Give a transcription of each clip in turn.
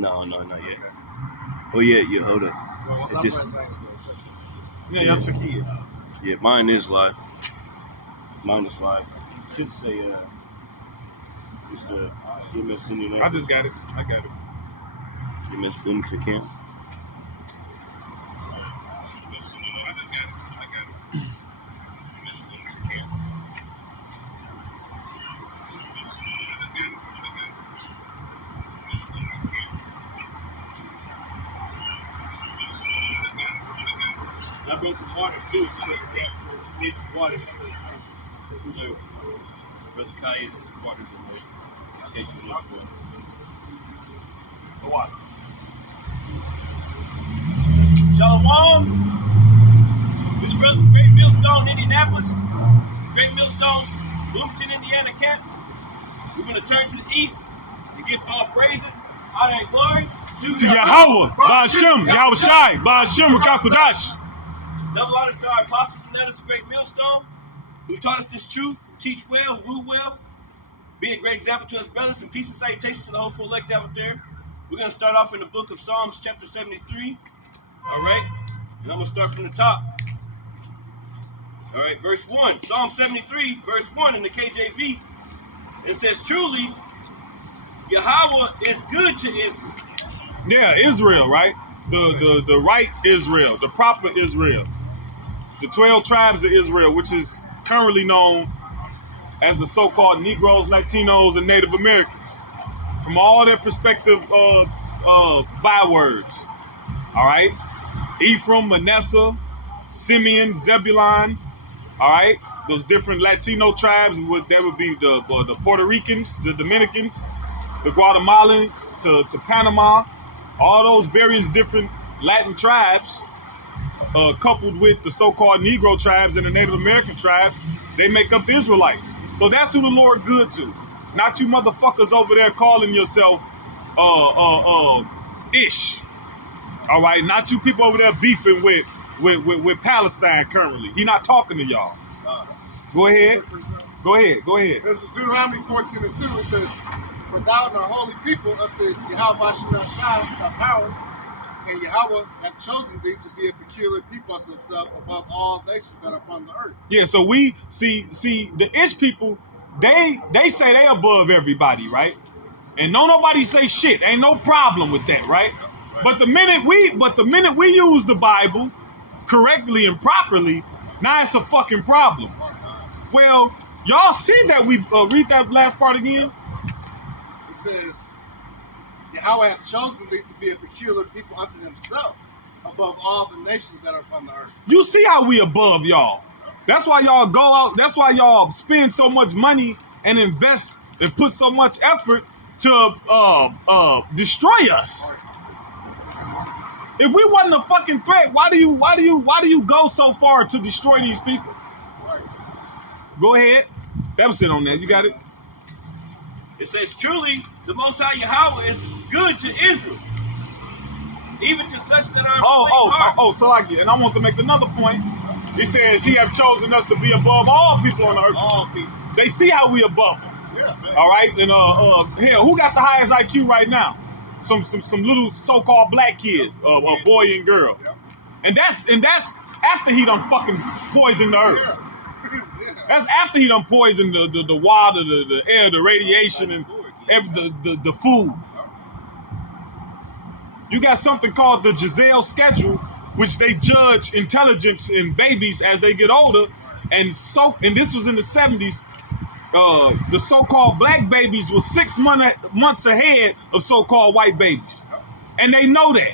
No, not yet. Oh yeah, hold up. Yeah, I'm Taki. Yeah, mine is live. Mine is live. It should say just GMS Indianapolis. I just got it. I got it. GMS Bloomington camp. I bring some water too. Need some water. So, Brother Kaya, some water in case you look for it. The water. Shalom. With the brothers of Great Millstone, Indianapolis, Great Millstone, Bloomington, Indiana camp. We're going to turn to the east and give all praises, honor, and glory to Yahweh, Ba'ashem, Yahweh Shai, Ba'ashem, Rakakudash. Double honors to our apostles and elders of Great Millstone, who taught us this truth, who teach well, who rule well, be a great example to us brothers, and peace and salutations to the whole full elect out there. We're going to start off in the book of Psalms, chapter 73. All right? And I'm going to start from the top. All right, verse 1. Psalm 73, verse 1 in the KJV. It says, truly, Yahweh is good to Israel. Yeah, Israel, right? The right Israel, the proper Israel. The 12 tribes of Israel, which is currently known as the so-called Negroes, Latinos, and Native Americans. From all their perspective bywords. All right? Ephraim, Manasseh, Simeon, Zebulun. All right? Those different Latino tribes, that would be the Puerto Ricans, the Dominicans, the Guatemalans to Panama. All those various different Latin tribes, coupled with the so-called Negro tribes and the Native American tribes, they make up the Israelites. So that's who the Lord good to. It's not you motherfuckers over there calling yourself Ish. All right, not you people over there beefing with Palestine currently. He not talking to y'all. Go ahead. Go ahead. This is Deuteronomy 14:2. It says, "For thou and the holy people of the Yahweh Shai, thy power, and Yahweh have chosen thee to be a peculiar people unto himself above all nations that are upon the earth." Yeah, so we see the Ish people, they say they above everybody, right? And nobody say shit. Ain't no problem with that, right? But the minute we use the Bible correctly and properly, now it's a fucking problem. Well, y'all see that we read that last part again? It says, "Yahweh hath chosen thee to be a peculiar people unto himself above all the nations that are upon the earth." You see how we above y'all. That's why y'all go out. That's why y'all spend so much money and invest and put so much effort to destroy us. If we wasn't a fucking threat, why do you go so far to destroy these people? Go ahead. That was it on that. You got it? It says, truly, the Most High Yahweh is good to Israel, even to such that are so like, and I want to make another point. He says he have chosen us to be above all people on the earth. All people. They see how we above them. Yeah. All right, and hell, who got the highest IQ right now? Some little so-called black kids, a boy and girl, and that's after he done fucking poisoned the earth. Yeah. That's after he done poisoned the water, the air, the radiation, and the food. You got something called the Giselle schedule, which they judge intelligence in babies as they get older, and this was in the 70s. The so-called black babies were 6 months ahead of so-called white babies, and they know that.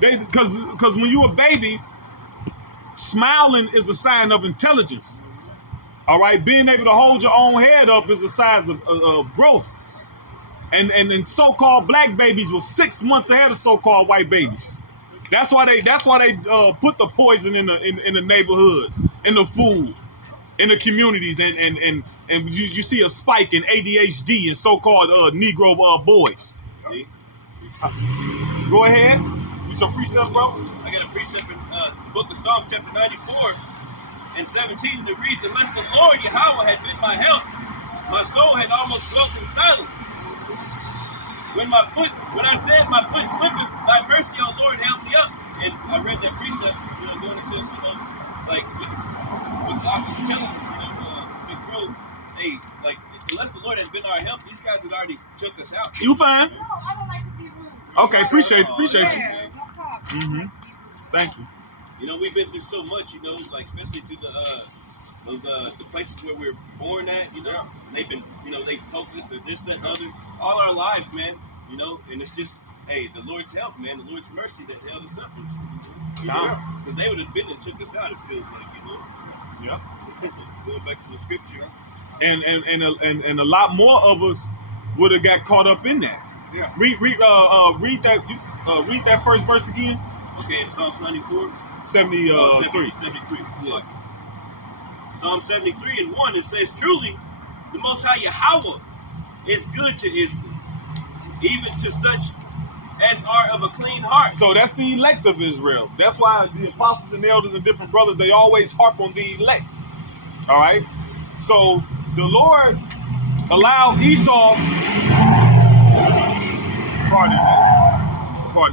Yeah. Because when you a baby, smiling is a sign of intelligence. All right, being able to hold your own head up is a sign of growth. And so-called black babies were 6 months ahead of so-called white babies. That's why they put the poison in the neighborhoods, in the food, in the communities, and you see a spike in ADHD and so-called Negro boys. See? Go ahead. Get your precept, bro. I got a precept in the book of Psalms, chapter 94 and 17. That reads, "Unless the Lord Yahweh had been my help, my soul had almost dwelt in silence. when I said my foot slippeth, thy mercy, O Lord, help me up. And I read that precept, going into, like what God was telling us, Big Bro, hey, like, unless the Lord had been our help, these guys had already took us out. You fine? No, I don't like to be rude. Okay, appreciate you. Yeah, no problem. Thank you. We've been through so much, like especially through the places where we were born at, they've been, they poked us or this, that, and other, all our lives, man, and it's just, hey, the Lord's help, man, the Lord's mercy that held us up. Because they would have been and took us out, it feels like, Yeah. Going back to the scripture. And a lot more of us would have got caught up in that. Yeah. Read that first verse again. Okay, in Psalms 94. 73. 73. Yeah. Psalm 73 and 1, it says, truly, the Most High Yahweh is good to Israel, even to such as are of a clean heart. So that's the elect of Israel. That's why the apostles and elders and different brothers, they always harp on the elect. All right? So the Lord allowed Esau, pardon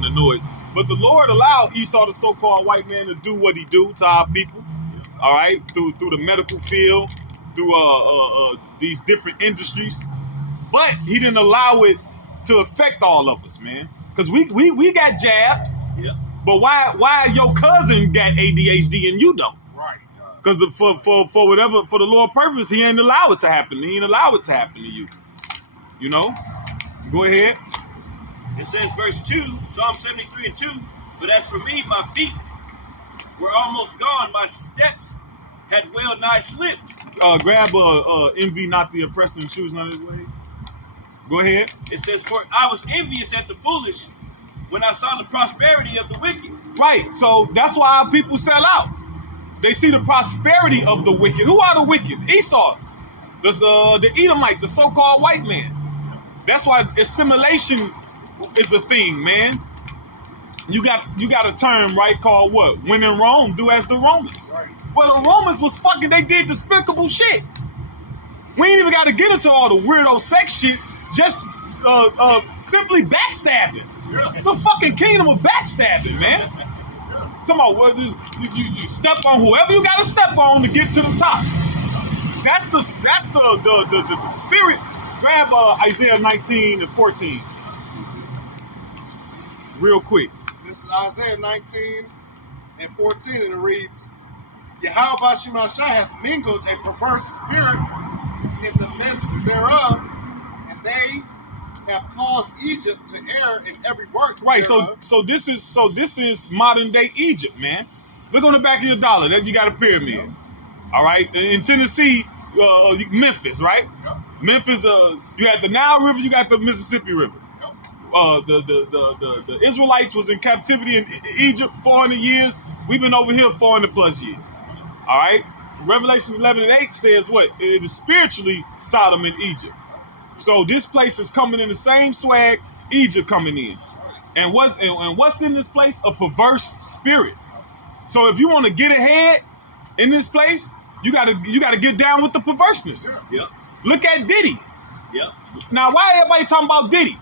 the noise, but the Lord allowed Esau, the so-called white man, to do what he do to our people. All right? Through the medical field, through these different industries. But he didn't allow it to affect all of us, man. Because we got jabbed. Yeah. But why your cousin got ADHD and you don't? Right. Because for whatever, for the Lord purpose, he ain't allow it to happen. He ain't allow it to happen to you. Go ahead. It says, verse 2, Psalm 73 and 2, but as for me, my feet were almost gone. My steps had well nigh slipped. Grab envy not the oppressor and choose not his way. Go ahead. It says, for I was envious at the foolish when I saw the prosperity of the wicked. Right. So that's why our people sell out. They see the prosperity of the wicked. Who are the wicked? Esau. The Edomite, the so-called white man. That's why assimilation is a thing, man. You got a term, right, called what? When in Rome, do as the Romans. Right. Well, the Romans was fucking, they did despicable shit. We ain't even got to get into all the weirdo sex shit. Just simply backstabbing. Yeah. The fucking kingdom of backstabbing, man. Talking about what you step on whoever you got to step on to get to the top. That's the spirit. Grab Isaiah 19 and 14. Real quick. This is Isaiah 19 and 14, and it reads, Yahweh Shemashah hath mingled a perverse spirit in the midst thereof, and they have caused Egypt to err in every work. Right. thereof. So this is modern day Egypt, man. Look on the back of your dollar. That you got a pyramid. Yep. All right. In Tennessee, Memphis, right? Yep. Memphis. You had the Nile River. You got the Mississippi River. Yep. The Israelites was in captivity in Egypt 400 years. We've been over here 400 plus years. All right. Revelation 11 and 8 says what? It is spiritually Sodom and Egypt. So this place is coming in the same swag Egypt coming in. And what's in this place? A perverse spirit. So if you want to get ahead in this place, you gotta get down with the perverseness. Yep. Look at Diddy. Yep. Now, why everybody talking about Diddy?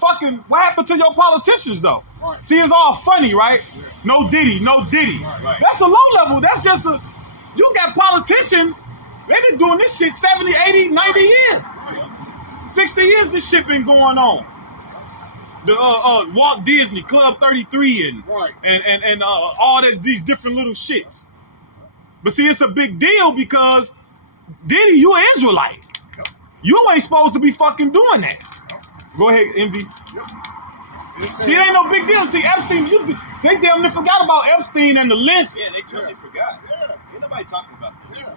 Fucking, what happened to your politicians though? Right. See, it's all funny, right? Yeah. No Diddy, no Diddy. Right. That's a low level. That's just you got politicians, they've been doing this shit 70, 80, 90 years. 60 years this shit been going on. The Walt Disney, Club 33 and Right. and all that, these different little shits. But see, it's a big deal because Diddy, you an Israelite. Yep. You ain't supposed to be fucking doing that. Yep. Go ahead, Envy. Yep. It says, See, it ain't no big deal. See, Epstein, they damn near forgot about Epstein and the list. Yeah, they totally forgot. Yeah. Ain't nobody talking about that. Yeah.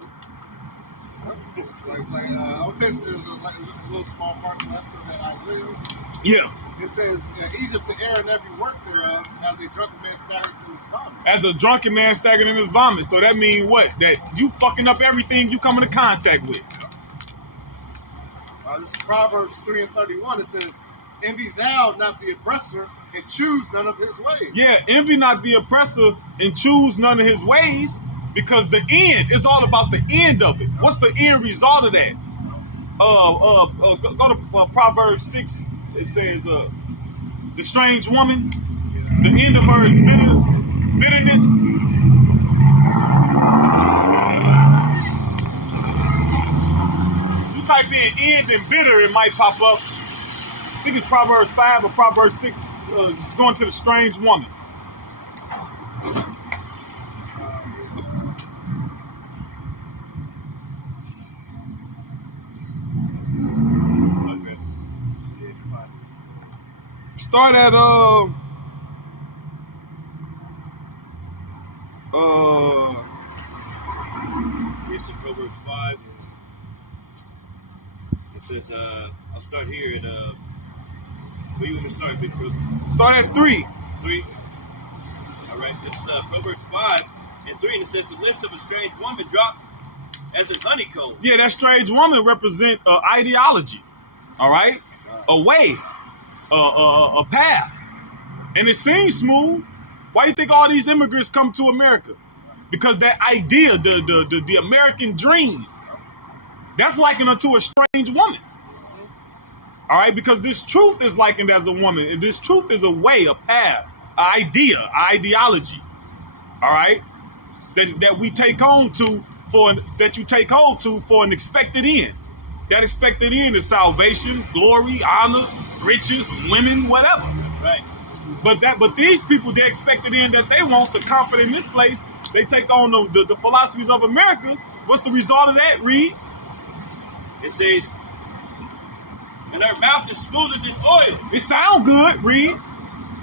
It's like, okay, so there's just a little small part left of that Isaiah. Yeah. It says, Egypt to err in every work thereof, as a drunken man staggered in his vomit. As a drunken man staggered in his vomit. So that means what? That you fucking up everything you come into contact with. This is Proverbs 3 and 31. It says, envy thou not the oppressor, and choose none of his ways. Yeah, envy not the oppressor and choose none of his ways, because the end is all about the end of it. What's the end result of that? Go to Proverbs 6 it says, the strange woman, the end of her is bitterness. You type in end and bitter, it might pop up. I think it's Proverbs 5 or Proverbs 6, going to the strange woman. Start at It's in Proverbs 5. It says, I'll start here at where you want to start, Big Brother? Start at 3. 3. All right, this is Proverbs 5 and 3, and it says, the lips of a strange woman drop as a honeycomb. Yeah, that strange woman represent ideology. All right, a way, a path, and it seems smooth. Why do you think all these immigrants come to America? Because that idea, the American dream, that's likened unto a strange woman. All right, because this truth is likened as a woman, and this truth is a way, a path, an idea, an ideology. All right, that we take on to that you take hold to for an expected end. That expected end is salvation, glory, honor, riches, women, whatever. Right. But these people, the expected end that they want, the comfort in this place, they take on the philosophies of America. What's the result of that? Read. It says, and her mouth is smoother than oil. It sound good. Read.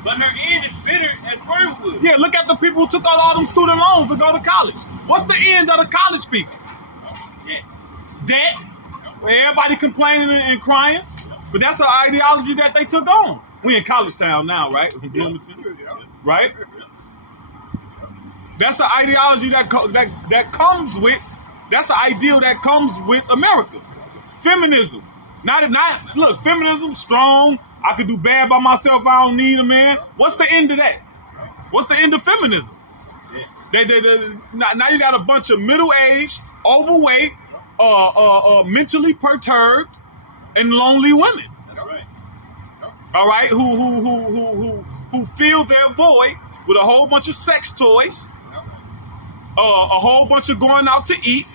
But her end is bitter as wormwood. Yeah, look at the people who took out all them student loans to go to college. What's the end of the college people? Yeah. Debt. Everybody complaining and crying. But that's an ideology that they took on. We in college town now, right? Bloomington, right? That's an ideology that comes with. That's an ideal that comes with America. Feminism. Look, feminism, strong. I could do bad by myself. I don't need a man. What's the end of that? What's the end of feminism? Now you got a bunch of middle-aged, overweight, mentally perturbed, and lonely women. That's right. All right, who fill their void with a whole bunch of sex toys, a whole bunch of going out to eat,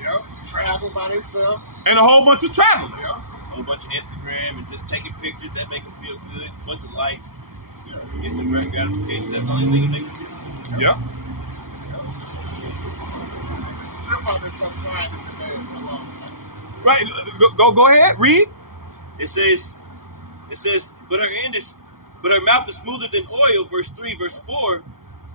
Travel by themselves, and a whole bunch of traveling. A whole bunch of Instagram and just taking pictures that make them feel good. A bunch of likes. Instant gratification. That's the only thing that make them feel good. Yeah. Right. Go ahead. Read. It says, but her mouth is smoother than oil, verse 3, verse 4,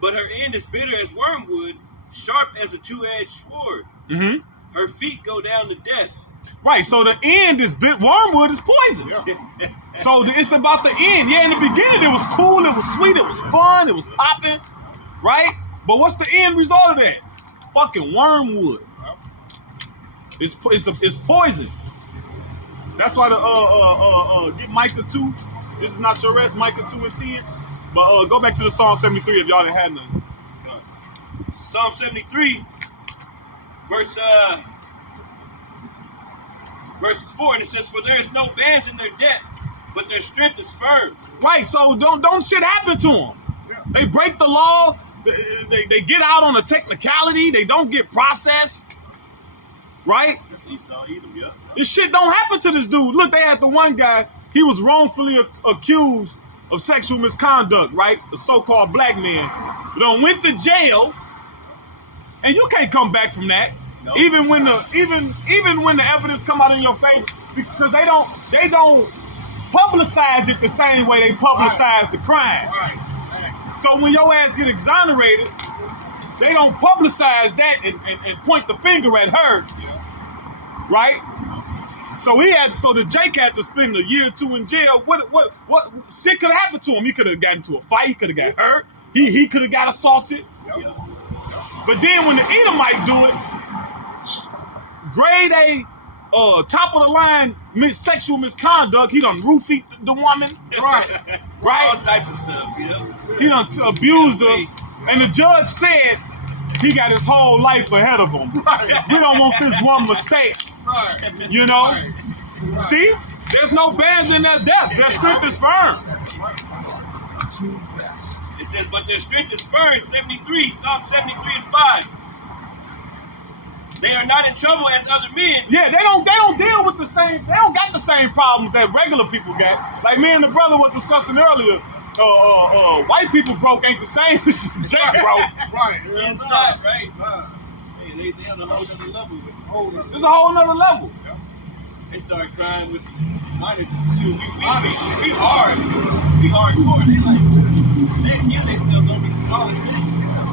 but her end is bitter as wormwood, sharp as a two-edged sword. Mm-hmm. Her feet go down to death. Right, so the end is wormwood is poison. Yeah. So it's about the end. Yeah, in the beginning it was cool, it was sweet, it was fun, it was popping, right? But what's the end result of that? Fucking wormwood. It's poison. That's why get Micah 2. This is not your rest, Micah 2 and 10. But go back to the Psalm 73 if y'all didn't have none. Psalm 73, verse 4, and it says, for there is no bands in their debt, but their strength is firm. Right, so don't shit happen to them. Yeah. They break the law. They get out on a technicality. They don't get processed. Right? Esau, Edom, yeah. This shit don't happen to this dude. Look, they had the one guy. He was wrongfully accused of sexual misconduct, right? The so-called black man. But went to jail, and you can't come back from that. No. Even when the evidence come out in your face, because they don't publicize it the same way they publicize the crime. Right. So when your ass get exonerated, they don't publicize that and point the finger at her, right? So the Jake had to spend a year or two in jail. What shit could have happened to him? He could have gotten into a fight. He could have got hurt. He could have got assaulted. Yep. But then when the Edomite do it, grade A, top of the line sexual misconduct, he done roofied the woman. Right. Right? All types of stuff, yeah. He done abused her. And the judge said he got his whole life ahead of him. Right. We don't want this one mistake. Right. You know? Right. See? There's no bands in their depth. Their strength is firm. It says, but their strength is firm, 73, Psalm 73 and 5. They are not in trouble as other men. Yeah, they don't deal with the same, they don't got the same problems that regular people got. Like me and the brother was discussing earlier, white people broke ain't the same as Jake broke. Right. It's not, right? They on a whole other level. It's a whole nother level. They start crying with minor too. We hardcore. They like, they kill themselves don't be the smallest thing.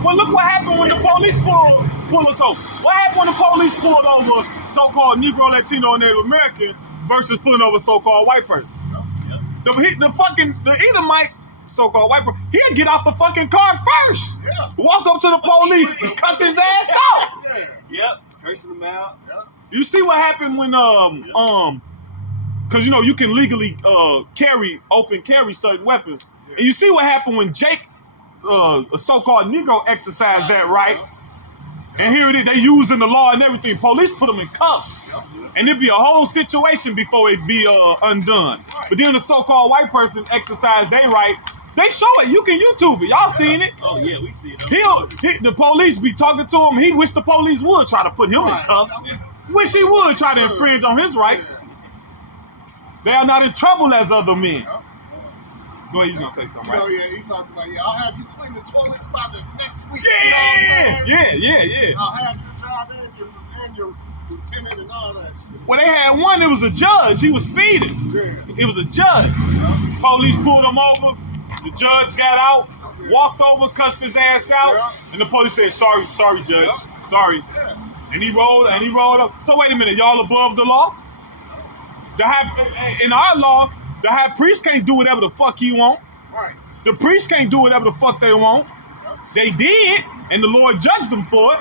Well, look what happened when the police pull us over. What happened when the police pulled over so-called Negro, Latino, and Native American versus pulling over so-called white person? Yep. The Edomite so-called white person, he'd get off the fucking car first. Yeah. Walk up to the police and cuss his ass out. Yep. Cursing them out. Yeah. You see what happened when because you can legally open carry certain weapons, and you see what happened when Jake, a so-called Negro, exercised that right, and here it is, they using the law and everything. Police put them in cuffs, and it'd be a whole situation before it be undone. But then the so-called white person exercised their right. They show it. You can YouTube it. Y'all seen it? Oh yeah, we see it. The police be talking to him. He wish the police would try to put him in cuffs. Wish he would try to infringe on his rights. They are not in trouble as other men. Go ahead, you gonna say something, right? He's talking like, I'll have you clean the toilets by the next week. Yeah. I'll have your job and your lieutenant and all that shit. Well, they had one. It was a judge. He was speeding. Yeah. It was a judge. Police pulled him over. The judge got out, walked over, cussed his ass out, and the police said, "Sorry, judge, sorry." And he rolled up. So wait a minute, y'all above the law? In our law, the high priest can't do whatever the fuck he want. Right. The priest can't do whatever the fuck they want. They did, and the Lord judged them for it.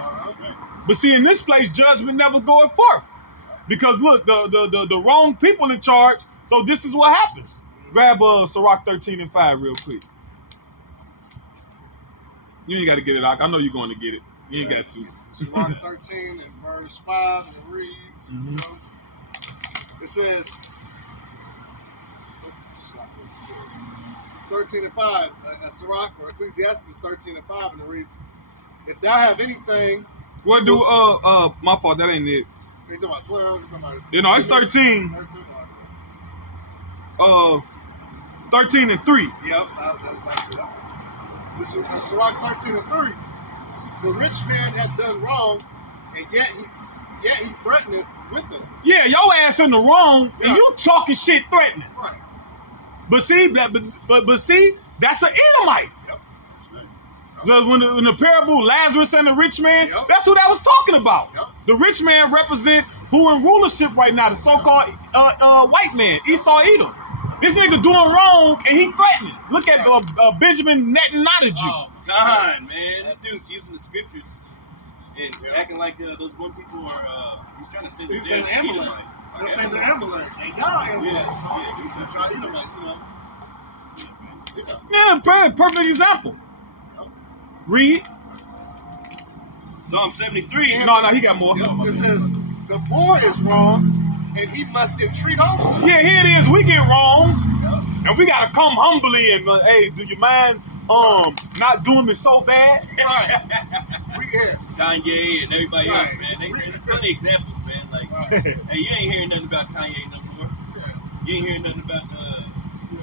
But see, in this place, judgment never goeth forth. Because look, the wrong people in charge, so this is what happens. Grab Sirach 13 and 5 real quick. You ain't got to get it, I know you're going to get it. You ain't got to. Sirach 13 and verse 5, and it reads, it says, 13 and 5, Sirach, or Ecclesiastes 13 and 5, and it reads, if thou have anything... What do, my fault, that ain't it. You talking about 12? You talking about... It's 13. 13 and 3. Yep, that's this is Sirach 13 and 3. The rich man hath done wrong, and yet he threatened it with it. Yeah, your ass in the wrong, and you talking shit threatening. Right. But see, but see, that's an Edomite. Yep. When the parable Lazarus and the rich man, that's who that was talking about. Yep. The rich man represent who in rulership right now, the so-called white man, Esau Edom. This nigga doing wrong and he threatening. Look at Benjamin Netanyahu. Oh God, man, this dude's using the scriptures and acting like those one people are. He's trying to say He's that saying they're Amalek. Edomite. They're saying they're Amalek, and y'all Amalek. He's trying to Edomite, Yeah, perfect example. Read. Psalm 73. No, he got more. It says, the poor is wrong, and he must entreat also. Yeah, here it is. We get wrong, and we gotta come humbly and hey, do you mind not doing me so bad? Right. Kanye and everybody else, man. There's plenty of examples, man. Like, hey, you ain't hearing nothing about Kanye no more. You ain't hearing nothing about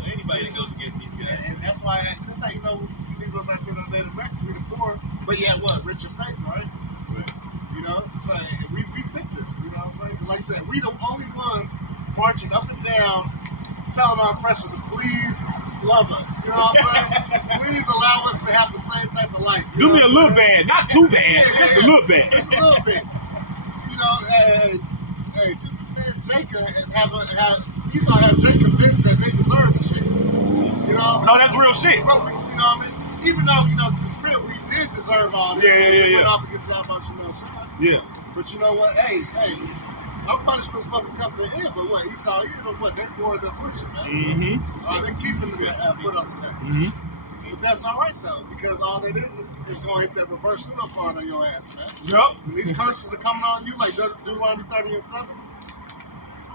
anybody that goes against these guys. And that's why that's how you know Negroes Latino and Native American, we the poor, but yet what? Rich and faith, right? That's right. You know, so we think this. You know what I'm saying? Like I said, we the only ones marching up and down, telling our oppressors to please love us. You know what I'm saying? Please allow us to have the same type of life. Do me a little bad, not too bad, just a little bad. Just a little bit. You know, man, Jacob Esau have Jake convinced that they deserve the shit. You know? No, that's real shit. But you know what I mean? Even though, through the spirit, we did deserve all this. We went off against Yahweh Shemel Shah. Yeah. But you know what? Hey, our punishment's supposed to come to an end. But what? Esau, they bore the affliction, man. Mm-hmm. They're keeping the foot up in there. Mm-hmm. But that's all right, though, because all that is going to hit that reverse pseudo card on your ass, man. Yep. And these curses are coming on you like Deuteronomy 30 and 7.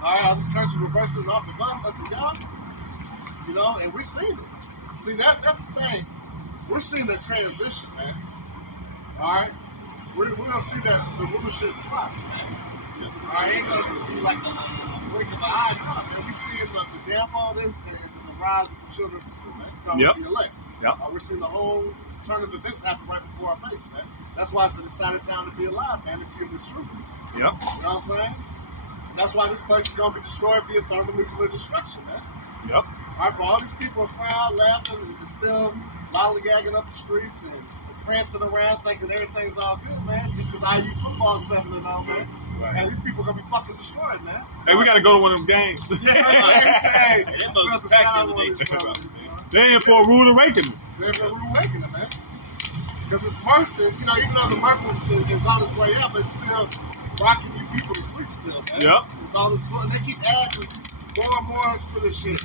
All right, all this curse reversals off of us unto y'all. You know, and we're seeing it. See, that's the thing. We're seeing a transition, man. All right? We're going to see that the rulership swap, man. All right? Ain't going to just be like a blink of the eye. No, man. We're seeing the downfall of this and the rise of the children of Israel, man. Starting with the elect. Yep. We're seeing the whole turn of events happen right before our face, man. That's why it's an exciting time to be alive, man, if you're in this truth. Yep. You know what I'm saying? And that's why this place is going to be destroyed via thermonuclear destruction, man. Yep. All right, for all these people are crying, laughing, and still lollygagging up the streets and prancing around thinking everything's all good, man. Just because IU football is 7-0, man. Right. And these people are going to be fucking destroyed, man. Hey, we got to go to one of them games. Hey, them those packed the other day, too. They in for a rude awakening. They're for a rude awakening, man. Because it's Murph, you know, even though the Murph is on its way up, it's still rocking you people to sleep still, man. Yep. With all this blood. And they keep adding more and more to this shit.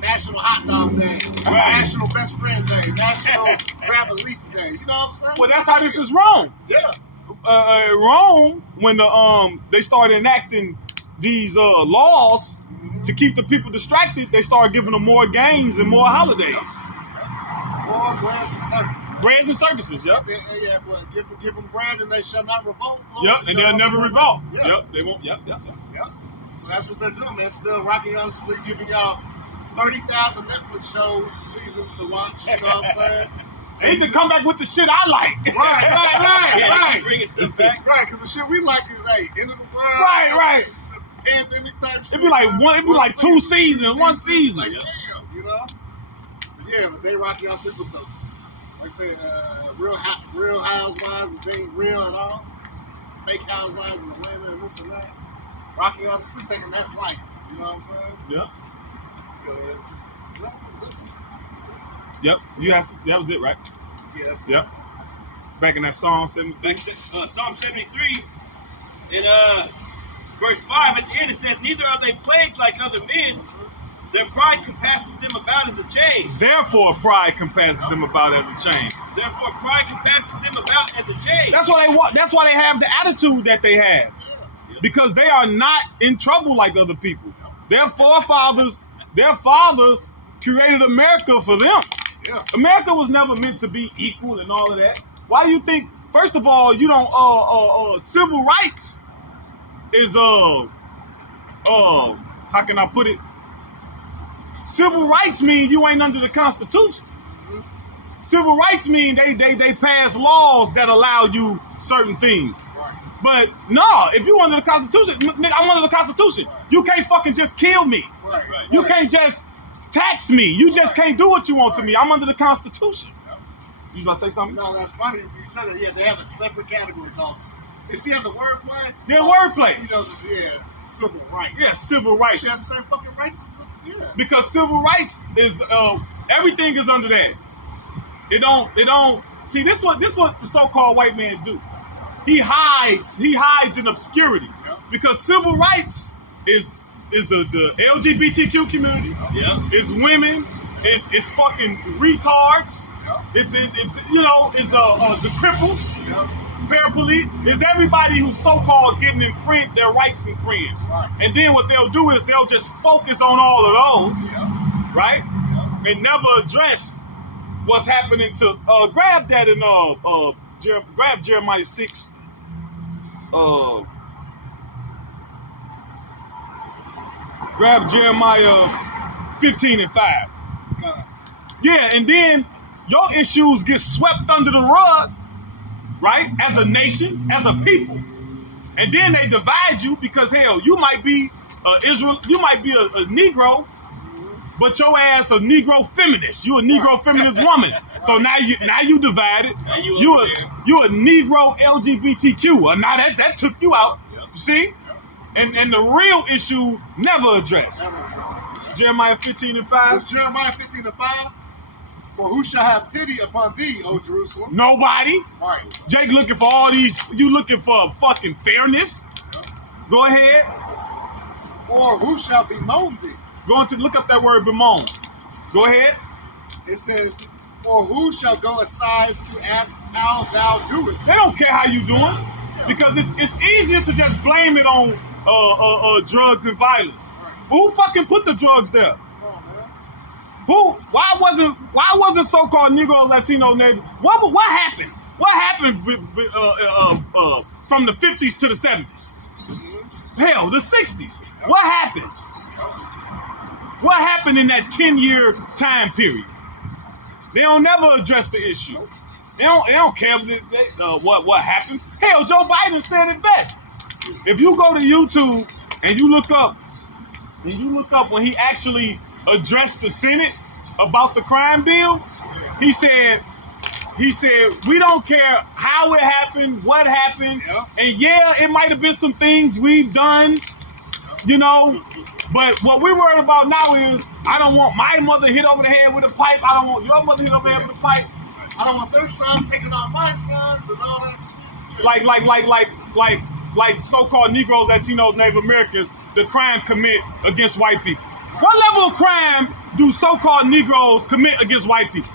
National Hot Dog Day, Right. National Best Friend Day, National Grab a Leaf Day. You know what I'm saying? Well, that's how this is wrong. Yeah. Rome, when they started enacting these laws to keep the people distracted, they started giving them more games and more holidays. More bread and circus. Brands and circuses, yep. Yeah, but give them bread and they shall not revolt. Lord. Yep, and they'll never revolt. Yeah. Yep, they won't. Yep. Yep. So that's what they're doing, man. Still rocking y'all to sleep, giving y'all 30,000 Netflix shows, seasons to watch. You know what I'm saying? So They need to come back with the shit I like. Right. Bringing stuff back. Right, because the shit we like is, hey, end of the world. Right. The pandemic type shit. It'd be like two seasons, one season. Like, damn, you know? Yeah, but they rock y'all sleep with the, like I said, real housewives, which ain't real at all. Fake housewives in Atlanta and this and that. Rocking y'all to sleep thinking that's life. You know what I'm saying? Yep. Yeah. Yep. You asked, that was it, right? Yes. Yep. Back in that Psalm 73. Psalm 73, in verse 5 at the end, it says, "Neither are they plagued like other men. Their pride compasses them about as a chain." Therefore, pride compasses them about as a chain. Therefore, pride compasses them about as a chain. That's why they want. That's why they have the attitude that they have, because they are not in trouble like other people. Their forefathers, their fathers created America for them. Yeah. America was never meant to be equal and all of that. Why do you think? First of all, you don't. Civil rights is how can I put it? Civil rights mean you ain't under the Constitution. Civil rights mean they pass laws that allow you certain things. Right. But no, if you under the Constitution, nigga, I'm under the Constitution. You can't fucking just kill me. Right. You can't just tax me. You just can't do what you want to me. I'm under the Constitution. You about to say something? No, that's funny. You said it. Yeah, they have a separate category called. Is he on the wordplay? Yeah, wordplay. You know, civil rights. Yeah, civil rights. She has the same fucking rights as the. Yeah. Because civil rights is everything is under that. It don't see this what the so-called white man do. He hides in obscurity. Yep. Because civil rights is the LGBTQ community. Yeah. It's women. It's fucking retards. Yep. It's the cripples. Yep. Paraplegic. It's everybody who's so-called getting their rights infringed. Right. And then what they'll do is they'll just focus on all of those, Yep. right? Yep. And never address what's happening to grab that and grab Jeremiah 6. Grab Jeremiah 15 and 5. Yeah, and then your issues get swept under the rug, right? As a nation, as a people. And then they divide you because hell, you might be Israel, you might be a Negro, but your ass a Negro feminist. You a Negro feminist woman. So now you divided. You a Negro LGBTQ. Now that took you out. Yep. You see? And the real issue never addressed. Jeremiah 15 and 5. It's Jeremiah 15 and 5. For who shall have pity upon thee, O Jerusalem? Nobody. Right. Jake looking for all these. You looking for fucking fairness? Go ahead. Or who shall bemoan thee? Go into look up that word bemoan. Go ahead. It says, or who shall go aside to ask how thou doest? They don't care how you doing because it's easier to just blame it on drugs and violence. Who fucking put the drugs there? Come on, man. Who? Why wasn't so-called Negro, Latino, Native? What happened? What happened from the 50s to the 70s? Hell, the 60s. What happened? What happened in that 10-year time period? They don't never address the issue. They don't care what happens. Hell, Joe Biden said it best. If you go to YouTube and you look up when he actually addressed the Senate about the crime bill, he said we don't care how it happened, what happened, and yeah, it might have been some things we've done, you know. But what we're worried about now is I don't want my mother hit over the head with a pipe. I don't want your mother hit over the head with a pipe. I don't want their sons taking on my sons and all that shit. Like so-called Negroes, Latinos, Native Americans, the crime commit against white people. What level of crime do so-called Negroes commit against white people?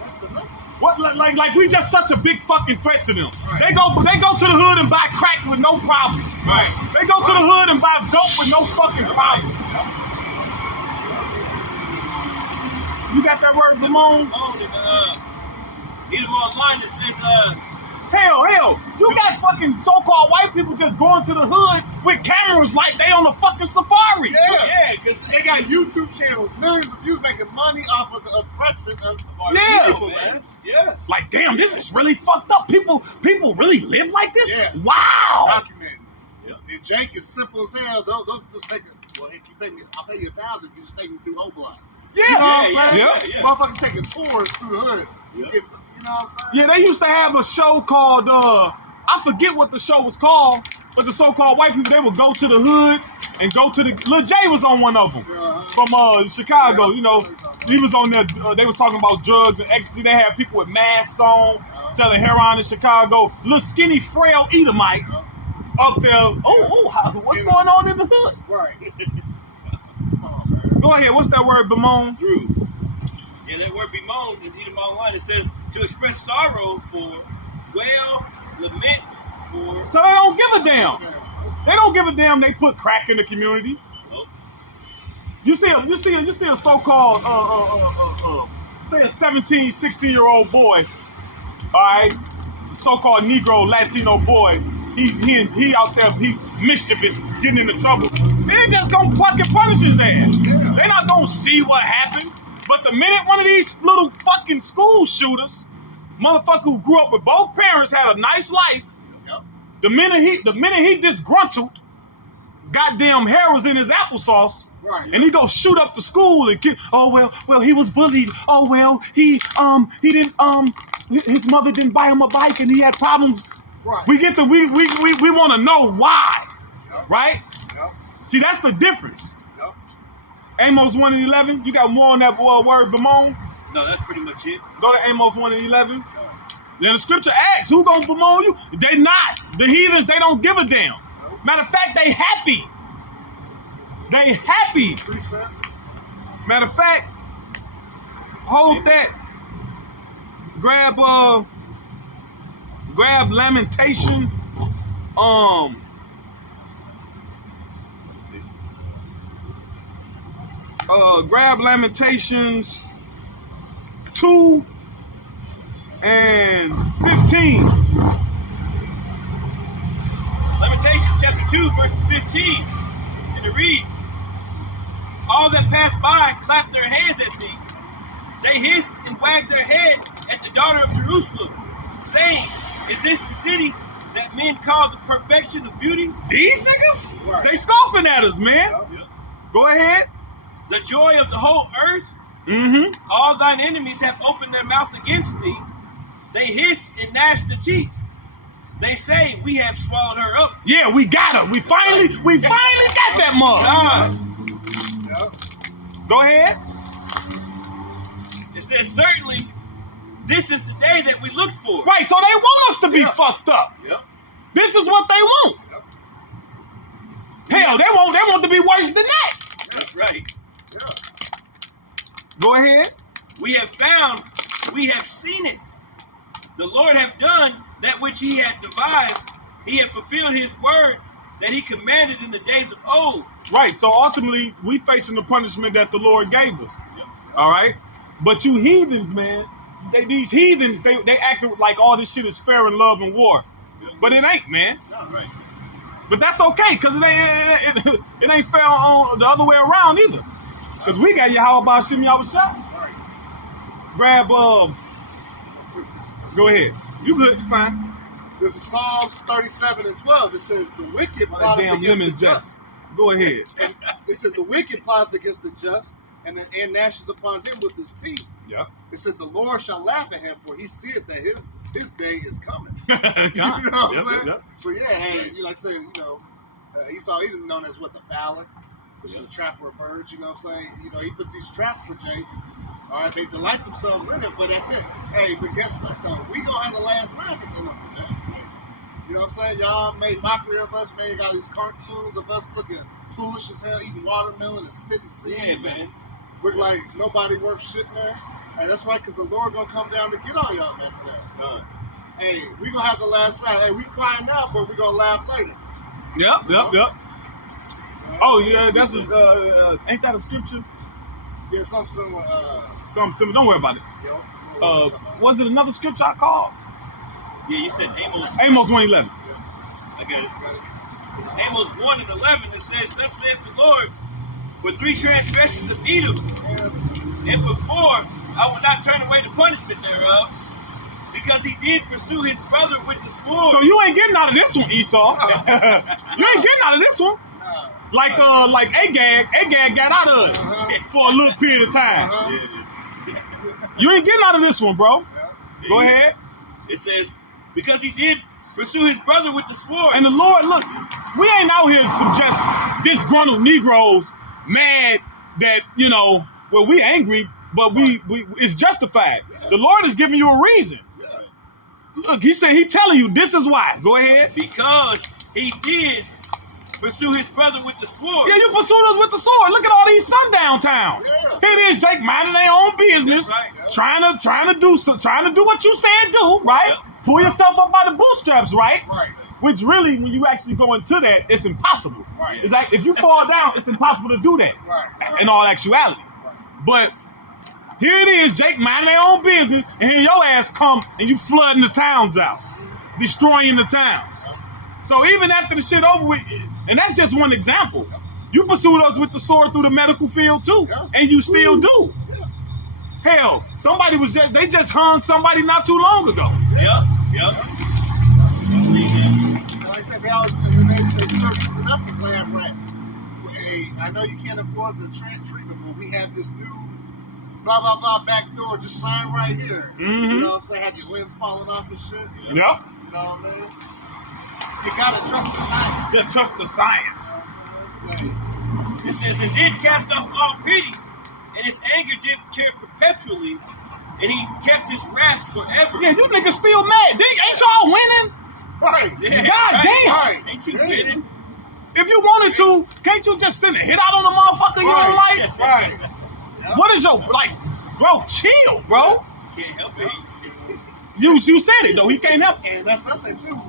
That's the number. What like we just such a big fucking threat to them. Right. They go to the hood and buy crack with no problem. Right. They go to the hood and buy dope with no fucking problem. You got that word, Lamone? Either online that says Hell, you got fucking so-called white people just going to the hood with cameras like they on a fucking safari. Yeah, because they got YouTube channels, millions of views making money off of the oppression of our people, man. Yeah. Like, damn, this is really fucked up. People really live like this? Yeah. Wow. Documented. Yeah. And Jake is simple as hell. They'll just take it. Well, if you pay me, I'll pay you $1,000 if you just take me through Oblong. Yeah. You know what I'm saying? Yeah. Motherfuckers taking tours through the hoods. Yeah. You know what I'm saying? Yeah, they used to have a show called, I forget what the show was called, but the so-called white people, they would go to the hoods and go to the, Lil J was on one of them from Chicago, you know. He was on there, they was talking about drugs and ecstasy. They had people with masks on, selling heroin in Chicago. Little skinny, frail Edomite up there. What's going on in the hood? Right. Come on, man. Go ahead, what's that word, bemoan? Through. Yeah, that word bemoan, you read them online, it says to express sorrow for, lament for. So they don't give a damn. They don't give a damn they put crack in the community. Nope. You see a so-called, say a 17, 16-year-old boy, all right, so-called Negro, Latino boy, he out there, he mischievous, getting into trouble. They ain't just gonna fucking punish his ass. They not gonna see what happened. But the minute one of these little fucking school shooters, motherfucker who grew up with both parents, had a nice life, the minute he disgruntled, goddamn hair was in his applesauce, and he go shoot up the school and get, well he was bullied. He didn't his mother didn't buy him a bike and he had problems. Right. We want to know why, right? See, that's the difference. Amos 1:11. You got more on that word bemoan? No, that's pretty much it. Go to Amos 1:11. Then the scripture asks, who gonna bemoan you? They not. The heathens, they don't give a damn. Matter of fact, they happy. They happy. Matter of fact, hold that. Grab Lamentation. Grab Lamentations 2 and 15. Lamentations chapter 2, verses 15. And it reads, all that pass by clap their hands at thee. They hiss and wag their head at the daughter of Jerusalem, saying, is this the city that men call the perfection of beauty? These niggas? Right. They scoffing at us, man. Yeah. Go ahead. The joy of the whole earth. Mm-hmm. All thine enemies have opened their mouth against thee. They hiss and gnash the teeth. They say, we have swallowed her up. Yeah, we got her. We finally got that mug. Go ahead. It says, certainly, this is the day that we look for. Right, so they want us to be fucked up. Yep. This is what they want. Yep. Hell, they want to be worse than that. That's right. Yeah. Go ahead. We have found, we have seen it. The Lord hath done that which he had devised. He hath fulfilled his word that he commanded in the days of old. Right. So ultimately, we facing the punishment that the Lord gave us. All right. But you heathens, man, these heathens, they acted like all this shit is fair and love and war. But it ain't, man. Right. But that's okay, because it ain't fair on the other way around either. Because we got Yahweh Bashim Yahweh Shah. Grab, go ahead. You good, you fine. This is Psalms 37 and 12. It says, the wicked plotteth Damn against lemons the just. Go ahead. And it says, the wicked plotteth against the just, and gnashes upon him with his teeth. Yep. It said, the Lord shall laugh at him, for he seeth that his day is coming. You You know what I'm saying? Yep. So yeah, hey, you like I said, you know, Esau, he didn't known as what, the fowler, which is a trapper of birds. You know what I'm saying? You know, he puts these traps for Jake. All right, they delight themselves in it, but hey, but guess what though? We gonna have the last laugh at them up for that. You know what I'm saying? Y'all made mockery of us, man. You got these cartoons of us looking foolish as hell, eating watermelon and spitting seeds. Yeah, man. Look like nobody worth shit, man. Hey, that's right, because the Lord gonna come down to get all y'all, man, for that. Hey, we gonna have the last laugh. Hey, we crying now, but we gonna laugh later. Yep. Oh yeah, that's ain't that a scripture? Yeah, something similar. Something similar. Don't worry about it. Was it another scripture I called? Yeah, you said Amos. Amos 1:11. I got it. It's Amos 1 and 11. It says, thus saith the Lord, for 3 transgressions of Edom, and for 4, I will not turn away the punishment thereof, because he did pursue his brother with the sword. So you ain't getting out of this one, Esau. You ain't getting out of this one. Like Agag got out of it for a little period of time. You ain't getting out of this one, bro. Go ahead. It says, because he did pursue his brother with the sword. And the Lord, look, we ain't out here to suggest disgruntled Negroes mad that, you know, well, we angry, but we it's justified. The Lord is giving you a reason. Look, he said he telling you this is why. Go ahead. Because he did pursue his brother with the sword. Yeah, you pursued us with the sword. Look at all these sundown towns. Here it is, Jake, minding their own business, trying to do what you said do, right? Pull yourself up by the bootstraps, right? Which really, when you actually go into that, it's impossible. It's like if you fall down, it's impossible to do that. In all actuality. But here it is, Jake, minding their own business, and here your ass come and you flooding the towns out, destroying the towns. So even after the shit over with, and that's just one example. You pursued us with the sword through the medical field too, and you still do. Hell, they just hung somebody not too long ago. Like I said, they always they surface us as lab rats. Hey, I know you can't afford the treatment, but we have this new blah blah blah back door. Just sign right here. You know what I'm saying? Have your limbs falling off and shit. Yep. You know what I mean? You gotta trust the science. Just trust the science. It says, and did cast off all pity, and his anger did tear perpetually, and he kept his wrath forever. Yeah, you niggas still mad. Ain't y'all winning? Right. Yeah, God damn. Right. Ain't you winning? If you wanted to, can't you just send a hit out on the motherfucker you don't like? Right. What is your, like, bro, chill, bro. Can't help it. You said it, though. He can't help it. And that's nothing too.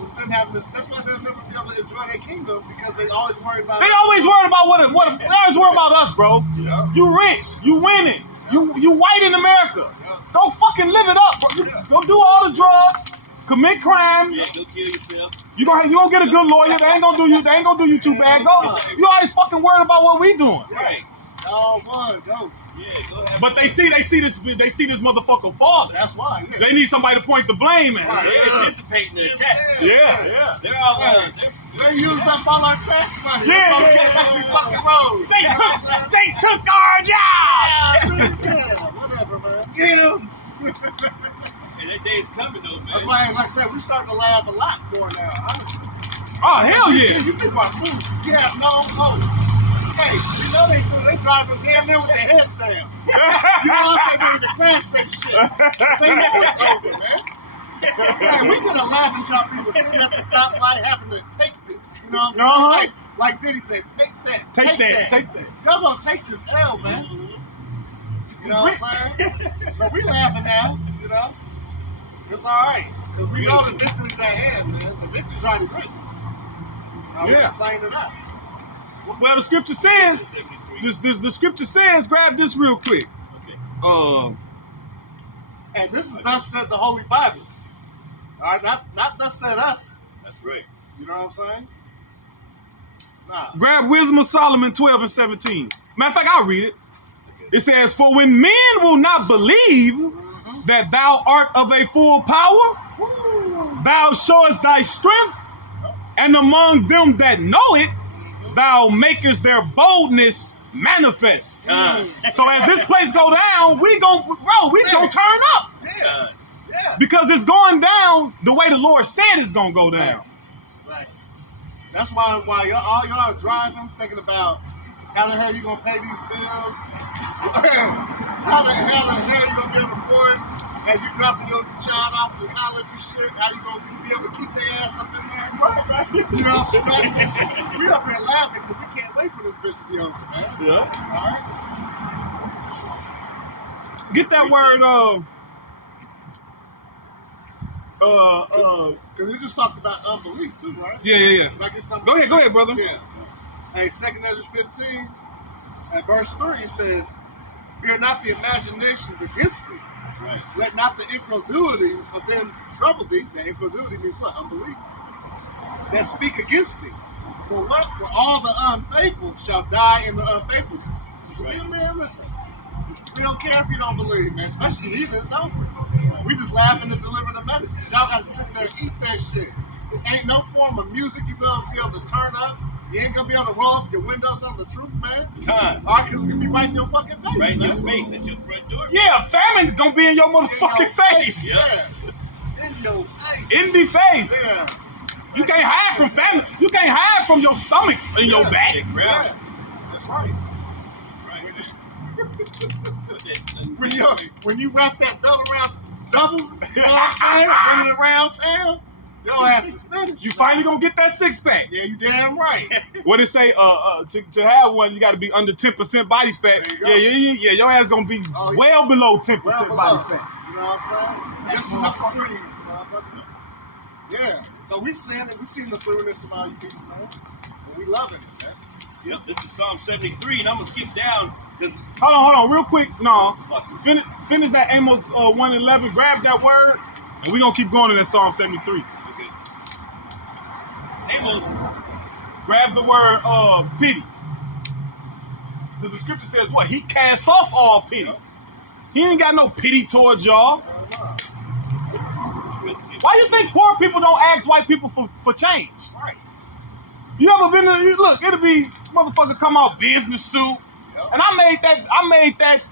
With them having this, that's why they'll never be able to enjoy their kingdom, because they always worry about. They always worried about they always worry about us, bro. Yeah. You rich, you winning, you white in America. Go fucking live it up, bro. Go do all the drugs, commit crime. Yeah, go kill yourself. You gonna get a good lawyer. They ain't gonna do you too bad. Go. You always fucking worried about what we doing. Right. All one, go. Yeah, go ahead. But they see this motherfucker father. That's why. Yeah. They need somebody to point the blame at. Right. They're anticipating the attack. Yeah. They're all They used up all our tax money. Yeah. Fucking road. They took our job. Yeah, whatever, man. Get them. And that day is coming, though, man. That's why, like I said, we're starting to laugh a lot more now, honestly. Oh hell yeah. You people are fools. You have no hope. Hey, you know they driving damn near with their heads down. You know what I'm saying? Ready to crash that shit. They know it's over, man. Man, we get a laughing job people sitting at the stoplight having to take this. You know what I'm saying? Like Diddy said, take that. Take that. Y'all gonna take this L, man. You know what I'm saying? So we laughing now, you know? It's all right. Because we know the victory's at hand, man. The victory's already great. Yeah. Explain it out. Well, the scripture says, 73. the scripture says, grab this real quick. Okay. And this is thus said the Holy Bible. All right, not thus said us. That's right. You know what I'm saying? Nah. Grab Wisdom of Solomon 12 and 17. Matter of fact, I'll read it. It says, for when men will not believe that thou art of a full power, thou showest thy strength, and among them that know it, thou makest their boldness manifest. So as this place go down, we gon' turn up. Yeah. Yeah. Because it's going down the way the Lord said it's gonna go down. Exactly. That's why all y'all are driving, thinking about how the hell you gonna pay these bills, how the hell you gonna be able to afford as you dropping your child off to college and shit, how you gonna be able to keep their ass up in there? You know what I'm saying? We up here laughing because we can't wait for this bitch to be over, man. Yeah. All right? Get that word, Because we just talked about unbelief too, right? yeah. Like it's something. Go ahead, brother. Yeah. Hey, 2 Ezra 15, at verse 3, it says, fear not the imaginations against thee. That's right. Let not the incredulity of them trouble thee. The incredulity means what? Unbelief. That speak against thee. For what? For all the unfaithful shall die in the unfaithfulness. So, Right. man, listen. We don't care if you don't believe, man. Especially heathens over. We just laughing to deliver the message. Y'all got to sit there and eat that shit. Ain't no form of music you gonna be able to turn up. You ain't gonna be able to roll up your windows on the truth, man. All right, because it's gonna be right in your fucking face, Right in man. your face at your front door. Yeah, famine's gonna be in your motherfucking In your face. Yeah. In your face. In the face. Yeah. You can't hide from famine. You can't hide from your stomach and your back. Big Yeah. crowd. That's right. That's right. When you wrap that belt around double, you know what I'm saying? Running around town, your ass is finished. You finally gonna get that six pack. Yeah, you damn right. What it say? To have one, you got to be under 10% body fat. There you go. Yeah. Your ass gonna be Oh, yeah. well below 10% Well below. body fat. You know what I'm saying? Just enough for pretty, motherfucker. Yeah. So we seen the thoroughness of all you people, man. And we loving it, man. Yep, this is Psalm 73, and I'm going to skip down because Hold on, real quick. No, fuck. finish that Amos 1:11. Grab that word, and we gonna keep going to that Psalm 73. Okay. Amos, Grab the word pity. Because the scripture says what? He cast off all pity. He ain't got no pity towards y'all. Why you think poor people don't ask white people for change? Right. You ever been to, look, it'll be motherfucker come out business suit. And I made that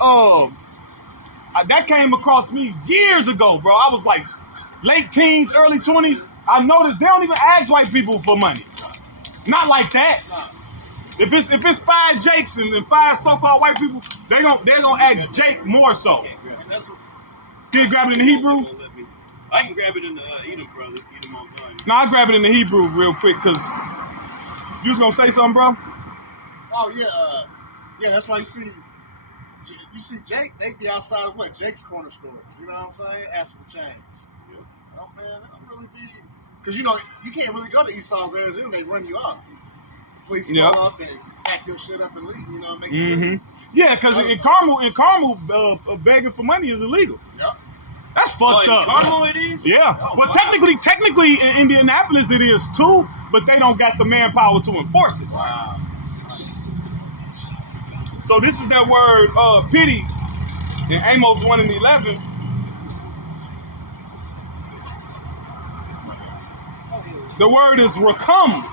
that came across me years ago, bro. I was like late teens, early 20s. I noticed they don't even ask white people for money. Not like that. If it's 5 Jakes and 5 so-called white people, they're gonna ask Jake more so. That's Can you grab it in the Hebrew? I can grab it in the Edom, brother. Edom on gun. No, I'll grab it in the Hebrew real quick, because you was gonna say something, bro? Oh yeah, yeah. That's why you see Jake. They be outside of what Jake's corner stores. You know what I'm saying? Ask for change. Yep. Oh man, they don't really be because you can't really go to Esau's Arizona. They run you off. Police go up and pack your shit up and leave. You know, make you leave. Yeah, because in Carmel, begging for money is illegal. Yep. That's fucked up. Carmel it is? Yeah. Oh, Well, wow. technically in Indianapolis it is too, but they don't got the manpower to enforce it. Wow. So this is that word pity in Amos 1:11. The word is rakam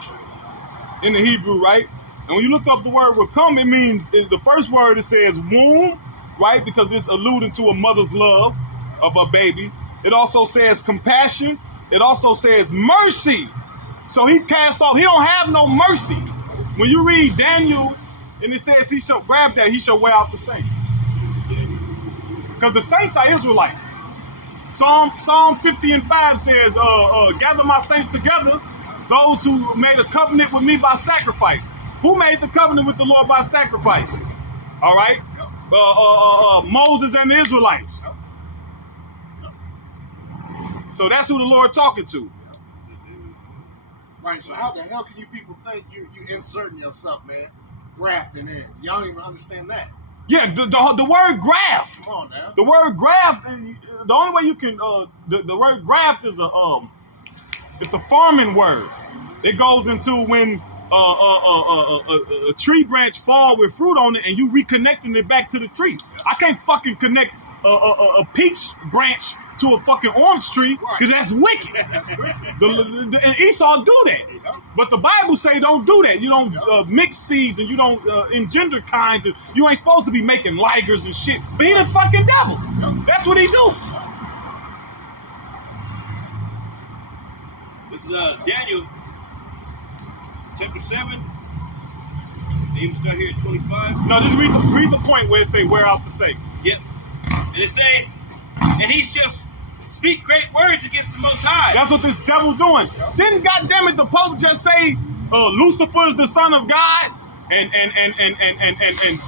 in the Hebrew, right? And when you look up the word rakam, it means the first word it says womb, right? Because it's alluding to a mother's love of a baby. It also says compassion. It also says mercy. So he cast off. He don't have no mercy. When you read Daniel, and it says he shall grab that, he shall wear out the saints. Because the saints are Israelites. Psalm 50:5 says, gather my saints together, those who made a covenant with me by sacrifice. Who made the covenant with the Lord by sacrifice? All right? Moses and the Israelites. So that's who the Lord talking to. Right, so how the hell can you people think you inserting yourself, man? Grafting in. Y'all don't even understand that. Yeah, the word graft. Come on now. The word graft, the only way you can, the word graft is it's a farming word. It goes into when a tree branch fall with fruit on it and you reconnecting it back to the tree. I can't fucking connect a peach branch to a fucking orange tree because that's wicked. And Esau do that. But the Bible say don't do that. You don't mix seeds and you don't engender kinds. And you ain't supposed to be making ligers and shit. But he the fucking devil. That's what he do. This is Daniel chapter 7. And you can start here at 25. No, just read the point where it say wear out the saint. Yep. And it says, and he shall speak great words against the Most High. That's what this devil's doing. Didn't goddammit the Pope just say Lucifer is the son of God and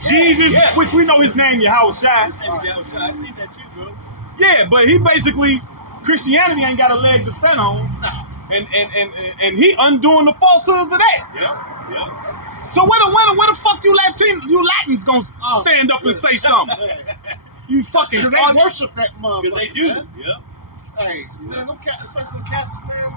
Jesus, which we know his name Yahweh Shai. I seen that too, bro. Yeah, but he basically Christianity ain't got a leg to stand on, and he undoing the falsehoods of that. Yep. So where the fuck you Latins gonna stand up and say something? You fucking Because they worship that motherfucker. Because they do. Man. Yep. Hey, man, especially them Catholic man,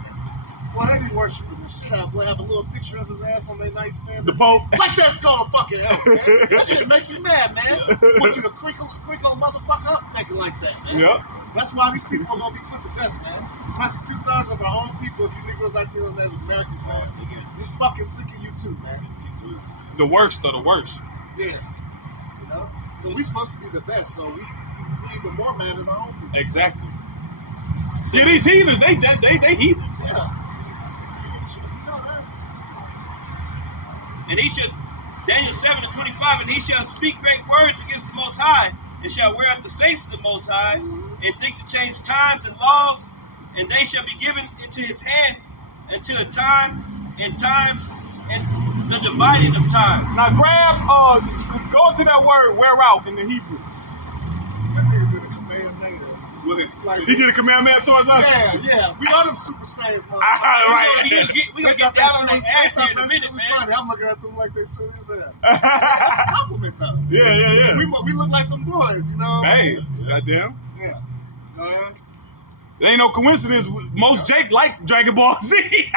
boy, they be worshiping the shit out. Boy, have a little picture of his ass on their nightstand. The Pope. Like that's gonna fucking help, man. That shit make you mad, man. Want you to crinkle a motherfucker up, make it like that, man. Yep. That's why these people are gonna be put to death, man. Especially 2/3 of our own people, if you Negroes, Latinos, Native Americans, man. We fucking sick of you too, man. The worst of the worst. Yeah. You know? And we supposed to be the best, so we even more mad at our own people. Exactly. See, these heathens, they heathens. Yeah. And he shall, Daniel 7:25, and he shall speak great words against the Most High, and shall wear out the saints of the Most High, and think to change times and laws, and they shall be given into his hand until a time and times and the dividing of time. Now grab, go to that word wear out in the Hebrew. That nigga did a command negative. Like, He did a commandment towards us. Yeah. We are them Super Saiyans, motherfucker. Right. We gonna get down on their ass here in a minute, man. Funny. I'm looking at them like they silly as hell. That's a compliment, though. Yeah. We look like them boys, you know? Hey, goddamn. Yeah. It ain't no coincidence. Most Jake like Dragon Ball Z.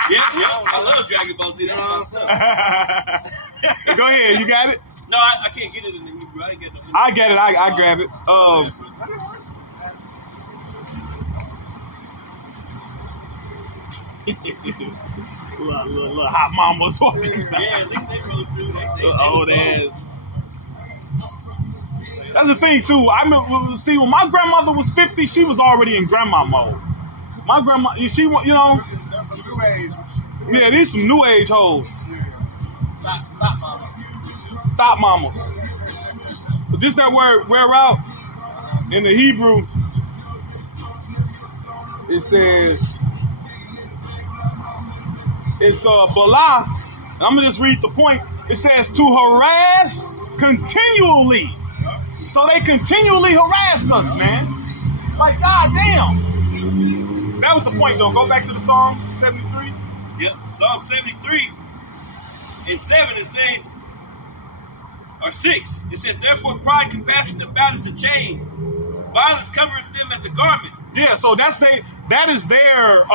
Yeah, I love Dragon Ball Z. That's my son. Go ahead, you got it? No, I can't get it in the Hebrew. I didn't get no. I get it. I grab it. Little hot mamas walking. Yeah, at least they roll through. They Old ass. That's the thing too. I remember, see, when my grandmother was 50, she was already in grandma mode. My grandma, she, you know, That's a new age. yeah, these some new age hoes. Not mama. Thought mamas. But this that word wear out in the Hebrew. It says it's bala. I'm gonna just read the point. It says to harass continually. So they continually harass us, man. Like, goddamn. That was the point, though. Go back to the Psalm 73. Yep, Psalm 73 in 7 it says, or 6, it says, therefore pride compasseth them about as a chain, violence covereth them as a garment. Yeah, so that is their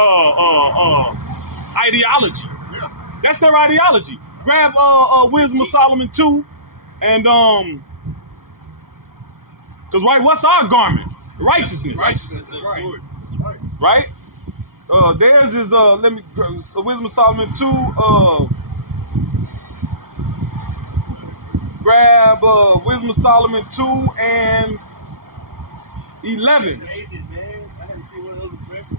ideology. Yeah. That's their ideology. Grab Wisdom of Solomon 2 and because what's our garment? Righteousness. Righteousness of the Right. Lord. Right? Theirs is Wisdom of Solomon 2. Grab Wisdom of Solomon 2 and 11. Amazing, man. I haven't seen one of those forever.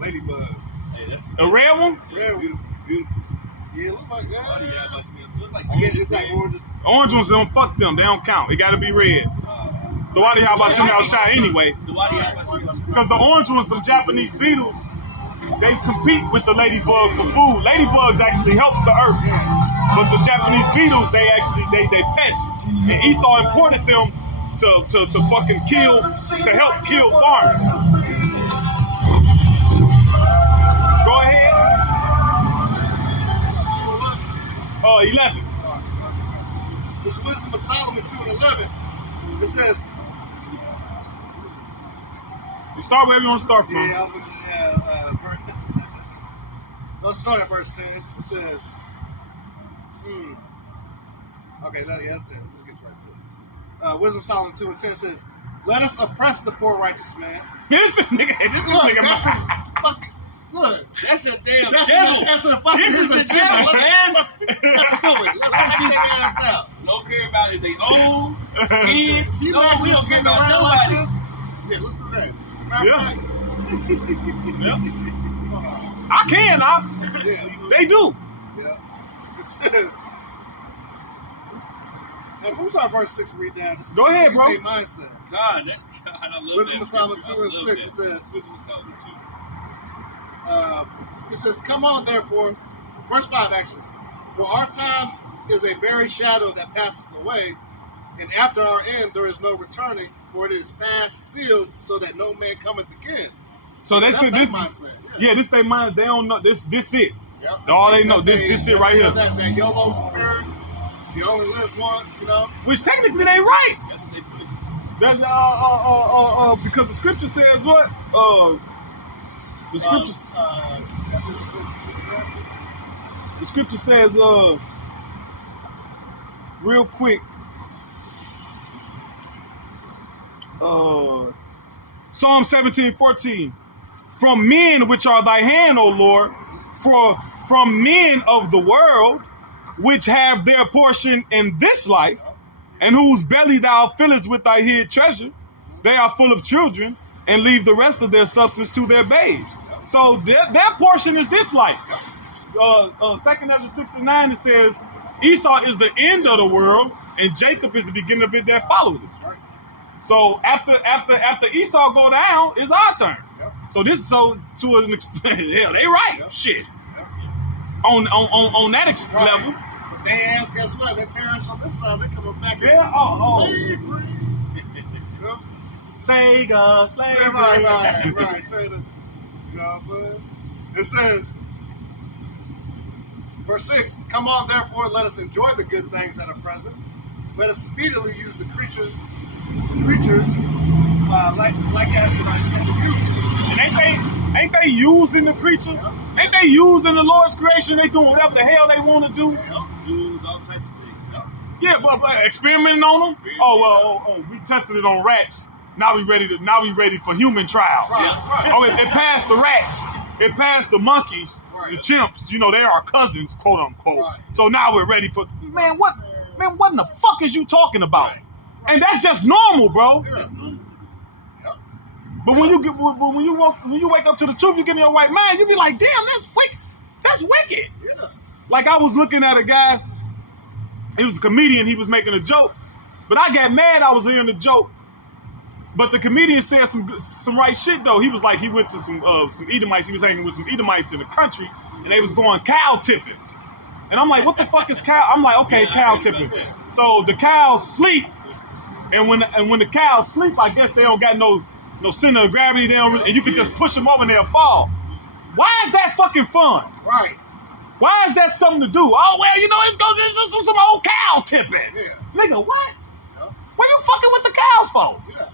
Ladybug. Hey, that's A red one? Red. beautiful. Yeah, it looks like that. Oh, yeah, it must be. It looks like I guess it's like orange. Orange ones don't fuck them. They don't count. It gotta be red. The Wadi Habashim outside anyway. the Wadi Habashim. Because the orange ones, them Japanese beetles, they compete with the ladybugs for food. Ladybugs actually help the earth. But the Japanese beetles, they pest. And Esau imported them to fucking kill, to help kill farmers. Go ahead. says, You start wherever you want to start from. Let's start at verse 10. It says, okay, that's it. Let's get right to it. Wisdom Solomon 2 and 10 says, let us oppress the poor righteous man. This nigga. Look, That's a damn that's devil. this is the devil, man. Let's do it. Let's take that ass out. Don't care about if they old, kids. You No, know, we we don't care sitting about around like nobody. this. Yeah, let's do that. Yeah. Yeah. I can, Yeah. They do. Yeah. It says, who's our verse 6 read down? Just Go ahead, bro. Mindset. God, I love Wisdom that of Solomon scripture. 2 and I love 6, that. it says, Wisdom of Solomon 2. It says, come on, therefore, verse 5 actually, for our time is a very shadow that passes away, and after our end there is no returning, for it is fast sealed, so that no man cometh again. So That's this their mindset. yeah, this they mind. They don't know this it. Yep. All they know this it right here. That YOLO spirit, you only live once, you know. Which technically they right. That's what they push. That's because the scripture says what? The scripture says real quick. Psalm 17:14. From men which are thy hand, O Lord, from men of the world, which have their portion in this life, and whose belly thou fillest with thy hid treasure, they are full of children, and leave the rest of their substance to their babes. So their portion is this life. 2 Ezra 6 and 9, it says, Esau is the end of the world, and Jacob is the beginning of it that followed it. So after Esau go down, it's our turn. Yep. So to an extent, hell, they right. Yep. Shit. On that level. But they ask, guess what? Their parents on this side, they coming back. Yeah. Slavery. You know? Sega, slavery. Right. You know what I'm saying? It says, verse 6, come on, therefore, let us enjoy the good things that are present. Let us speedily use the creatures like as in the future. And ain't they using the creature? Yeah. Ain't they using the Lord's creation? They doing whatever the hell they want to do. Use all types of things. Yeah, but experimenting on them. We tested it on rats. Now we ready for human trials. Right. Oh, it passed the rats. It passed the monkeys, Right. the chimps. You know, they are cousins, quote unquote. Right. So now we're ready for what in the fuck is you talking about? Right. And that's just normal, bro. Yeah. That's normal. Yep. But when you wake up to the truth, you get in your right mind. You be like, damn, that's wicked. Yeah. Like I was looking at a guy. He was a comedian. He was making a joke, but I got mad. I was hearing the joke. But the comedian said some right shit though. He was like, he went to some Edomites. He was hanging with some Edomites in the country, and they was going cow tipping. And I'm like, what the fuck is cow? I'm like, okay, cow tipping. So the cows sleep, and when the cows sleep, I guess they don't got no center of gravity. They don't, and you can just push them over and they'll fall. Why is that fucking fun? Right. Why is that something to do? Oh well, let's do some old cow tipping. Yeah. Nigga, what? Yep. What you fucking with the cows for? Yeah.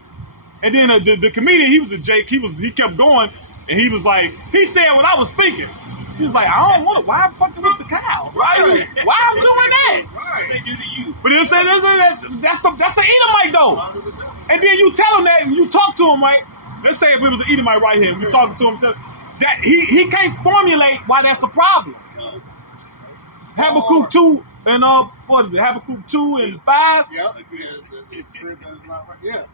And then the comedian, he was a Jake. He kept going, and he was like, he said what I was thinking. He was like, I don't want to. Why I'm fucking with the cows? Why I'm doing that? Right. What they do to you? But that's the Edomite though. And then you tell him that, and you talk to him, right? Let's say if it was an Edomite right here, we talking to him, that he can't formulate why that's a problem. Habakkuk 2 and what is it? Habakkuk 2 and 5. Yep. Yeah. The spirit that's not right. Yeah.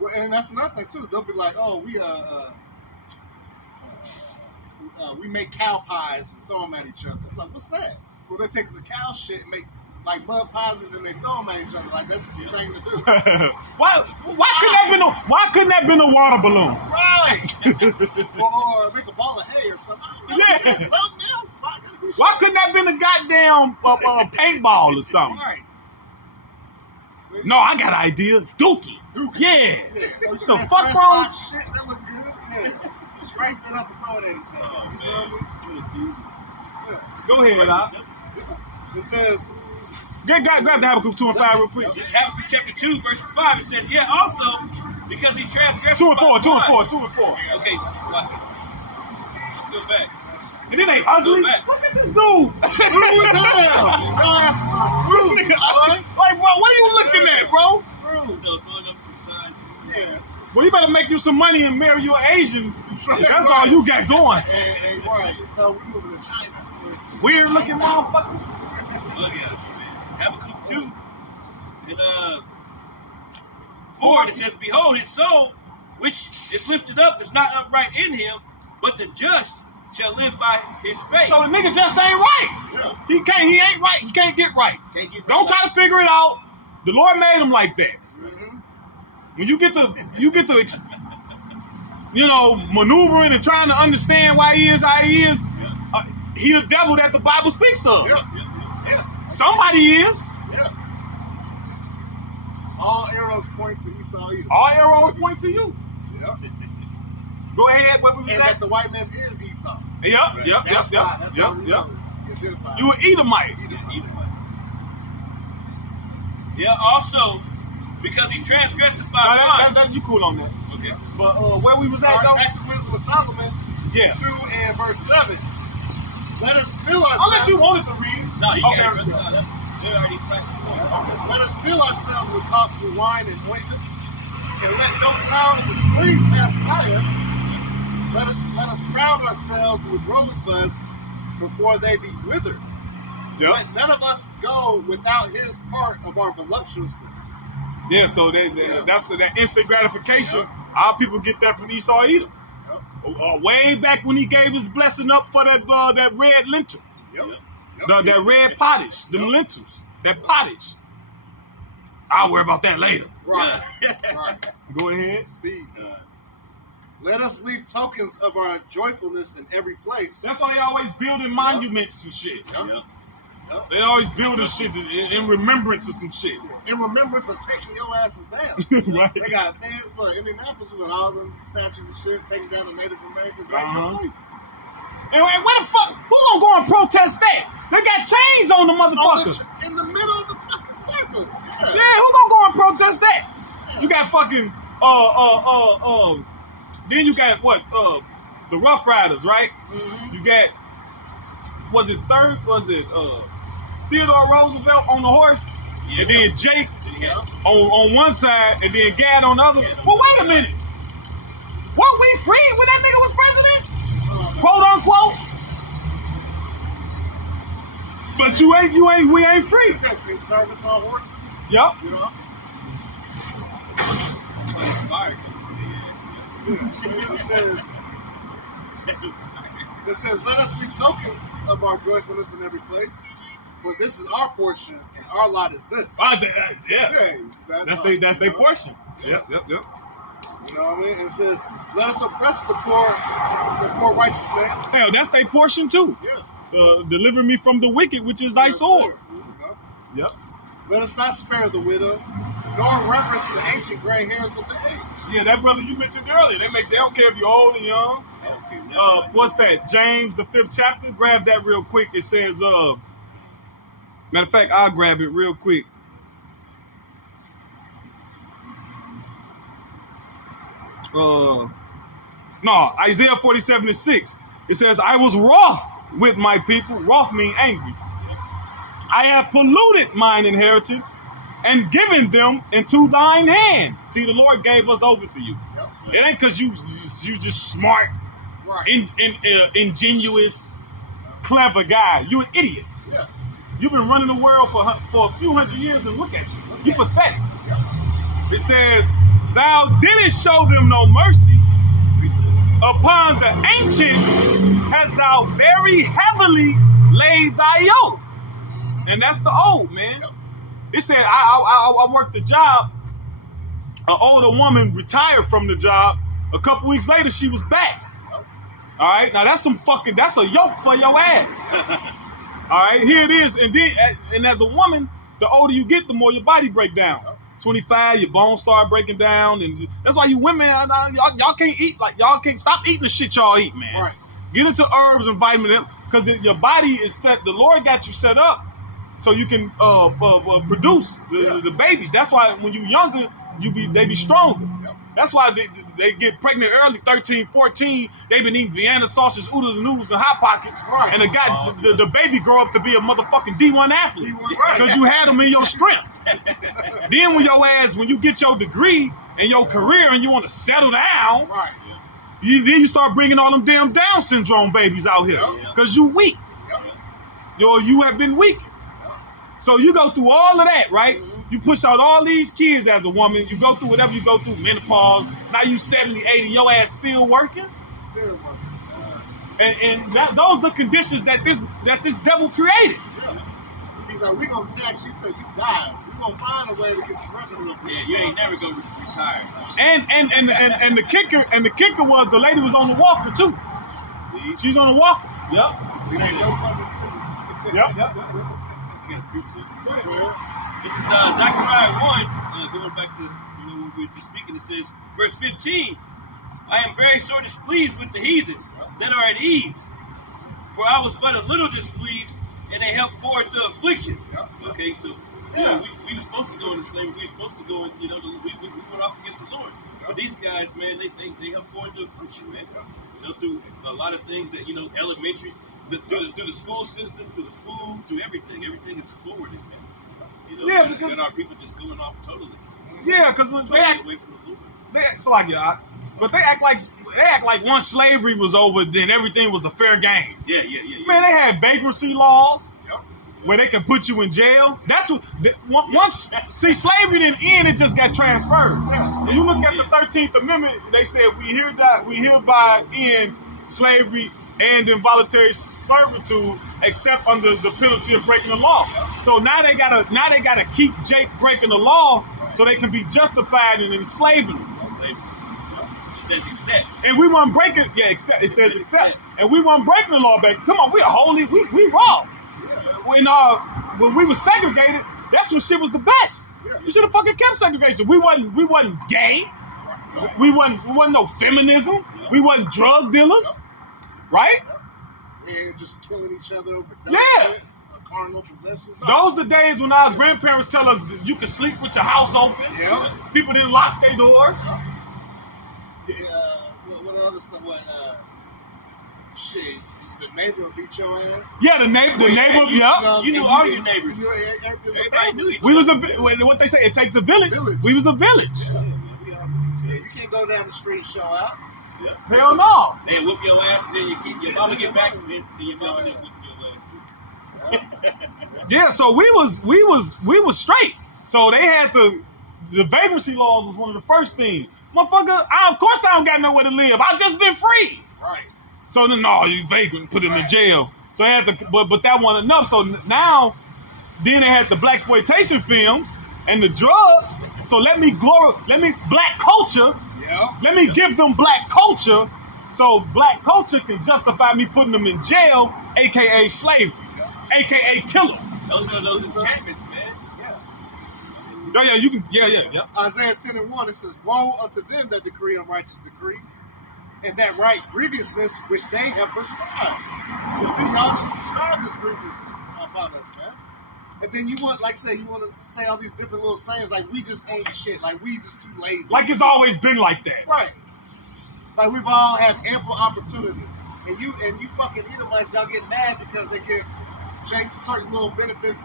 Well, and that's another thing too. They'll be like, "Oh, we make cow pies and throw them at each other." Like, what's that? Well, they take the cow shit and make like mud pies and then they throw them at each other. Like that's the thing to do. Why couldn't that been a water balloon? Right. or make a ball of hay or something. Yeah. Something else. Why couldn't that been a goddamn paintball or something? Right. See? No, I got an idea. Dookie. Yeah. Oh, So fuck wrong. Shit, that look good. Yeah. Scrape it up and throw it at each other. You know what I mean? Yeah. Go ahead, Doc. It says, Grab the Habakkuk 2 and 5 real quick. This is Habakkuk chapter 2, verse 5. It says, yeah, also, because he transgressed 2 and 4, 2 and 4, 2 and 4. Okay, let's go back. And then they ugly. Go back. Look at this dude. Who is that? Rude. Like, bro, what are you looking at, bro? Rude. No, going up to the side. Yeah. Well, you better make you some money and marry you an Asian. That's all you got going. Hey, right. So we moving to China. Weird looking motherfucker. Look at it, man. Habakkuk 2 and 4, it says, behold, his soul, which is lifted up, is not upright in him, but the just shall live by his faith. So the nigga just ain't right. Yeah. He ain't right. He can't get right. Can't get Don't try to figure it out. The Lord made him like that. Mm-hmm. When you get the maneuvering and trying to understand why he is how he is, he the devil that the Bible speaks of. Yeah. Somebody is. Yeah. All arrows point to Esau. All arrows point to you. Yeah. Go ahead. What was And that? that the white man is Esau. Yep. That's why. That's how we Yep. know. Identify. You an Edomite. Yeah, also, because he transgressed by mind. You cool on that. Okay. But where we was All at right, though? back to Wisdom of Solomon, Yeah. 2 and verse 7. Let us fill ourselves. Unless you wanted to read. No, you Okay. can't. They already practiced. Let us fill ourselves with costly wine and ointment, and let no cloud of the spring pass by us. Let us crown ourselves with rosebuds before they be withered. Yep. Let none of us go without his part of our voluptuousness. Yeah, so that's that instant gratification. Our people get that from Esau Edom. Way back when he gave his blessing up for that red lentil. That red pottage, them lentils, that pottage. I'll worry about that later. Right. Right. Go ahead. B. Let us leave tokens of our joyfulness in every place. That's why they always building monuments and shit. Yep. They always building shit in remembrance of some shit. In remembrance of taking your asses down. Right. They got Indianapolis with all them statues and shit, taking down the Native Americans right in the place. And where the fuck? Who gonna go and protest that? They got chains on the motherfuckers. In the middle of the fucking circle. Yeah, who gonna go and protest that? You got fucking then you got what? The Rough Riders, right? Mm-hmm. You got Theodore Roosevelt on the horse, and then Jake on one side, and then Gad on the other. Well, wait a minute. Weren't we free when that nigga was president? Quote unquote. But we ain't free. They have seen service on horses. Yep. You know? That's why it's fire It says, let us leave tokens of our joyfulness in every place, for this is our portion, and our lot is this. Yeah. That's their portion. Yeah. Yep. You know what I mean? It says, let us oppress the poor righteous man. Hell, that's their portion too. Yeah. Deliver me from the wicked, which is thy sword. Yep. Let us not spare the widow, nor reverence the ancient gray hairs of the age. Yeah, that brother you mentioned earlier. They don't care if you're old or young. What's that? James, the 5th chapter. Grab that real quick. It says, matter of fact, I'll grab it real quick. No, Isaiah 47:6. It says, I was wroth with my people. Wroth means angry. I have polluted mine inheritance and given them into thine hand. See, the Lord gave us over to you. Yep. It ain't because you just smart, Right. ingenuous, clever guy. You an idiot. Yeah. You've been running the world for a few hundred years, and look at you. You pathetic. Yep. It says, thou didst show them no mercy. Upon the ancient hast thou very heavily laid thy yoke. And that's the old, man. Yep. It said, I worked the job. An older woman retired from the job. A couple weeks later, she was back. Yep. All right, now that's a yoke for your ass. All right, here it is. And as a woman, the older you get, the more your body break down. 25, your bones start breaking down, and that's why you women, y'all can't eat y'all can't stop eating the shit y'all eat, man. Right. Get into herbs and vitamins, because your body is set. The Lord got you set up so you can produce the babies. That's why when you younger, they be stronger. Yep. That's why they get pregnant early, 13, 14. They been eating Vienna sausage, oodles and noodles, and Hot Pockets. Right. And the baby grow up to be a motherfucking D1 athlete. D1, Because you had them in your strength. Then when you get your degree and your career and you want to settle down, Right. then you start bringing all them damn Down syndrome babies out here. Yep. Because you weak. Yep. You have been weak. So you go through all of that, right? Mm-hmm. You push out all these kids as a woman. You go through whatever you go through, menopause. Now you 70, 80, your ass still working. Still working. And those are the conditions that this devil created. Yeah. He's like, we gonna tax you till you die. We gonna find a way to get some revenue. Yeah, you ain't never gonna retire. And the kicker was the lady was on the walker too. See? She's on the walker. Yep. It ain't no fun to Yep. Yeah, appreciate it. yeah. This is Zechariah 1, going back to when we were just speaking. It says, verse 15, I am very sore displeased with the heathen that are at ease, for I was but a little displeased, and they helped forward the affliction. Okay, so we were supposed to go into slavery. We were supposed to go, we went off against the Lord. But these guys, man, they helped forward the affliction, man. Through a lot of things that elementaries, through the school system, through the food, through everything. Everything is forwarded, man. Because then our people just going off totally. Yeah, because they act away from the Lord. But they act like once slavery was over, then everything was a fair game. Yeah. Man, they had vagrancy laws Yep. where they can put you in jail. That's what slavery didn't end; it just got transferred. When you look at the 13th Amendment, they said we hereby end slavery and involuntary servitude, except under the penalty of breaking the law. So now they gotta keep Jake breaking the law, so they can be justified in enslaving him. It says except. And we weren't breaking. Yeah, it says except. And we weren't breaking the law back. Come on, we are holy. We raw. When we were segregated, that's when shit was the best. We should have fucking kept segregation. We wasn't gay. We wasn't no feminism. We wasn't drug dealers. Right? We ain't just killing each other over Yeah. carnal possessions. Those the days when our grandparents tell us that you can sleep with your house open. Yeah. People didn't lock their doors. What other stuff? Shit, the neighbor will beat your ass. Yeah, the neighbor. Yeah. You knew all your neighbors. Everybody knew each We was what they say. It takes a village. We was a village. Yeah, you can't go down the street and show out. Yeah. Hell no. They whoop your ass, then your mama get back, and then your mama just whoop your ass too. Yeah, so we was straight. So they had the vagrancy laws was one of the first things. Motherfucker, of course I don't got nowhere to live. I just been free. Right. So no, you vagrant, put him in jail. So they had to, but that wasn't enough. So now, then they had the blaxploitation films and the drugs. So let me black culture. Yeah. Let me give them black culture, so black culture can justify me putting them in jail, aka slavery, aka kill them. Those are those enchantments, man. Yeah. You can. Yeah. Isaiah 10:1, it says, "Woe unto them that decree unrighteous decrees, and that write grievousness which they have prescribed." You see, y'all prescribed this grievousness about us, man. And then you want to say all these different little sayings like we just ain't shit, like we just too lazy. Like it's always been like that. Right. Like we've all had ample opportunity. And you fucking Edomites, y'all get mad because they get certain little benefits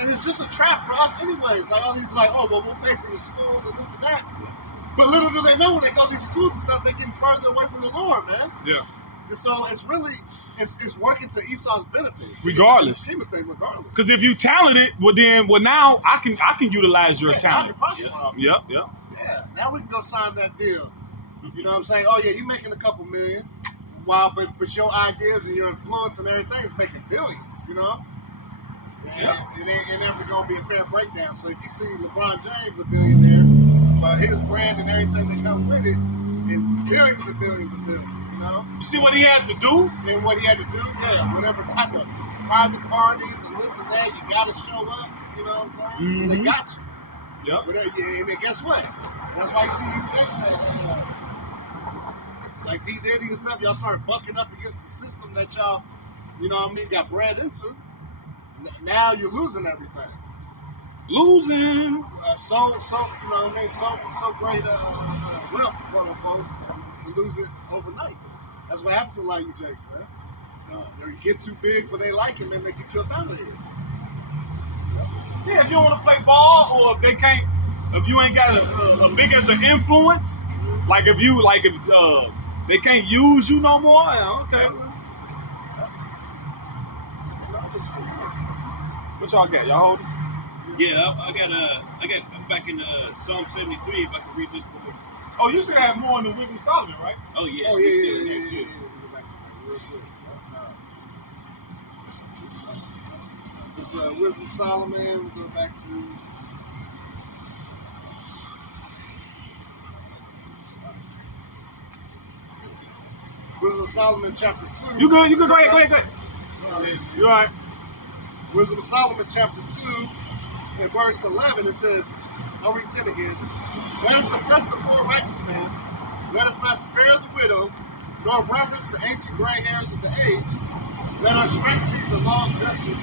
and it's just a trap for us anyways. Like all these we'll pay for your school and this and that. But little do they know when they go to these schools and stuff, they get farther away from the Lord, man. Yeah. And so it's really it's working to Esau's benefits. Regardless. Regardless. Because if you talented, now I can utilize your talent. Yeah. Yeah. Now we can go sign that deal. You know what I'm saying? Oh yeah, you making a couple million. Wow, but your ideas and your influence and everything is making billions, you know? Yeah. It ain't never gonna be a fair breakdown. So if you see LeBron James a billionaire, but his brand and everything that comes with it is billions and billions and billions, you know? You see what he had to do? And what he had to do, whatever type of private parties and this and that, you gotta show up, you know what I'm saying? Mm-hmm. They got you. Yep. And then guess what? That's why you see Hugh Jackson, like P. Diddy and stuff, y'all start bucking up against the system that y'all, got bred into. Now you're losing everything. Losing. So you know what I mean? So great wealth, quote unquote, to lose it overnight. That's what happens to a lot of you jakes, man. You get too big for they liking, then they get you up out of here. Yeah, if you don't want to play ball, or if they can't, if you ain't got a big as an influence, like if they can't use you no more, okay. What y'all got? Y'all holding? Yeah, I'm back in Psalm 73. If I can read this one. Oh, you should have more in the Wisdom of Solomon, right? Oh yeah. Oh we're yeah, still in yeah, there, yeah, too. Real quick. It's Wisdom of Solomon. We'll go back to. Wisdom of Solomon, chapter 2. You good? Go ahead. You all right? Wisdom of Solomon, chapter 2, in verse 11, it says, I'll read 10 again. Let us oppress the poor righteous man. Let us not spare the widow, nor reverence the ancient gray hairs of the age. Let our strength be the law of justice,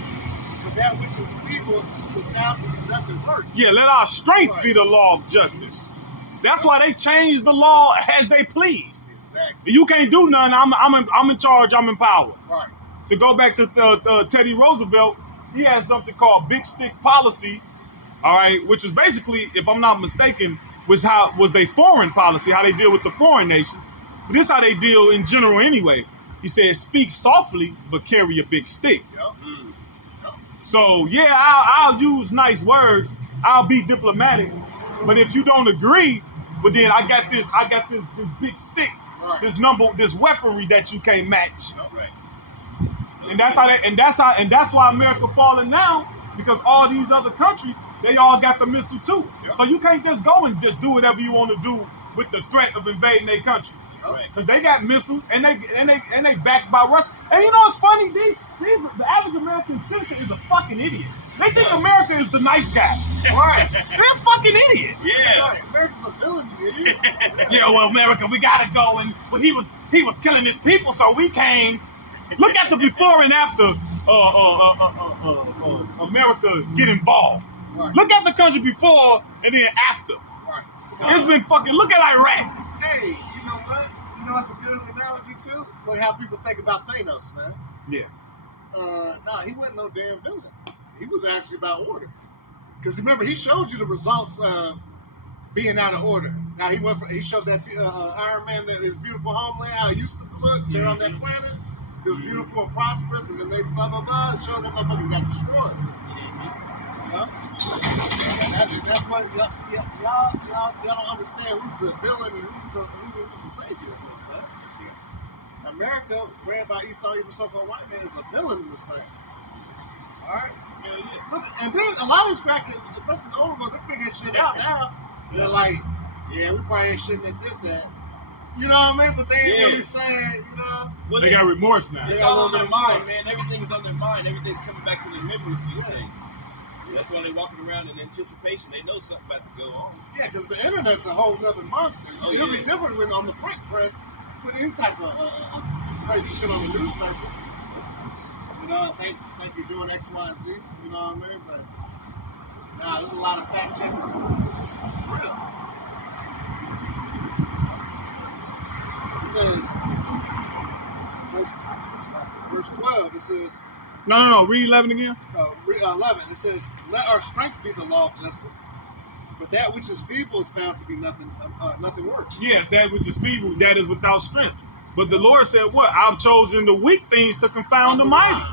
but that which is evil is found to be nothing worth. Yeah, let our strength be the law of justice. That's why they changed the law as they please. Exactly. You can't do nothing. I'm in charge. I'm in power. Right. To go back to Teddy Roosevelt, he had something called big stick policy, all right, which was basically, if I'm not mistaken, was their foreign policy, how they deal with the foreign nations. But this is how they deal in general anyway. He said, speak softly, but carry a big stick. Yep. Yep. So yeah, I'll use nice words. I'll be diplomatic. But if you don't agree, but then I got this big stick, Right. this weaponry that you can't match. That's right. And that's why America falling now, because all these other countries, they all got the missile too. Yep. So you can't just go and just do whatever you want to do with the threat of invading their country. Right. Because they got missiles and they backed by Russia. And you know what's funny? The average American citizen is a fucking idiot. They think America is the nice guy. Right. They're fucking idiots. Yeah. Right. America's the villain, you idiot. Yeah, well, America, we gotta go, and but he was killing his people, so we came. Look at the before and after America get involved. Right. Look at the country before and then after. Right. It's been fucking. Look at Iraq. Hey, you know what? You know what's a good analogy too? Like how people think about Thanos, man. Yeah. Nah, he wasn't no damn villain. He was actually about order. Because remember, he showed you the results of being out of order. Now he showed that Iron Man, that his beautiful homeland, how it used to look. They're on that planet. It was beautiful and prosperous, and then they blah blah blah. And showed that motherfucker got destroyed. You know? That's what y'all don't understand who's the villain and who's the savior in this, man. America, ran by Esau, even so-called white man, is a villain in this thing. All right. Look, and then a lot of these crackers, especially the older ones, they're figuring shit out now. They're like, yeah, we probably shouldn't have did that. You know what I mean? But they ain't really saying, you know. Well, They got remorse now. it's all on their mind, man. Everything is on their mind. Everything's coming back to their memories these days. That's why they're walking around in anticipation. They know something about to go on. Yeah, because the internet's a whole other monster. Oh, It'll yeah. be different when on the print press, put any type of crazy shit on the newspaper. You know, think you're doing X, Y, and Z. You know what I mean? But nah, there's a lot of fact checking to do. Real. It says, verse 12, it says, No. Read 11 again. 11, it says, let our strength be the law of justice, but that which is feeble is found to be nothing worth. Yes, that which is feeble, that is without strength. But the Lord said, what? I've chosen the weak things to confound the mighty.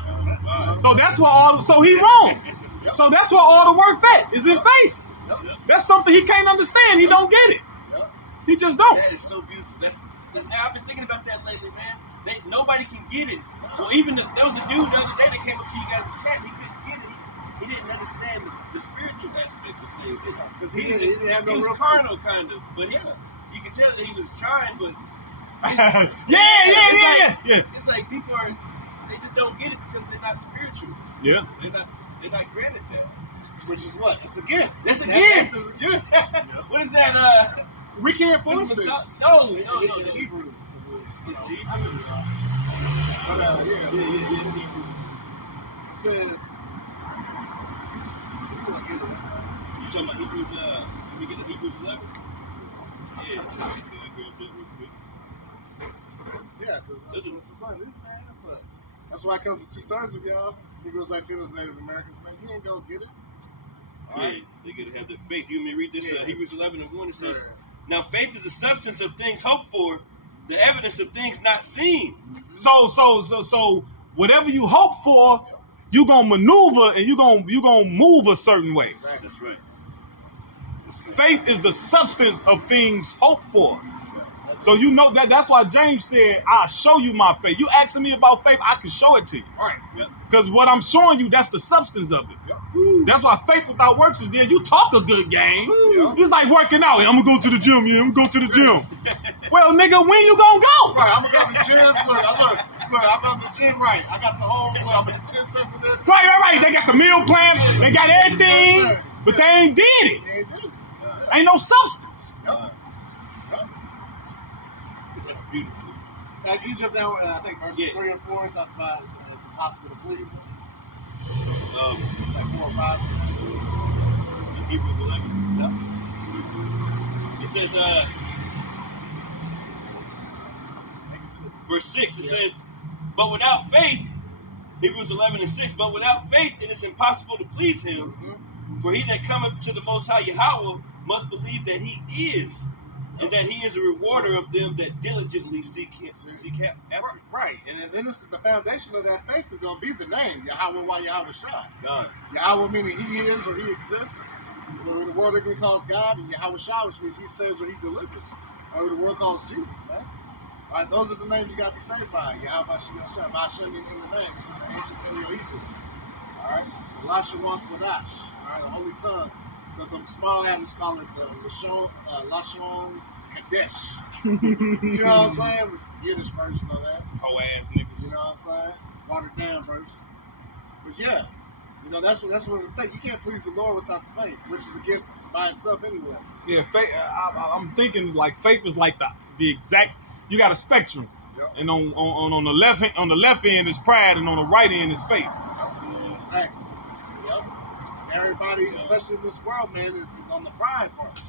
So that's why so he wrong. So that's why all the work at is in faith. That's something he can't understand. He don't get it. He just don't. That is so beautiful. That's I've been thinking about that lately, man. Nobody can get it. Well, even there was a dude the other day that came up to you guys' camp. He couldn't get it. He didn't understand the spiritual aspect of things. Because he didn't have no he was real carnal, kind of. But you can tell that he was trying, but yeah. it's like people they just don't get it because they're not spiritual. Yeah. They're not granted that. Which is what? It's a gift. That's a That gift. gift is a gift. What is that? We can't force this. No. The Hebrews. But yeah. It says, Yeah, can I grab that real quick? Yeah, because this is fun. This man, but that's why I come to 2/3 of y'all Negroes, Latinos, Native Americans. Man, you ain't gonna get it. All Yeah, right. they gotta have their faith. You want me to read this? Yeah. Hebrews 11:1. It says, Yeah. "Now faith is the substance of things hoped for, the evidence of things not seen." So whatever you hope for, you gonna maneuver and you gonna move a certain way. Exactly. That's right. Faith is the substance of things hoped for. So you know that's why James said, I'll show you my faith. You asking me about faith, I can show it to you. All right. Yep. Because what I'm showing you, that's the substance of it. Yep. That's why faith without works is there. You talk a good game. Yep. It's like working out. I'm gonna go to the gym, I'm gonna go to the gym. Well, nigga, when you gonna go? Right, I'm gonna go to the gym. Look, I'm on the gym. Right, I got the whole. I'm gonna 10 cents of this. Right. They got the meal plan, they got everything, but they ain't did it. Yeah, it did. Ain't no substance. Yep. That's beautiful. Now, can you jump down? I think verses Yeah. 3 and 4 talks about it's impossible to please him. Um, Like 4 or 5. Hebrews 11. Yep. It says, Maybe 6. verse 6, it Yeah. says, "But without faith," Hebrews 11:6, "But without faith it is impossible to please him. Mm-hmm. For he that cometh to the Most High Yahweh must believe that he is, and that he is a rewarder of them that diligently seek after him." Right, and then it's the foundation of that faith is going to be the name Yahweh Why Yahweh Shai. God. Yahweh meaning he is or he exists. Or the world literally calls God, and Yahweh Shai, which means he saves or he delivers. Or the world calls Jesus, man. All right, those are the names you got to be saved by. Yahweh Shai, Hashem in the name. It's in the ancient Paleo-Hebrew. All right, Lashawan Kodash. All right, the holy tongue. So from small habits, call it the Lashon Kadesh. You know what I'm saying? It's the Yiddish version of that. Oh ass niggas. You know what I'm saying? Watered down version. But yeah, you know that's what it's take. You can't please the Lord without the faith, which is a gift by itself anyway. Yeah, faith. I'm thinking like faith is like the exact. You got a spectrum, Yep. and on the left end is pride, and on the right end is faith. Exactly. Yep. Everybody, especially in this world, man, is on the pride part.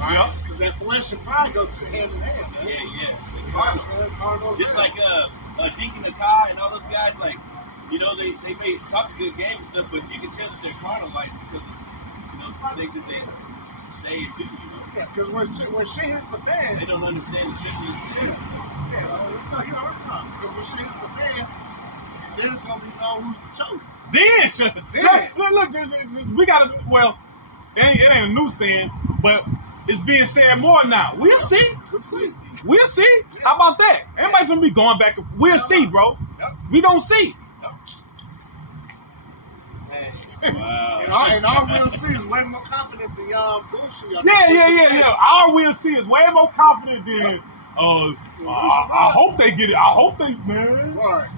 Yep. Because that flesh and pride go hand in hand, man. Yeah. The Cardinals, Just like Deacon Nakai and all those guys, like, you know, they may talk a good game and stuff, but you can tell that they're carnal life because of, you know, things that they say and do, you know. Yeah, because when shit hits the fan, They don't understand the simplest. because when shit hits the fan, then it's gonna be known who's the chosen. Then look, we gotta. Well, it ain't a new saying, but it's being said more now. We'll see. We'll see. How about that? Everybody's gonna be going back. We'll see, bro. Yep. We gonna see. Wow. And our we'll see is way more confident than y'all bullshit. Yeah. Our we'll see is way more confident than. I hope they get it. I hope they, man. Right.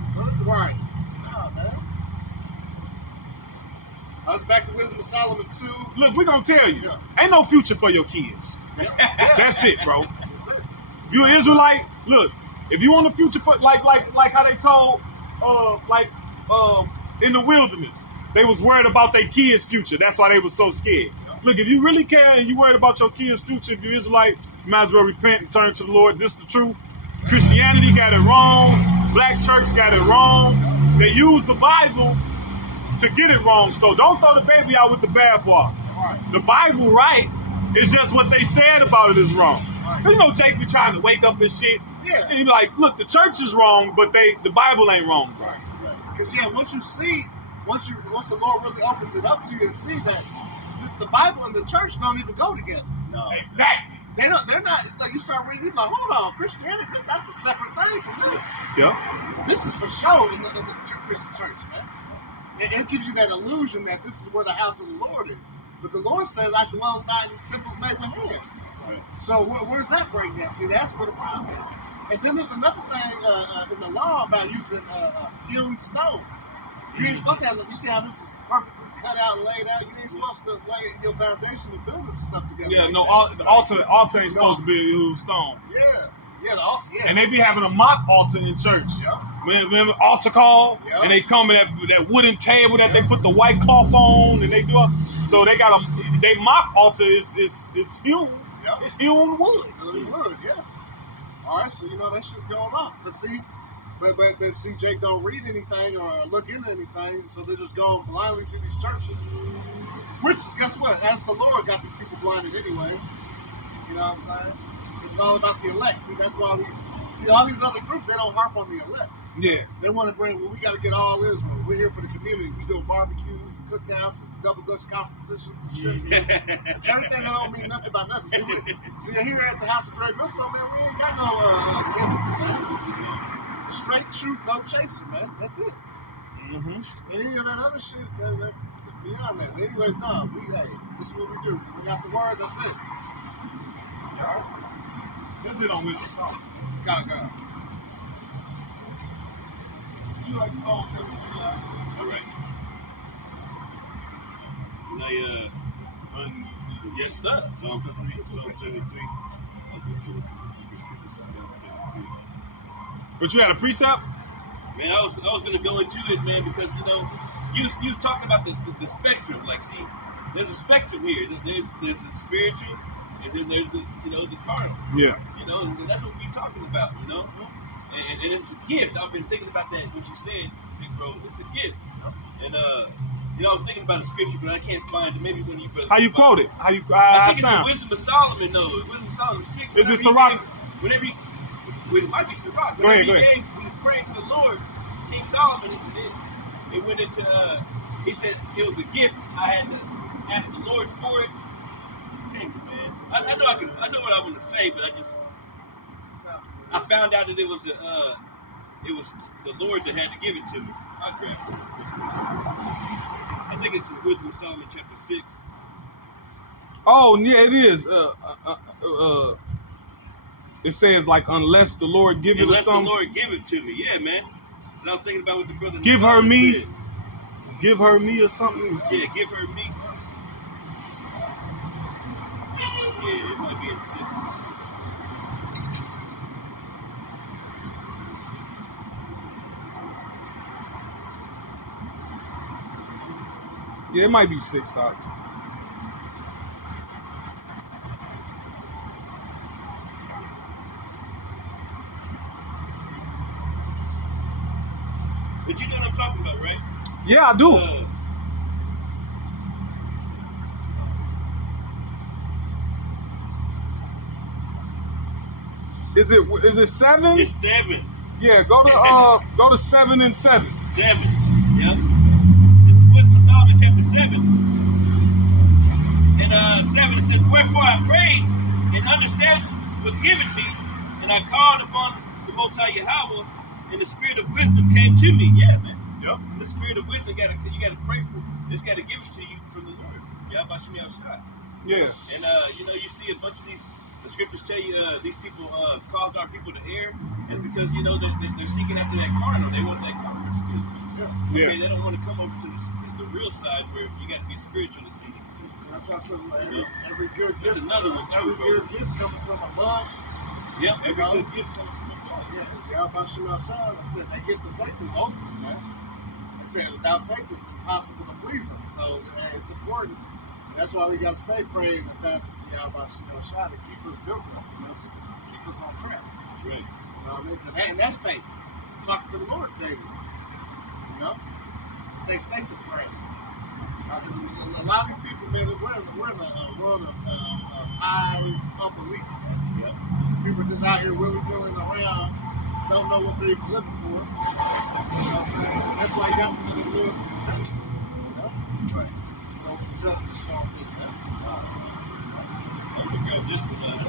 Nah, man. I was back to Wisdom of Solomon 2. Look, we gonna tell you, Yeah. ain't no future for your kids. Yeah. That's it, bro. That's it. If you an Israelite, look, if you want a future for like how they told in the wilderness, they was worried about their kids' future. That's why they was so scared. Look, if you really care and you worried about your kids' future, if you're Israelite, you might as well repent and turn to the Lord. This is the truth. Christianity got it wrong. Black church got it wrong. They use the Bible to get it wrong. So don't throw the baby out with the bathwater. Right. The Bible right. It's just what they said about it is wrong. You know, Jake be trying to wake up and shit. Yeah. And you like, look, the church is wrong, but the Bible ain't wrong. Right. Because once the Lord really opens it up to you and see that the Bible and the church don't even go together. No. Exactly. They're not like you start reading, you're like, hold on, Christianity, that's a separate thing from this. Yeah. This is for show in the Christian church, man. It gives you that illusion that this is where the house of the Lord is. But the Lord says, I dwell not in temples made with hands. So where's that breakdown? See, that's where the problem is. And then there's another thing in the law about using hewn stone. You ain't supposed to have, you see how this is perfectly cut out and laid out? You ain't supposed to lay your foundation and build this stuff together. Yeah, like no, that. the altar ain't supposed to be used stone. Yeah, the altar, yeah. And they be having a mock altar in church. Yeah. Remember altar call? Yeah. And they come in that wooden table that they put the white cloth on, and they do it. So they got they mock altar is huge. Yep. It's hewn wood. Wood, yeah. All right, so you know that shit's going on. But see, but see, Jake don't read anything or look into anything, so they're just going blindly to these churches. Which, guess what? As the Lord got these people blinded anyways. You know what I'm saying? It's all about the elect. See, that's why we see all these other groups. They don't harp on the elect. Yeah. They want to bring. Well, we got to get all Israel. We're here for the community. We do barbecues, and cookouts, and double Dutch competitions and shit. Everything that don't mean nothing about nothing. See, here at the House of Great Millstone, man, we ain't got no gimmicks, man. Straight truth, no chaser, man. That's it. Mm-hmm. Any of that other shit, that's beyond that. But anyways, no, this is what we do. We got the word. That's it. All right. That's it on Wisdom Song. Got it. You like the song? All right. Yes, sir. Psalm 73. But you had a precept? Man, I was gonna go into it, man, because you was talking about the spectrum. Like, see, there's a spectrum here. There's a spiritual, and then there's the carnal. Yeah. And that's what we're talking about. And it's a gift. I've been thinking about that. What you said, big bro. It's a gift. And I was thinking about a scripture, but I can't find it. Maybe when you brothers. How you quote it? How you? I think it's sound? in Wisdom of Solomon, though. Wisdom of Solomon 6. Is it Sirach? Whenever he, it might be Sirach. Go ahead. He was praying to the Lord, King Solomon, and then it went into. He said it was a gift. I had to ask the Lord for it. Dang, man. I know I know what I want to say, but I found out that it was the Lord that had to give it to me. I'll grab it. I think it's in Wisdom of Solomon chapter 6. Oh yeah, it is. It says like unless the Lord give it or Unless the something. Lord give it to me, yeah, man. And I was thinking about what the brother Give her me. said. Give her me or something. Yeah, give her me. Yeah, it might be in 6. Yeah, it might be 6. Doc. But you know what I'm talking about, right? Yeah, I do. Is it 7? It's 7. Yeah, go to 7 and 7. 7. Yep. This is Wisdom of Solomon chapter 7. And 7 it says, "Wherefore I prayed, and understanding was given me, and I called upon the Most High Yahweh, and the spirit of wisdom came to me." Yeah, man. Yep. The spirit of wisdom you gotta pray for. It's gotta give it to you from the Lord. Yahweh Shem Yahushua. Yeah. And you see a bunch of the scriptures tell you these people caused our people to err. It's because they're seeking after that carnal. They want that comfort still. Yeah. Okay, they don't want to come over to the real side where you got to be spiritual to see these things. That's why I said every good There's gift. another one too, Every bro. good gift coming from above. Yep, every good gift comes from above. Yeah, Yahweh Shem Yahushua. I said that gift of faith is ultimate, man. I said without faith it's impossible to please Him. So it's important. And that's why we got to stay praying and fasting to Yahweh Shem Yahushua to keep us built up, keep us on track. That's right. You know what I mean? And that's faith. Talking to the Lord daily. It takes faith to pray. A lot of these people, man, we're in a world of high unbelief. Yep. People just out here willy-nilly around, don't know what they're even looking for. You know what I'm saying? That's why you got to really live in protection. Right. The justice is going to be that. I'm going to grab this one.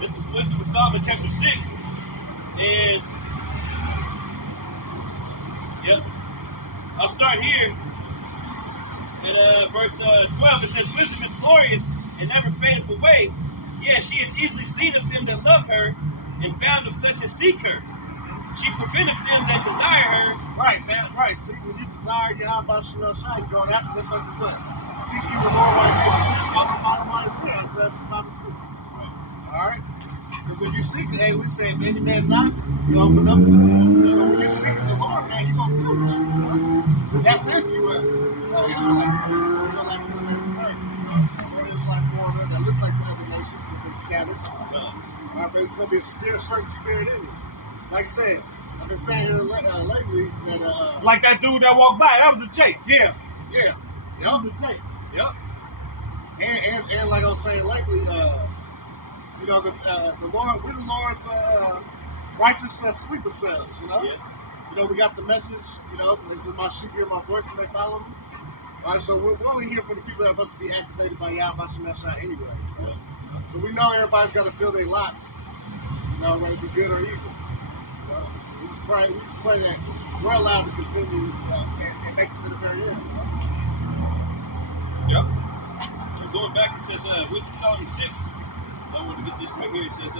This is Wisdom of Solomon chapter 6. And, yep. I'll start here at verse 12. It says, "Wisdom is glorious and never fadeth away. Yeah, she is easily seen of them that love her, and found of such as seek her. She preventeth them that desire her." Right, man. Right. See, when you desire Yahweh Shem Yahushua, you're going after this verse is what? Seek you the Lord while you may find the bottom line is there. Isaiah 5:6. All right? Because if you seek it, hey, we say, if any man knock, you open up to him. So when you seek the Lord, man, He's going to deal with you. That's if you Israelite. You're going to let him pray. Or Israelite born that looks like the other nation, but scattered. But it's going to be a certain spirit in you. Like I said, I've been saying here lately that... like that dude that walked by, that was a Jake. Yeah. That was a Jake. Yep. And like I was saying lately, you know, the Lord, we're the Lord's righteous sleeper cells, you know? Yeah. You know, we got the message, you know, this is my sheep hear my voice and they follow me. All right, so we're only here for the people that are about to be activated by Yahweh Shemashah anyways, right? But we know everybody's got to fill their lots, you know, whether it be good or evil. You know? We just pray that we're allowed to continue and make it to the very end. Yep. Going back, it says, Wisdom Solomon 6. I want to get this right here. It says,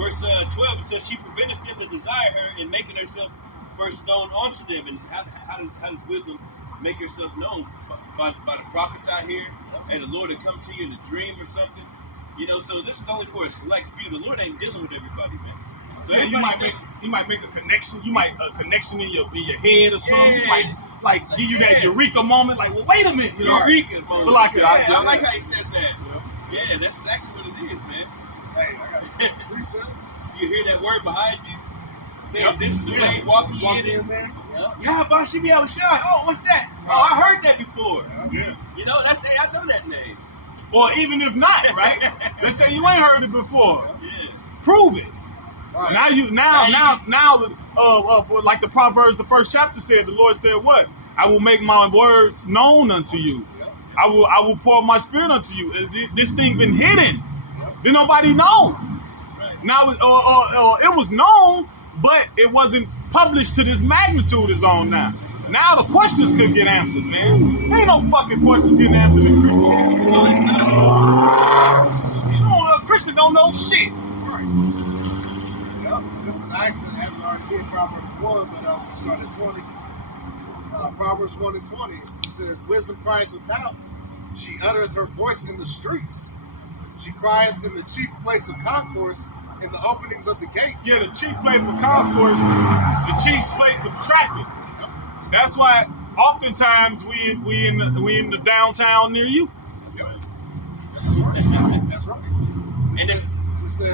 verse 12, it says, she preventeth them that desire her in making herself first known unto them. And how does wisdom make herself known? By the prophets out here, and the Lord will come to you in a dream or something. You know, so this is only for a select few. The Lord ain't dealing with everybody, man. So Yeah, you might make a connection. You might a connection in your head or something. Yeah. You might like give you that eureka moment. Like, well, wait a minute, you know. Eureka moment. So like, I like how you said that. Yeah, that's exactly what it is, man. Hey, I got it. Reset. You hear that word behind you? Saying, Yep. this is the way, walk ye in there. Yep. Yeah, Bashibi Al-Shah. Oh, what's that? Oh, I heard that before. Yeah. You know, I know that name. Or even if not, right? Let's say you ain't heard it before. Yeah. Prove it. Right. Now, like the Proverbs, the first chapter said, the Lord said, "What? I will make my words known unto you. Yep. I will pour my spirit unto you." This thing been hidden. Yep. Did nobody know? That's right. Now, it was known, but it wasn't published to this magnitude it's on now. Now the questions could get answered, man. There ain't no fucking questions getting answered in Christianity. No, it's not. Christian don't know shit. Yep. This is actually having already been Proverbs 1, but I was going to start at 20. Proverbs 1 and 20. It says, wisdom crieth without. She uttereth her voice in the streets. She crieth in the chief place of concourse, in the openings of the gates. Yeah, the chief place for concourse, the chief place of traffic. That's why oftentimes we in the downtown near you. Yep. That's right. That's right. And it says,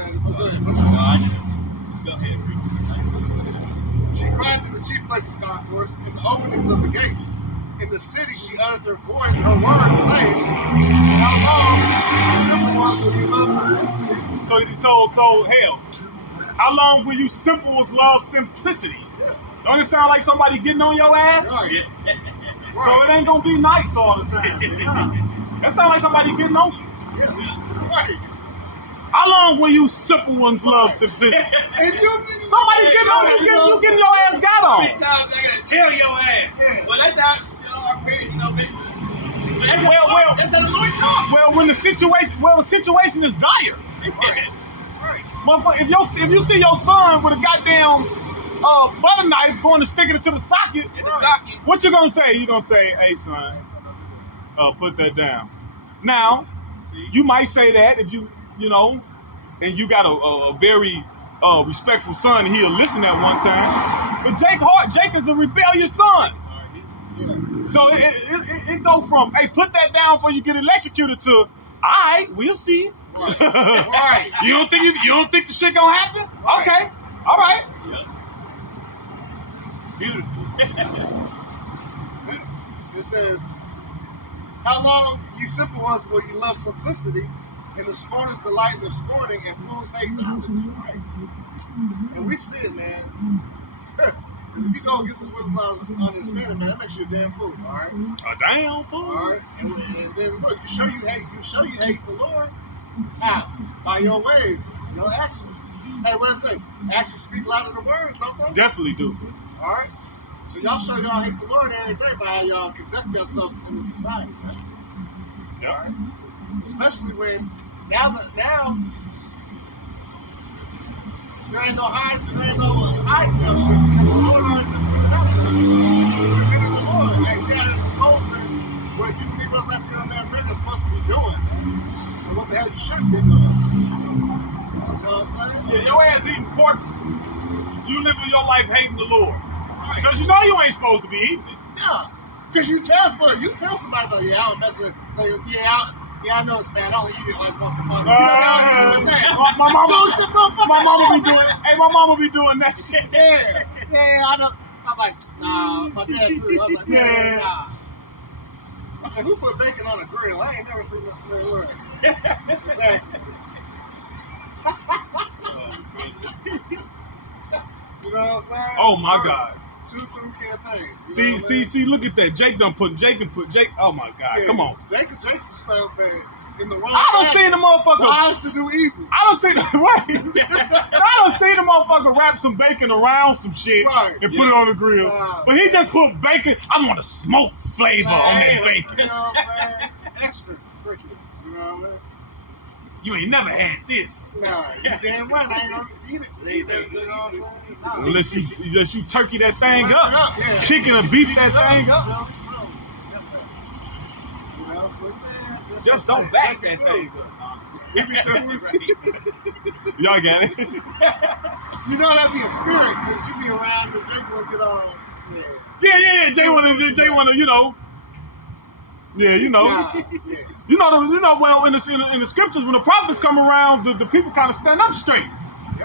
go ahead. she cried in the chief place of concourse, in the openings of the gates. In the city she uttered her voice, her word, saying, how long the simple ones will you love simplicity? So hell, how long will you simple ones love simplicity? Yeah. Don't it sound like somebody getting on your ass? Right. So it ain't gonna be nice all the time. That sound like somebody getting on you. Yeah. Right. How long will you simple ones love simplicity? And Somebody getting on you, you getting your ass got How on. many times I gotta tell your ass? Yeah. Well, that's how, our parents, that's how the Lord talk. Well, when the situation is dire. Right. Motherfucker, if you see your son with a goddamn butter knife going to stick it into the socket, In the socket. what you gonna say? You gonna say, "Hey, son, put that down." Now, you might say that if you know, and you got a very respectful son, he'll listen at one time. But Jake is a rebellious son. Yeah. So it go from, "Hey, put that down before you get electrocuted," to, "All right, we'll see." Right. Right. You don't think the shit gonna happen? Right. Okay, all right. Yep. Beautiful. It says, how long, ye simple ones, will you love simplicity, and the scorners delight in the scorning, and fools hate knowledge, right? And we see it, man. If you go against this wisdom and understanding, man, that makes you a damn fool, all right? A damn fool. All right? And then, look, you show you hate the Lord. How? By your ways, your actions. Hey, what I say? Actions speak louder than words, don't they? Definitely do. All right? So y'all show y'all hate the Lord every day by how y'all conduct yourself in the society, man. Yeah. Especially when now there ain't no hiding that shit because the Lord already been put it out there. We're in the Lord. Like they gotta expose what you people left here on that ring are supposed to be doing, man. And what the hell you shouldn't be doing. You know what I'm saying? Yeah, your ass eating pork. You living your life hating the Lord. Right. Because you know you ain't supposed to be eating it. Yeah. Because you tell somebody, like, yeah, I don't mess with, like, yeah, Yeah, I know it's bad. I only eat it like once a month. My mama be doing. Hey, my mama be doing that shit. Yeah. I'm like, nah. My dad too. I was like, man, nah. I said, who put bacon on a grill? I ain't never seen no grill. Exactly. You know what I'm saying? Oh my God. 2 through campaign. See, look at that. Jake. Oh my God, Yeah, come on. Jason stuff, man. In the wrong I don't see the motherfucker. Wise to do evil. I don't see the motherfucker wrap some bacon around some shit and put it on the grill. But he just put bacon. I want a smoke flavor on that bacon. You know what I'm saying? Extra freaking. You know what I mean? You ain't never had this. Nah, you damn right. I ain't gonna eat it. You know what I'm saying? Nah. Unless you turkey that thing Turkey up. yeah. Chicken or beef that thing up. You know, so, man, Just don't bash that thing up. Y'all got it? You know that'd be a spirit because you be around the Jake will get all. Yeah. Jay wanna, you know. Yeah, you know. Yeah. You know. Well, in the scriptures, when the prophets come around, the people kind of stand up straight.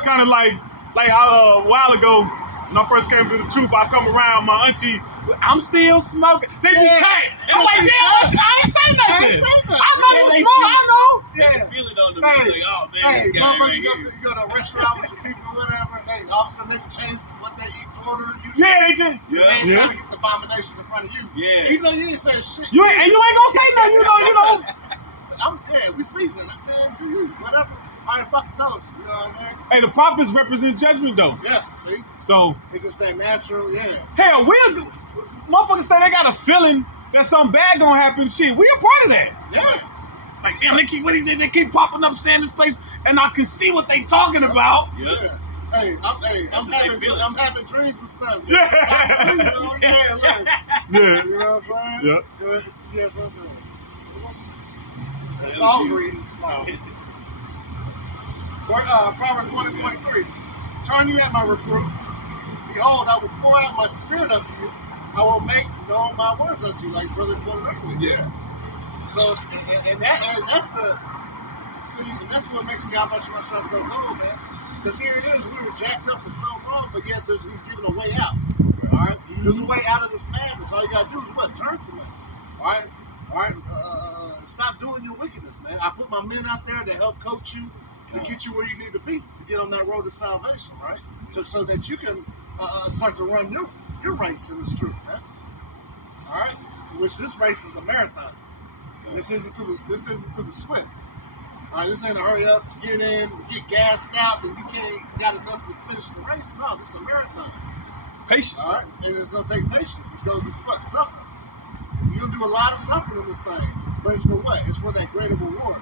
Kind of like a while ago when I first came to the truth. I come around, my auntie, I'm still smoking. They be cut. I'm like, yeah, I ain't say nothing. I know you smoke. I know. They can feel it on the music. Like, oh man, this guy right here. You go to a restaurant with your people or whatever, and all of a sudden they can change what they eat order. Yeah, they just. They ain't trying to get the abominations in front of you. Yeah. Even though you ain't saying shit. You ain't gonna say nothing. You know. We seasoned. Man, do you whatever. I done fucking told you. You know what I mean? Hey, the prophets represent judgment though. Yeah. See. So. It's just that natural. Yeah. Hell, motherfuckers say they got a feeling that something bad gonna happen. Shit, we a part of that. Yeah. Like, damn, they keep popping up saying this place, and I can see what they talking about. Yeah. Hey, I'm having dreams and stuff. Yeah. You know what I'm saying? Yeah. Yeah, something. That I was was you. reading. Proverbs 1:23. Turn you at my reproof. Behold, I will pour out my spirit unto you. I will make known my words unto you, like brother quoted earlier. Yeah. So, and that's what makes the Yahweh Shemashah so cool, man. Because here it is, we were jacked up for so long, but yet he's giving a way out. All right? There's a way out of this madness. All you got to do is what? Turn to me. All right? Stop doing your wickedness, man. I put my men out there to help coach you, to get you where you need to be, to get on that road to salvation, right? So that you can start to run your race in this truth, man. All right? Which this race is a marathon. This isn't to the swift. All right, this ain't a hurry up, get in, get gassed out, and you got enough to finish the race. No, this is a marathon. Patience. All right, and it's gonna take patience, which goes into what? Suffering. You're gonna do a lot of suffering in this thing, but it's for what? It's for that greater reward.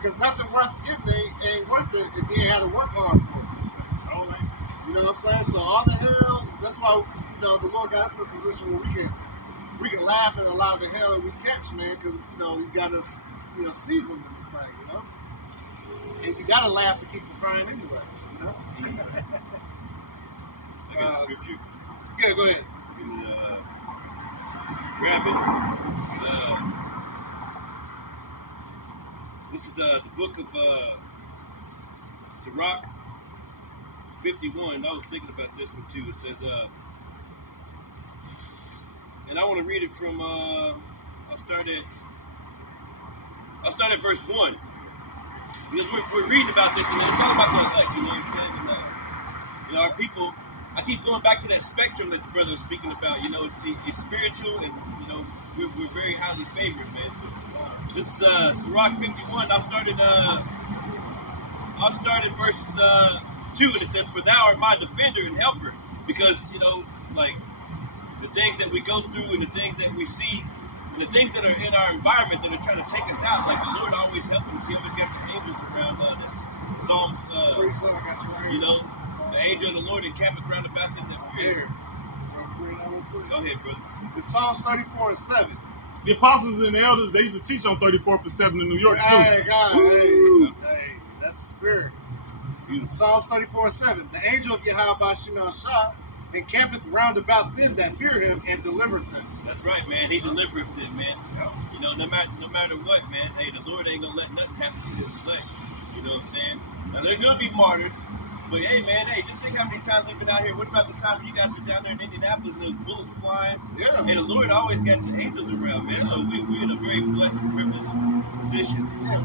Because nothing worth getting ain't worth it if you ain't had to work hard for it. You know what I'm saying? So all the hell, that's why the Lord got us in a position where we can laugh at a lot of the hell that we catch, man, because He's got us seasoned in this thing, and you gotta laugh to keep from crying anyways, I got a scripture. Yeah, go ahead. Grab it. This is the book of Sirach 51. I was thinking about this one too. It says, and I want to read it from. I'll start at verse 1 because we're reading about this, and it's all about the elect. You know what I'm saying? And, our people. I keep going back to that spectrum that the brother was speaking about. It's spiritual, and we're very highly favored, man. So this is Sirach 51. I'll start at verse 2, and it says, "For thou art my defender and helper," because like the things that we go through and the things that we see and the things that are in our environment that are trying to take us out. Like the Lord always helps us. He always got the angels around us. Psalms, the angel of the Lord encampeth round about them that fear. Go ahead, brother. It's Psalms 34:7. The apostles and the elders, they used to teach on 34:7 in New York too. Hey, God, hey, that's the spirit. Psalms 34:7. The angel of Yahweh Shemashah and campeth round about them that fear him, and delivereth them. That's right, man. He delivered them, man. You know, no matter what, man. Hey, the Lord ain't gonna let nothing happen to his elect. You know what I'm saying? Now there's gonna be martyrs, but hey, man, hey, just think how many times we've been out here. What about the time when you guys were down there in Indianapolis and there was bullets flying? Yeah. Hey, the Lord always got the angels around, man. So we're in a very blessed and privileged position. Yeah,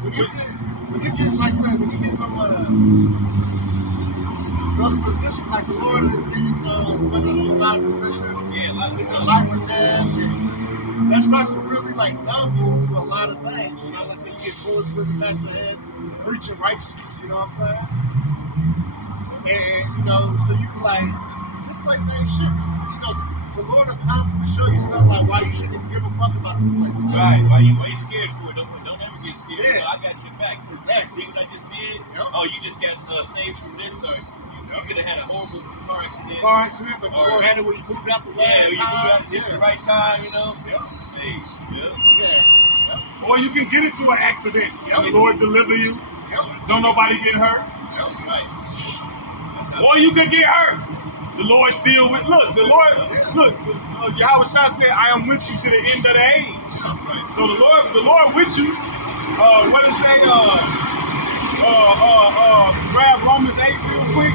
when you get like I said, when you get from those positions, like the Lord is giving put us in a lot of positions. Yeah, a lot of In stuff. life with that starts to really like numb you to a lot of things. You know, like I said, you get bullets whizzing back your head, preaching righteousness. You know what I'm saying? And you know, so you be like, this place ain't shit. You know, the Lord will constantly show you stuff like why you shouldn't even give a fuck about this place. Right. Why you scared for it? Don't ever get scared. Yeah. You know, I got your back. Exactly. See what I just did? Yep. Oh, you just got saved from this, or you could have had a horrible car accident. Car accident, but the Lord had it when you moved out the right Yeah, you moved out just the right time, you know? Yep. Hey, yeah. Or you can get into an accident. Yep. The Lord deliver you. Yep. Don't nobody get hurt. Yep. Right. Or you could get hurt. The Lord still with. Look, the Lord. Look, Yahweh Shah said, "I am with you to the end of the age." That's right. So the Lord with you. What did it say? Grab Romans 8 real quick.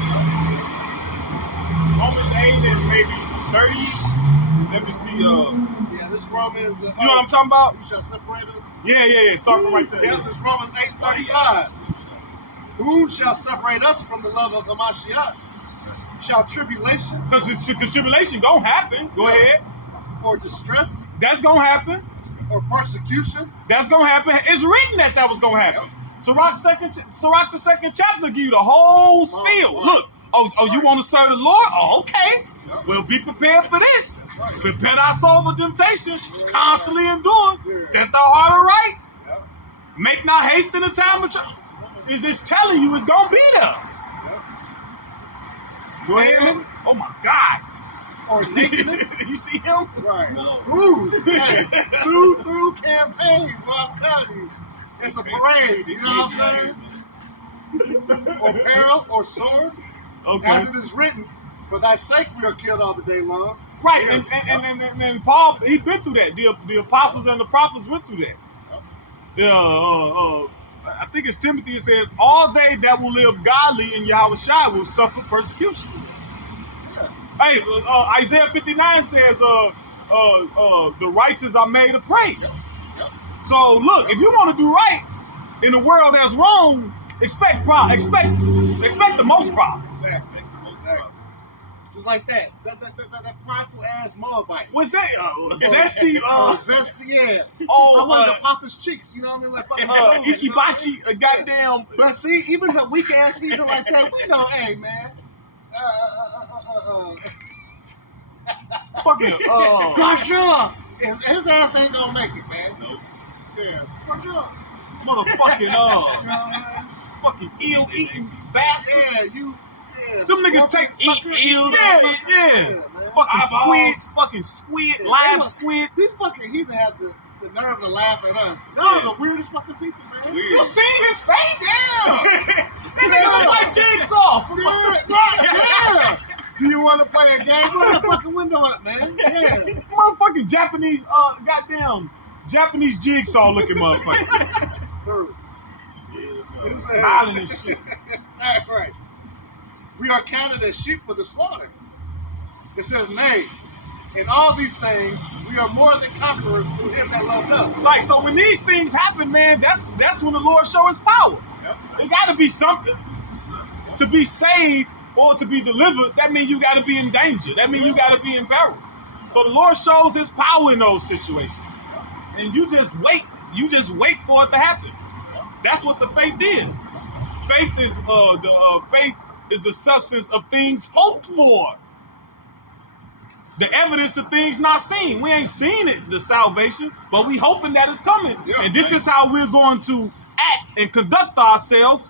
Romans 8 and maybe 30. Let me see. Yeah, this Romans. You know what I'm talking about? Who shall separate us? Yeah. Start from right there. Yeah, this Romans 8:35. Who shall separate us from the love of the Mashiach? Shall tribulation Because tribulation gonna happen. Go ahead. or distress That's gonna happen. or persecution? That's gonna happen. It's written that was gonna happen. Sirach the second chapter give you the whole spiel. Right. Look, you want to serve the Lord? Oh, okay. Yep. Well, be prepared for this. Right. Prepare thy soul for temptation. Constantly endure. Yeah. Set thy heart aright. Yep. Make not haste in the time of trouble. Is this telling you it's gonna be there? Go ahead. Famine Oh my God. or nakedness? You see him? Right. No. Through campaigns, what I'm telling you. It's a parade, you know what I'm saying? Or peril or sword. Okay. As it is written, for thy sake we are killed all the day long. Right, Yeah. and Paul, he been through that. The apostles and the prophets went through that. I think it's Timothy. It says, all they that will live godly in Yahweh Shai will suffer persecution. Yeah. Hey, Isaiah 59 says, the righteous are made to pray. Yep. So look, if you want to do right in a world that's wrong, expect the most problems. Exactly. Just like that. That prideful ass Moabite. What's that? Zesty. Zesty, yeah. Oh, I wanted to pop his cheeks, you know what I mean? Like fucking Ikibachi, a goddamn. But see, even her weak ass even like that, we know, hey man. Fucking. Gasha! His ass ain't gonna make it, man. Nope. Yeah. Gasha. Motherfucking. You know what I Fucking eel eating bastard. mean? Yeah, you. Yeah, Them niggas take sucker. eels. Yeah. Man. Fucking Eyeballs. fucking squid, Yeah, live they squid. These fucking heathen have the nerve to laugh at us. Y'all are the weirdest fucking people, man. Weird. You seen his face? Yeah. That nigga look like Jigsaw. Yeah. Do you want to play a game? Roll that fucking window up, man. Yeah. Motherfucking Japanese, goddamn Japanese Jigsaw looking motherfucker. True. Yeah, Smiling and shit. That's right. We are counted as sheep for the slaughter. It says, nay, in all these things, we are more than conquerors through him that loved us. Like, so when these things happen, man, that's when the Lord show his power. Yep. It gotta be something to be saved or to be delivered. That means you gotta be in danger. That means you gotta be in peril. So the Lord shows his power in those situations. And you just wait. You just wait for it to happen. That's what the faith is. Faith is faith is the substance of things hoped for. The evidence of things not seen. We ain't seen it, the salvation, but we hoping that it's coming. Yeah, and this right. is how we're going to act and conduct ourselves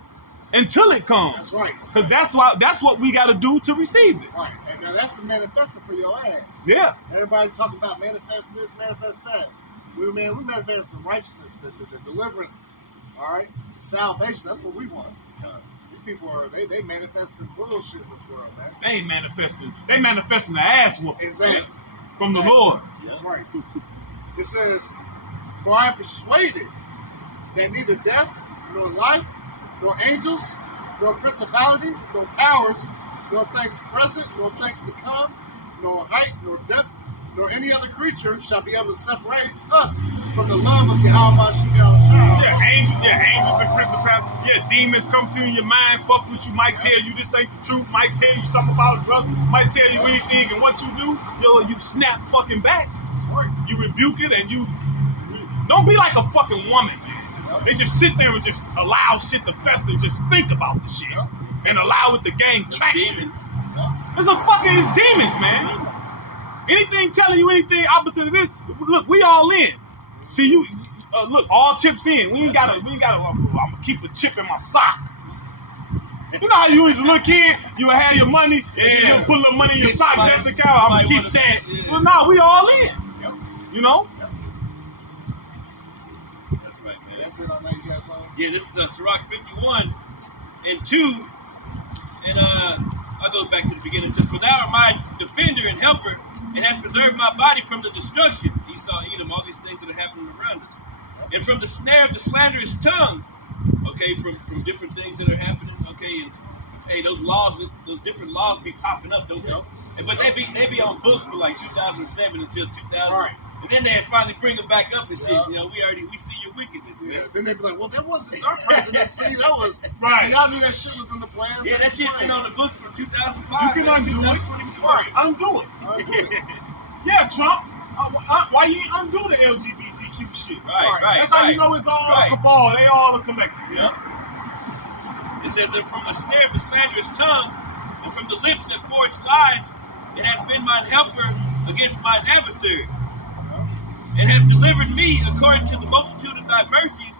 until it comes. That's right. Because that's what we got to do to receive it. Right. And now that's the manifesto for your ass. Yeah. Everybody talking about manifest this, manifest that. We manifest the righteousness, the deliverance, all right? The salvation, that's what we want. These people are they manifesting bullshit in this world, man. They ain't manifesting. They manifesting the ass whooping Exactly. from the Lord. That's right. It says, "For I am persuaded that neither death, nor life, nor angels, nor principalities, nor powers, nor things present, nor things to come, nor height, nor depth, nor any other creature shall be able to separate us from the love of Yahweh Shai." Yeah, angels and principalities. Yeah, demons come to your mind, fuck with you, might tell you this ain't the truth, might tell you something about it, brother, might tell you anything, and what you do, you snap fucking back. You rebuke it, and you don't be like a fucking woman, man. They just sit there and just allow shit to fester and just think about the shit and allow it to gain traction. It's demons, man. Anything telling you anything opposite of this, look, we all in. See, you look, all chips in. We ain't gotta, I'm gonna keep a chip in my sock. You know how you was a little kid, you would have your money, and you would put a little money in your sock just in case, I'm gonna keep that. Well, no, we all in. You know? That's right, man. That's it on that, you guys on? Yeah, this is Sirach 51 and 2. And I'll go back to the beginning. It says, "For thou art my defender and helper, and hast preserved my body from the destruction." Esau, Edom, all these things that are happening around us. "And from the snare of the slanderous tongue." Okay, from different things that are happening. Okay, and hey, those different laws be popping up, don't they? But they be on books for like 2007 until 2000. Right. And then they finally bring them back up and shit. You know, we see your wickedness, man. Yeah. Then they be like, "Well, that wasn't our presidency. That was Right. Y'all knew that shit was in the plans." Yeah, that shit been on the books from 2005. You can undo it. 2024. Right, undo it. Yeah, Trump. Why you ain't undo the LGBTQ shit? Right. That's how you know it's all a cabal. They all are collective. Yeah. It says that from the snare of the slanderous tongue, and from the lips that forge lies, it has been mine helper against mine adversary, and has delivered me according to the multitude of thy mercies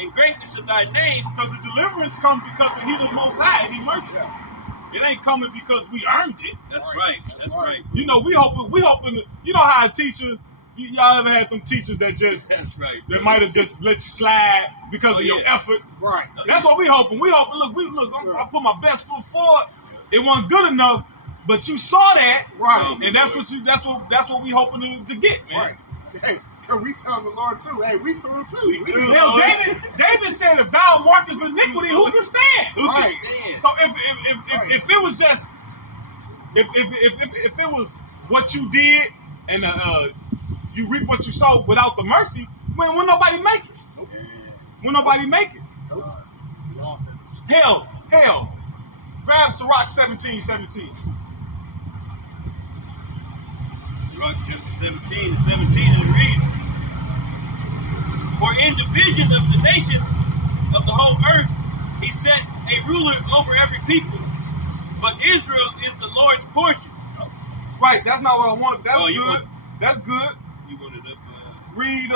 and greatness of thy name. Because the deliverance comes because of He the Most High, and He merciful. It ain't coming because we earned it. That's right. That's right. You know, we hoping. You know how a teacher, y'all ever had them teachers that just That's right. that might have just let you slide because of your effort. Right. That's what we hoping. We hoping. Look. I put my best foot forward. It wasn't good enough, but you saw that, Right. And that's what we hoping to get, man. Right. Hey, we telling the Lord too. Hey, we through too. We through. Hell, David said, "If thou markest iniquity, who can stand?" Who can Right. stand? So if it was just if it was what you did and you reap what you sow without the mercy, when nobody make it. Nope. When nobody make it. Nope. Hell. Grab Sirach 17:17. Sirach chapter 17 and 17, and it reads, "For in division of the nations of the whole earth, he set a ruler over every people, but Israel is the Lord's portion." Right, that's not what I want. That's you good. want- That's good. You wanted to Read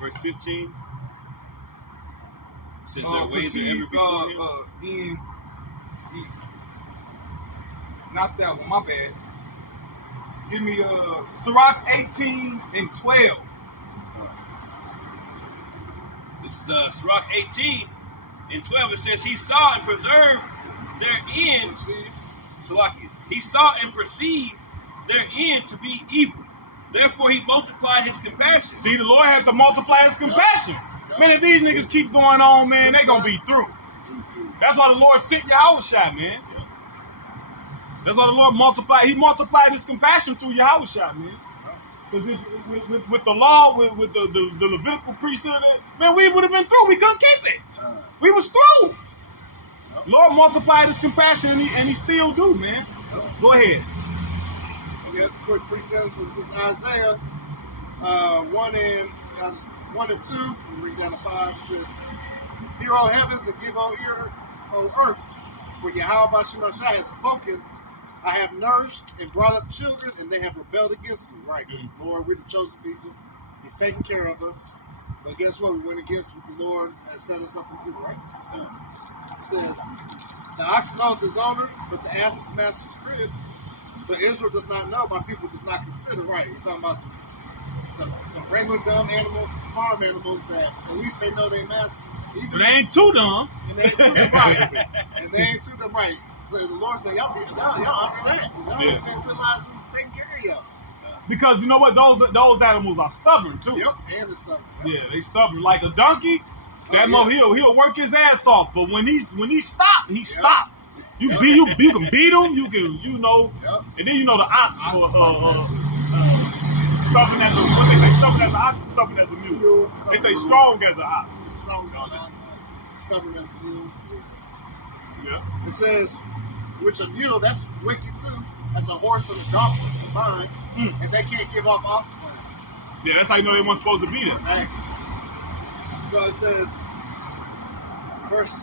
verse 15. It says their ways are ever before him. Not that one, my bad. Give me Sirach 18 and 12. This is Sirach 18 and 12. It says, "He saw and preserved their end." He saw and perceived their end to be evil. Therefore he multiplied his compassion. See, the Lord had to multiply his compassion. Man, if these niggas keep going on, man, they gonna be through. That's why the Lord sent Yahushua, man. That's why the Lord multiplied. He multiplied his compassion through Yahushua, man. Because with the law, with the Levitical priesthood, man, we would have been through. We couldn't keep it. We was through. Lord multiplied his compassion, and he still do, man. Go ahead. Okay, that's a quick precept. So this is Isaiah 1 and 2. We read down to 5. It says, "Hear, O heavens, and give, O ear, O earth, for Yahweh Shai has spoken. I have nourished and brought up children, and they have rebelled against me." Right, Lord, we're the chosen people. He's taking care of us. But guess what? We went against what the Lord has set us up to do, right? It says, the ox knoweth his owner, but the ass is master's crib. But Israel does not know, my people does not consider. Right, you're talking about some regular dumb animals, farm animals that at least they know they master. But they ain't too dumb. And they ain't too them right. And they ain't too them right. So the Lord said, y'all understand. Y'all Yeah. didn't realize who's taking care of y'all. Because you know what? Those animals are stubborn too. Yep, and the stuff. Yep. Yeah, they stubborn. Like a donkey, he'll work his ass off. But when he stop, he stop. You can beat him. You can Yep. and then the ox stubborn as what they say stubborn as an ox and stubborn as a mule. They say strong as an ox. Strong as an ox. Stubborn as a mule. Yeah. It says, which a mule, that's wicked too. That's a horse and a donkey combined, and they can't give up offspring. Yeah, that's how you know they weren't supposed to be there. Exactly. So it says, verse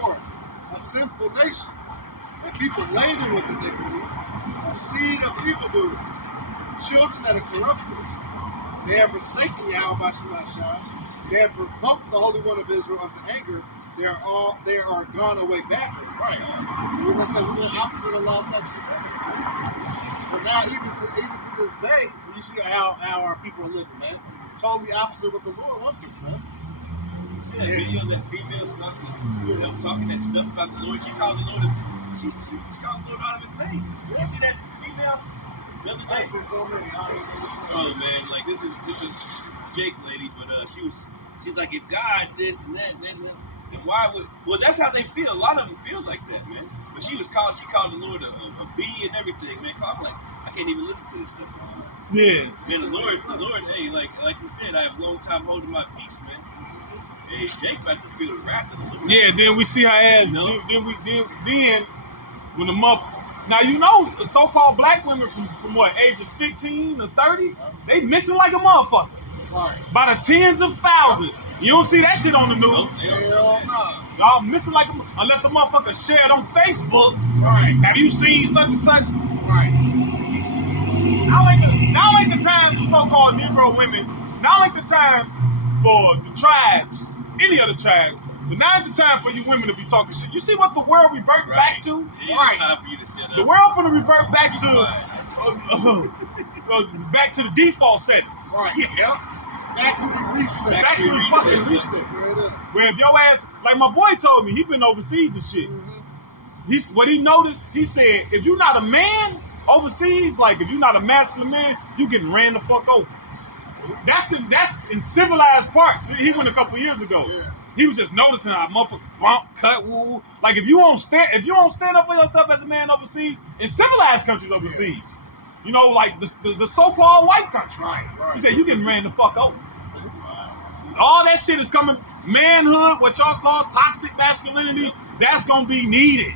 4, a sinful nation, a people laden with iniquity, a seed of evildoers, children that are corrupters. They have forsaken Yahweh Shemashah. They have provoked the Holy One of Israel unto anger. They are gone away backward. Right. We're gonna say we went opposite of law, statute, and covenants. So now, even to this day, you see how our people are living, man. Totally opposite what the Lord wants us, man. You see that video of that female that was talking that stuff about the Lord? She called the Lord. She called the Lord out of his name. You see that female? The other day? I see so many. Oh man, like this is Jake lady, but she's like, if God this and that, then why would? Well, that's how they feel. A lot of them feel like that, man. But she called the Lord a bee and everything, man. I'm like, I can't even listen to this stuff. Yeah. Man, the Lord, hey, like you said, I have a long time holding my peace, man. Hey, Jake about to feel the wrath of the Lord. Yeah, then we see her ass. No. Then when the month. Now the so-called black women from what ages 15 to 30, they missing like a motherfucker. Right. By the tens of thousands. You don't see that shit on the news. Hell no. Y'all missing like unless a motherfucker shared on Facebook. Right. Have you seen such and such? Right. Now ain't the time for so-called Negro women. Now ain't the time for the tribes, any other tribes. But now ain't the time for you women to be talking shit. You see what the world revert back to? It ain't time for you to shut up. The world finna revert back to back to the default settings. Right. Yep. Back to the reset. Back to the fucking reset. Where if your ass, like my boy told me, he been overseas and shit. What he noticed, he said, if you're not a man overseas, like if you're not a masculine man, you getting ran the fuck over. That's in civilized parts. He went a couple years ago. Yeah. He was just noticing how motherfucker bump, cut, woo. Like if you don't stand up for yourself as a man overseas, in civilized countries overseas, like the so-called white country. Right. He said you getting ran the fuck over. All that shit is coming. Manhood, what y'all call toxic masculinity, that's gonna be needed.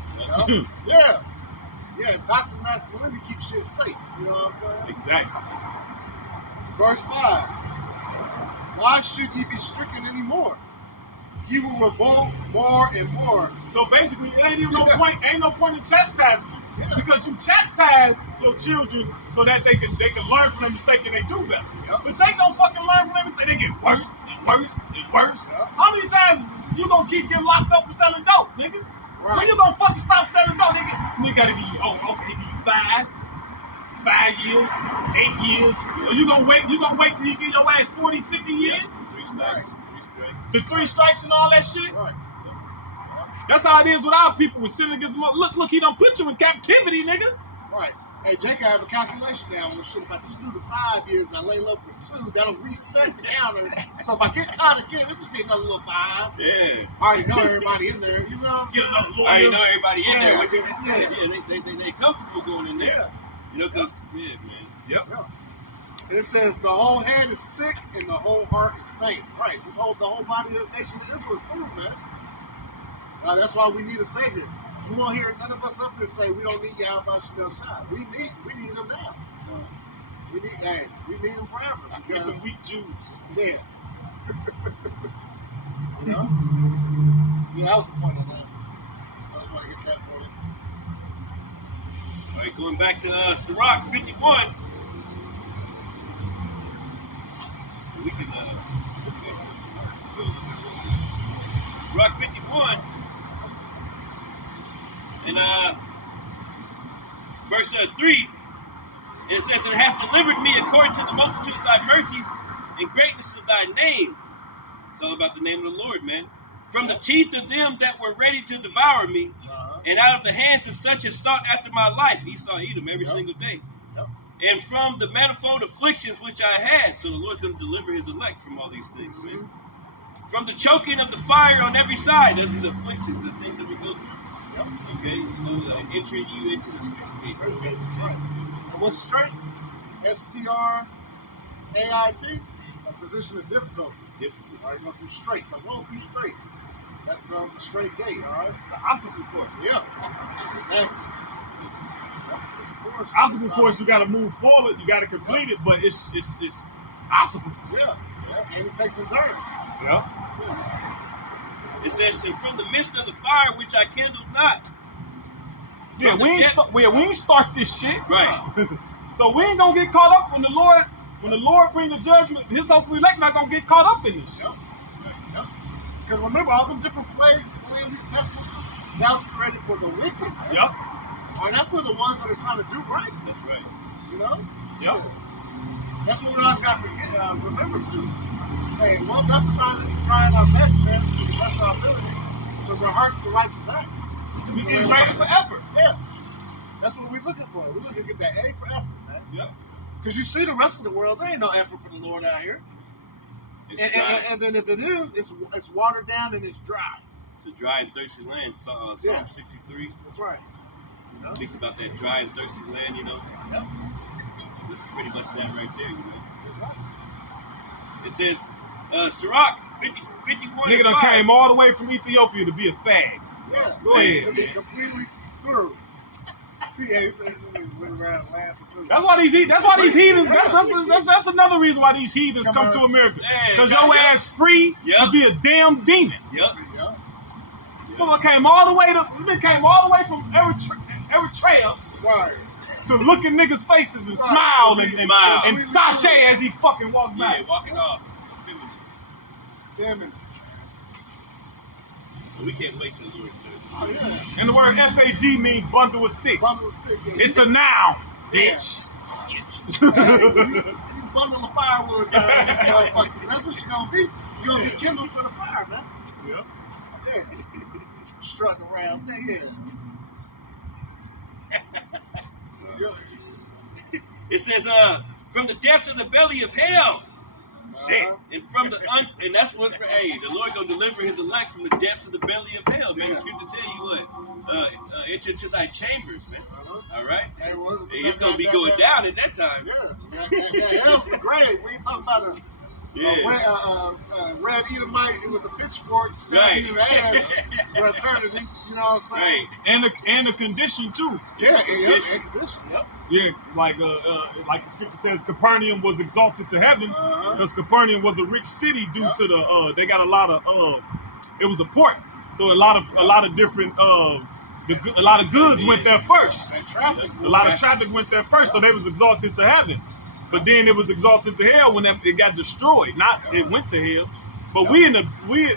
Yeah. Yeah, toxic masculinity keeps shit safe. You know what I'm saying? Exactly. Verse 5. Why should ye be stricken anymore? Ye will revolt more and more. So basically, it ain't no point in chastising them. Yeah. Because you chastise your children so that they can learn from their mistake and they do better. Yep. But they don't fucking learn from their mistake. They get worse and worse and worse. Yep. How many times you gonna keep getting locked up for selling dope, nigga? Right. When you gonna fucking stop selling dope, nigga gotta give you, give you 5 years, 8 years. Or you gonna wait till you get your ass 40, 50 years? 3 strikes. The 3 strikes and all that shit? Right. That's how it is with our people. We're sitting against them. Look, he done put you in captivity, nigga. Right. Hey, Jake, I have a calculation down on shit. If I just do the 5 years and I lay low for 2, that'll reset the counter. So if I get caught again, it'll just be another little 5. Yeah. I already know everybody in there. You know what I'm saying? I already know everybody in there. Yeah, What you just said. yeah. They comfortable going in there. Yeah. Because, man. Yep. Yeah. And it says the whole hand is sick and the whole heart is faint. Right. The whole body of the nation of Israel is through, man. That's why we need a savior. You won't hear none of us up here say we don't need Yahweh Shai. We need him now. We need him forever. We're some weak Jews. Yeah. You know? Yeah, that was the point of that. I just want to get that for you. All right, going back to Sirach 51. We can Sirach 51. 3, it says, and hast delivered me according to the multitude of thy mercies and greatness of thy name. It's all about the name of the Lord, man. From the teeth of them that were ready to devour me, and out of the hands of such as sought after my life. Esau Edom every single day. And from the manifold afflictions which I had. So the Lord's going to deliver his elect from all these things, man. From the choking of the fire on every side. Those are the afflictions, the things that we go through. Okay? Entering you into the straight. What's straight? S-T-R-A-I-T, a position of difficulty. All right, you go through straights. I'm going through straights. That's the straight gate, all right? It's an obstacle course. Yeah, exactly. It's a course. Obstacle course, you got to move forward. You got to complete it, but it's obstacles. Yeah, and it takes endurance. Yeah. It says, and from the midst of the fire which I kindled not. Yeah, we ain't start this shit. Right. So we ain't gonna get caught up when the Lord bring the judgment. His hopeful elect not gonna get caught up in this shit. Because remember, all them different plagues, calamities, pestilences, that was created for the wicked. Right? Yep. Or not for the ones that are trying to do right. That's right. You know? Yep. Yeah. That's what we always got to remember too. Hey, one of us trying our best, man, to the best of our ability, to rehearse the righteous acts. We get ready for effort. Yeah. That's what we're looking for. We're looking to get that A for effort, man. Yep. Because you see the rest of the world, there ain't no effort for the Lord out here. And then if it is, it's watered down and it's dry. It's a dry and thirsty land. Psalm 63. That's right. You know? Speaks about that dry and thirsty land, you know. Yep. This is pretty much that right there, you know. That's right. It says, Sirach 51. Nigga done came all the way from Ethiopia to be a fag. Yeah. Go ahead. To be completely through. Yeah, he went around and laughing too. That's why these heathens. That's another reason why these heathens come to America. Because your ass free to be a damn demon. Yep. Came all the way from Eritrea Right. to look at niggas' faces and smile and sashay as he fucking walked by. Yeah, walking off. Damn it. We can't wait till the Lord says. Oh, yeah. And the word FAG means bundle of sticks. Bundle of sticks. Yeah. It's a noun, bitch. You bundle of firewoods out of this motherfucker. That's what you're gonna be. You're gonna be kindled for the fire, man. Yep. Yeah. Strutting around. Yeah. It says, from the depths of the belly of hell. Shit. And from the and that's what the Lord gonna deliver his elect from the depths of the belly of hell, man. The scripture tell you what, enter into thy chambers, man. All right, it's gonna be going down at that time. Yeah, hell's the grave. We ain't talking about a red Edomite with a pitchfork stabbing you in the ass for eternity. You know what I'm saying? Right. And the condition too. Yeah, condition. Yep. Yeah, like the scripture says, Capernaum was exalted to heaven because Capernaum was a rich city due to the they got a lot of it was a port, so a lot of different a lot of goods went there first. And traffic. A lot of traffic went there first, so they was exalted to heaven. But then it was exalted to hell when it got destroyed. Not it went to hell, but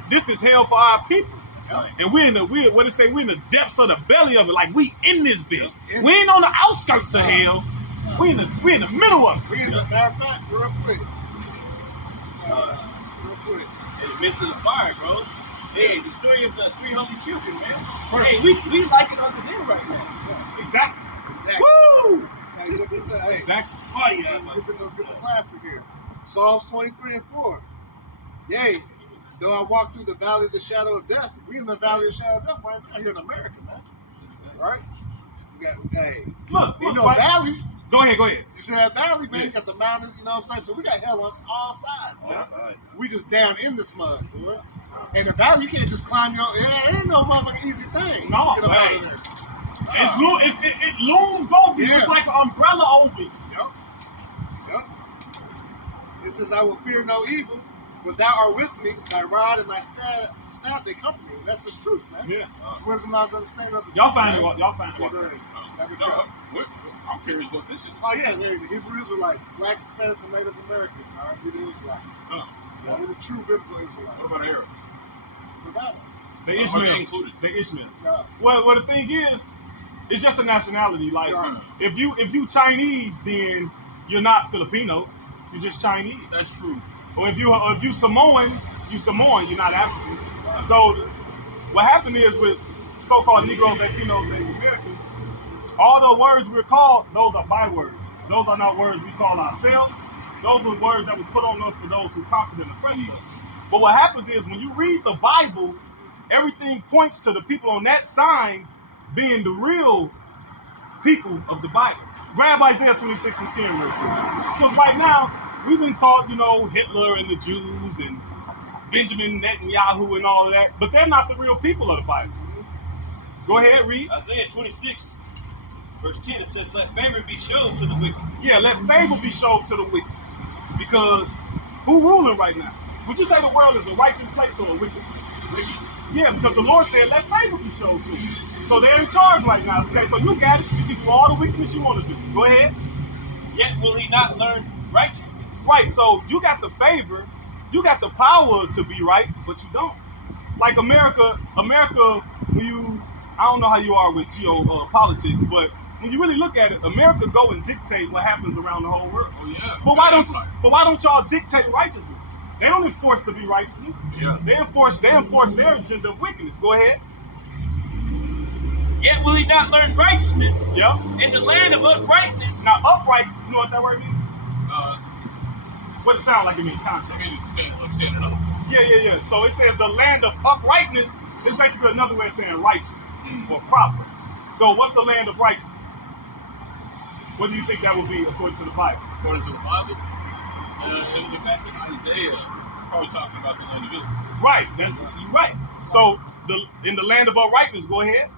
this is hell for our people. And we're in the depths of the belly of it, like we in this bitch. We ain't on the outskirts of hell. We in the middle of it. We in the matter of fact, real quick. In the midst of the fire, bro. Hey, the story of the 3 holy children, man. Hey, we like it unto them right now. Exactly. Woo! Hey, check this out. Hey, Exactly. let's get the classic here. Psalms 23 and 4. Yea, though I walk through the valley of the shadow of death, we in the valley of the shadow of death right now here in America, man. Right? We got, Look, valley. Go ahead. You see that valley, man? You got the mountains, you know what I'm saying? So we got hell on all sides, man. We just down in this mud, boy. And the valley, you can't just climb your. It ain't no motherfucking easy thing. No, get up out of there. It looms over you. It's like an umbrella over you. Yep. It says, I will fear no evil, for thou art with me, thy rod and thy staff, they comfort me. That's the truth, man. Yeah. It's wisdom, knowledge, understanding of the Y'all truth. find it. I'm curious what this is. Oh, yeah, they're the Hebrew Israelites, blacks, Hispanics, and Native Americans. All right, we're the Israelites. We're the true biblical Israelites. What about Arabs? Without it. They Are they Ishmael. included? They Ishmael. Yeah. Well, the thing is, It's just a nationality. Like Right. if you Chinese, then you're not Filipino. You're just Chinese. That's true. Or if you Samoan, you're not African. So what happened is with so-called Negroes, Latinos, and Americans, all the words we're called, those are bywords. Those are not words we call ourselves. Those were words that was put on us for those who conquered and oppressed us. But what happens is when you read the Bible, everything points to the people on that sign being the real people of the Bible. Grab Isaiah 26 and 10 real quick. Because right now, we've been taught, Hitler and the Jews and Benjamin Netanyahu and all of that, but they're not the real people of the Bible. Go ahead, read. Isaiah 26, verse 10, it says, let favor be shown to the wicked. Yeah, let favor be shown to the wicked. Because who ruling right now? Would you say the world is a righteous place or a wicked? Wicked. Yeah, because the Lord said, let favor be shown to you. So they're in charge right now. Okay, so you got it. You can do all the wickedness you want to do. Go ahead. Yet will he not learn righteousness. Right, so you got the favor, you got the power to be right, but you don't. Like America, when you, I don't know how you are with geopolitics, but when you really look at it, America go and dictate what happens around the whole world. Oh yeah. But why don't y'all dictate righteousness? They don't enforce to be righteous. Yeah. They enforce their agenda of wickedness. Go ahead. Yet will he not learn righteousness Yep. in the land of uprightness. Now upright, you know what that word means? Uh, What it sound like it means I context. mean, it's standing up. Yeah. So it says the land of uprightness is basically another way of saying righteous or proper. So what's the land of righteousness? What do you think that would be according to the Bible? According to the Bible, if that's in Isaiah, it's probably talking about the land of Israel. Right. You're right. So in the land of uprightness, go ahead.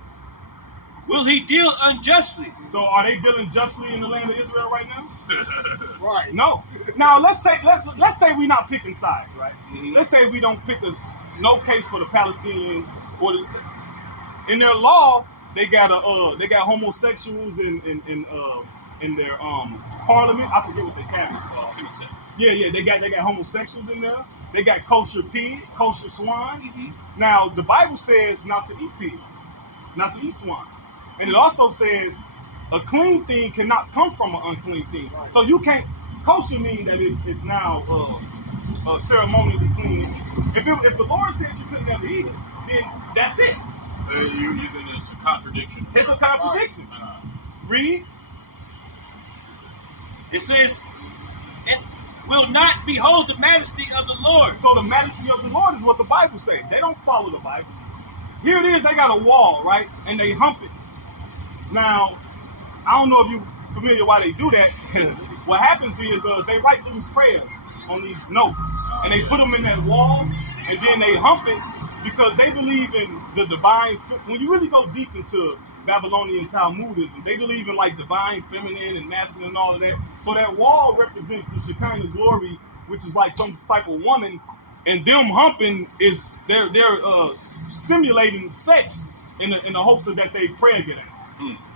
Will he deal unjustly? So are they dealing justly in the land of Israel right now? Right. No. Now let's say we're not picking sides, right? Mhm. Let's say we don't pick no case for the Palestinians or in their law they got homosexuals in their parliament. I forget what they have it called. Yeah. They got homosexuals in there. They got kosher pig, kosher swine. Mm-hmm. Now the Bible says not to eat pig, not to eat swine, and it also says a clean thing cannot come from an unclean thing. Right. So you can't kosher mean that it's now ceremonially clean. If the Lord said you couldn't never eat it, then that's it. You think it's a contradiction? It's a contradiction. Read. It says, and will not behold the majesty of the Lord. So the majesty of the Lord is what the Bible says. They don't follow the Bible. Here it is, they got a wall, right? And they hump it. Now, I don't know if you're familiar why they do that. What happens is they write little prayers on these notes. And they put them in that wall, and then they hump it because they believe in the divine. When you really go deep into Babylonian Talmudism, they believe in like divine feminine and masculine and all of that. So that wall represents the Shekinah glory, which is like some type of woman, and them humping is they're simulating sex in the hopes of that they pray against.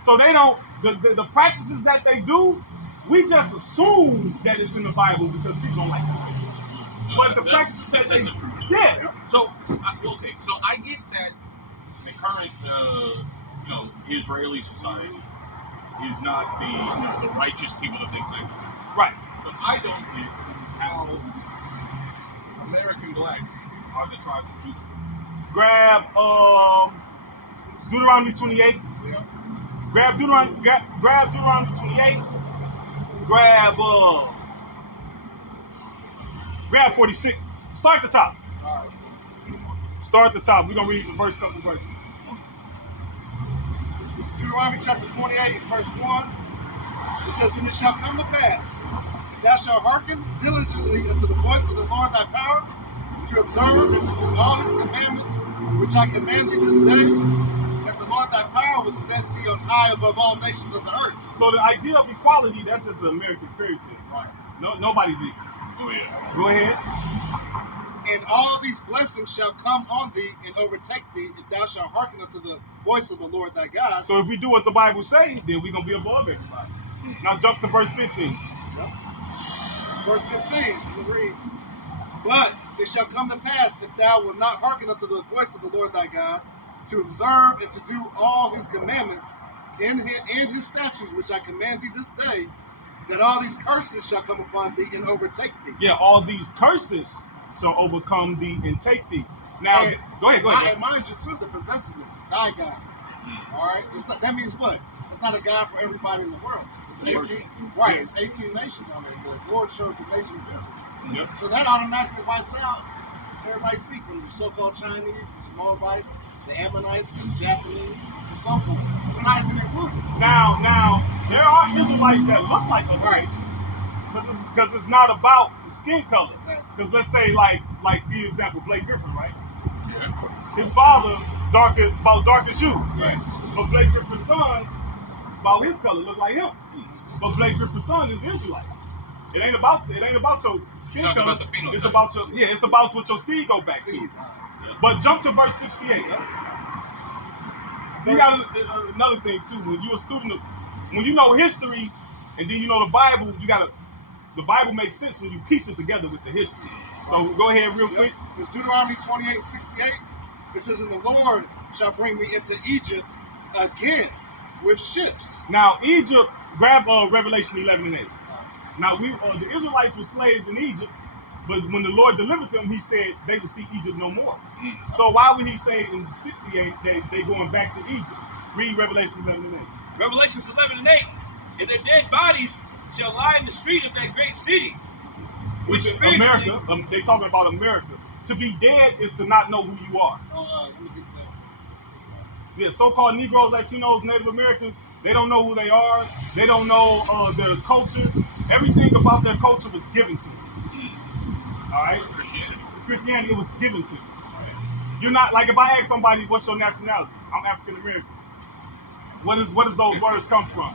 So they don't the practices that they do. We just assume that it's in the Bible because people don't like it. But the practices that they yeah. So okay, so I get that the current Israeli society is not the righteous people that they claim. Right. But I don't get how American blacks are the tribe of Judah. Grab Deuteronomy 28. Yeah. Grab Deuteronomy 28. Grab 46. Start at the top. All right. Start at the top. We're gonna read the first couple verses. This is Deuteronomy chapter 28, verse 1. It says, and it shall come to pass, thou shalt hearken diligently unto the voice of the Lord thy power, to observe and to do all his commandments, which I command thee this day, that the Lord thy power will set thee on high above all nations of the earth. So the idea of equality, that's just an American fairy tale. Right. No, nobody's equal. Oh yeah. Go ahead. And all these blessings shall come on thee and overtake thee, if thou shalt hearken unto the voice of the Lord thy God. So if we do what the Bible says, then we're gonna be above everybody. Now jump to verse 15. Verse 15, it reads, but it shall come to pass, if thou wilt not hearken unto the voice of the Lord thy God, to observe and to do all his commandments in his statutes, which I command thee this day, that all these curses shall come upon thee and overtake thee. Yeah, all these curses shall overcome thee and take thee. Now, And go ahead. And mind you, too, the possessiveness, thy God. All right? That means what? It's not a God for everybody in the world. It's 18, right, it's 18 nations on there. The Lord chose the nation of Israel. Yep. So that automatically wipes out everybody see from the so-called Chinese, the Moabites, the Ammonites, the Japanese, and so forth. They're not even included. Now, there are Israelites that look like a nation, because it's not about the skin color. Because let's say, like the example, Blake Griffin, right? Yeah. His father about darker shoes, Right. but Blake Griffin's son, about his color, look like him. But Blake Griffin's son is Israelite. It ain't about your skin Talking color. about the phenotype. It's about it's about what your seed go back to. But jump to verse 68. So you got another thing too. When you're a student of, when you know history, and then you know the Bible, the Bible makes sense when you piece it together with the history. So go ahead real quick. It's Deuteronomy 28:68. It says, "And the Lord shall bring thee into Egypt again with ships." Now Egypt, grab Revelation 11 and 8. Now the Israelites were slaves in Egypt, but when the Lord delivered them, He said they would see Egypt no more. So why would He say in 68 they going back to Egypt? Read Revelation 11 and 8. Revelations 11 and 8. And their dead bodies shall lie in the street of that great city. Which is America. They talking about America. To be dead is to not know who you are. Let me get that. Yeah, so-called Negroes, Latinos, Native Americans, they don't know who they are. They don't know their culture. Everything about their culture was given to them. All right? Christianity was given to you. You're not, like if I ask somebody, what's your nationality? I'm African American. What does those words come from?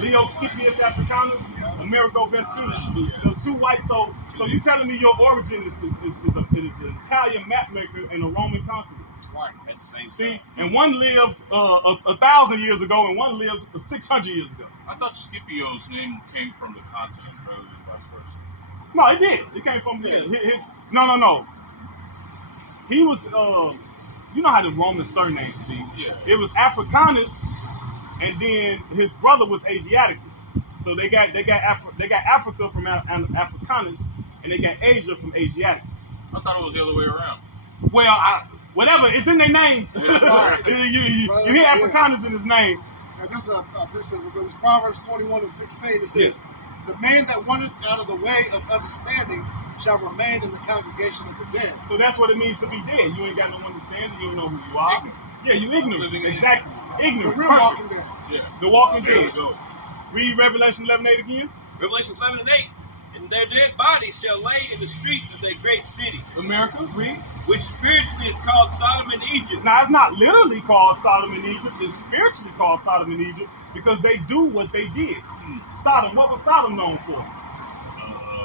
Leo Scipius Africanus, Amerigo Vespucci. Those two white, so you telling me your origin is an Italian map maker and a Roman conqueror. Right. At the same time. See, and one lived 1,000 years ago, and one lived 600 years ago. I thought Scipio's name came from the continent rather than vice versa. No, it did. It came from his. No. He was. You know how the Roman surnames be. Yeah. It was Africanus, and then his brother was Asiaticus. So they got Africa from Africanus, and they got Asia from Asiaticus. I thought it was the other way around. Well, whatever, it's in their name. you hear Africanus in his name. Now, this is a precept because Proverbs 21:16. It says, Yes. "The man that wanteth out of the way of understanding shall remain in the congregation of the dead." So that's what it means to be dead. You ain't got no understanding. You don't know who you are. Ignorant. Yeah, you ignorant. Living in Exactly. The Ignorant. real Perfect. walking dead. Yeah. The walking There we dead. go. Read Revelation 11:8 again. Revelations 11 and 8. And their dead bodies shall lay in the street of that great city, America, read. which spiritually is called Sodom and Egypt. Now, it's not literally called Sodom and Egypt. It's spiritually called Sodom and Egypt because they do what they did. Sodom, what was Sodom known for?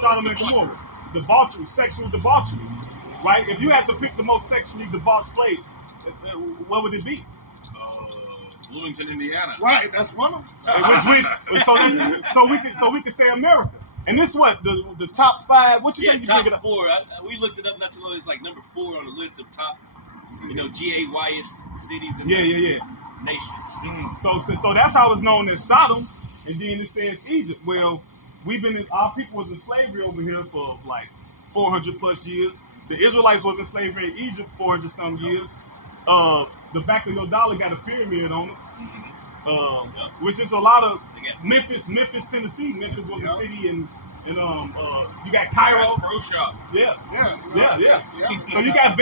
Sodom and debauchery. Gomorrah. Debauchery, sexual debauchery. Right? If you had to pick the most sexually debauched place, what would it be? Bloomington, Indiana. Right, that's one of them. So we could say America. And this what? The top 5, what you Yeah, think you top think it up? 4. We looked it up not too long. It's like number 4 on the list of top, GAYS cities and Yeah. nations. So that's how it's known as Sodom, and then it says Egypt. Well, our people was in slavery over here for like 400 plus years. The Israelites was in slavery in Egypt 400 some years. The back of your dollar got a pyramid on it, which is a lot of Memphis, Tennessee. Memphis was a city, and you got Cairo. Bass Pro Shop. Yeah. Yeah. So you got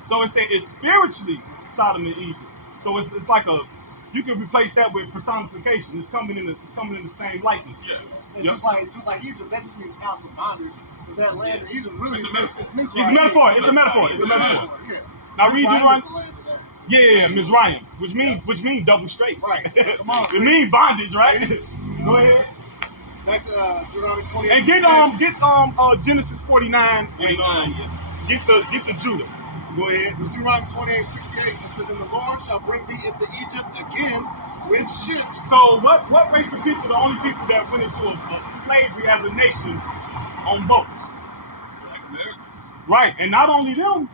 so it's spiritually Sodom and Egypt. So it's like you can replace that with personification. It's coming in the same likeness. Yeah. And just like Egypt, that just means house of bondage. Because that land in Egypt really It's a metaphor. it's It's a metaphor. It's a metaphor. Yeah. Now read Deuteronomy. the land of that. Yeah, Mizraim, which means double straight. Right. So come on, It means bondage, right? See? Go ahead. Back to Deuteronomy 28. And get Genesis 49 and get the Judah. Go ahead. It's Deuteronomy 28:68. It says, "And the Lord shall bring thee into Egypt again with ships." So what race of people? The only people that went into a slavery as a nation on boats, Like America. right? And not only them,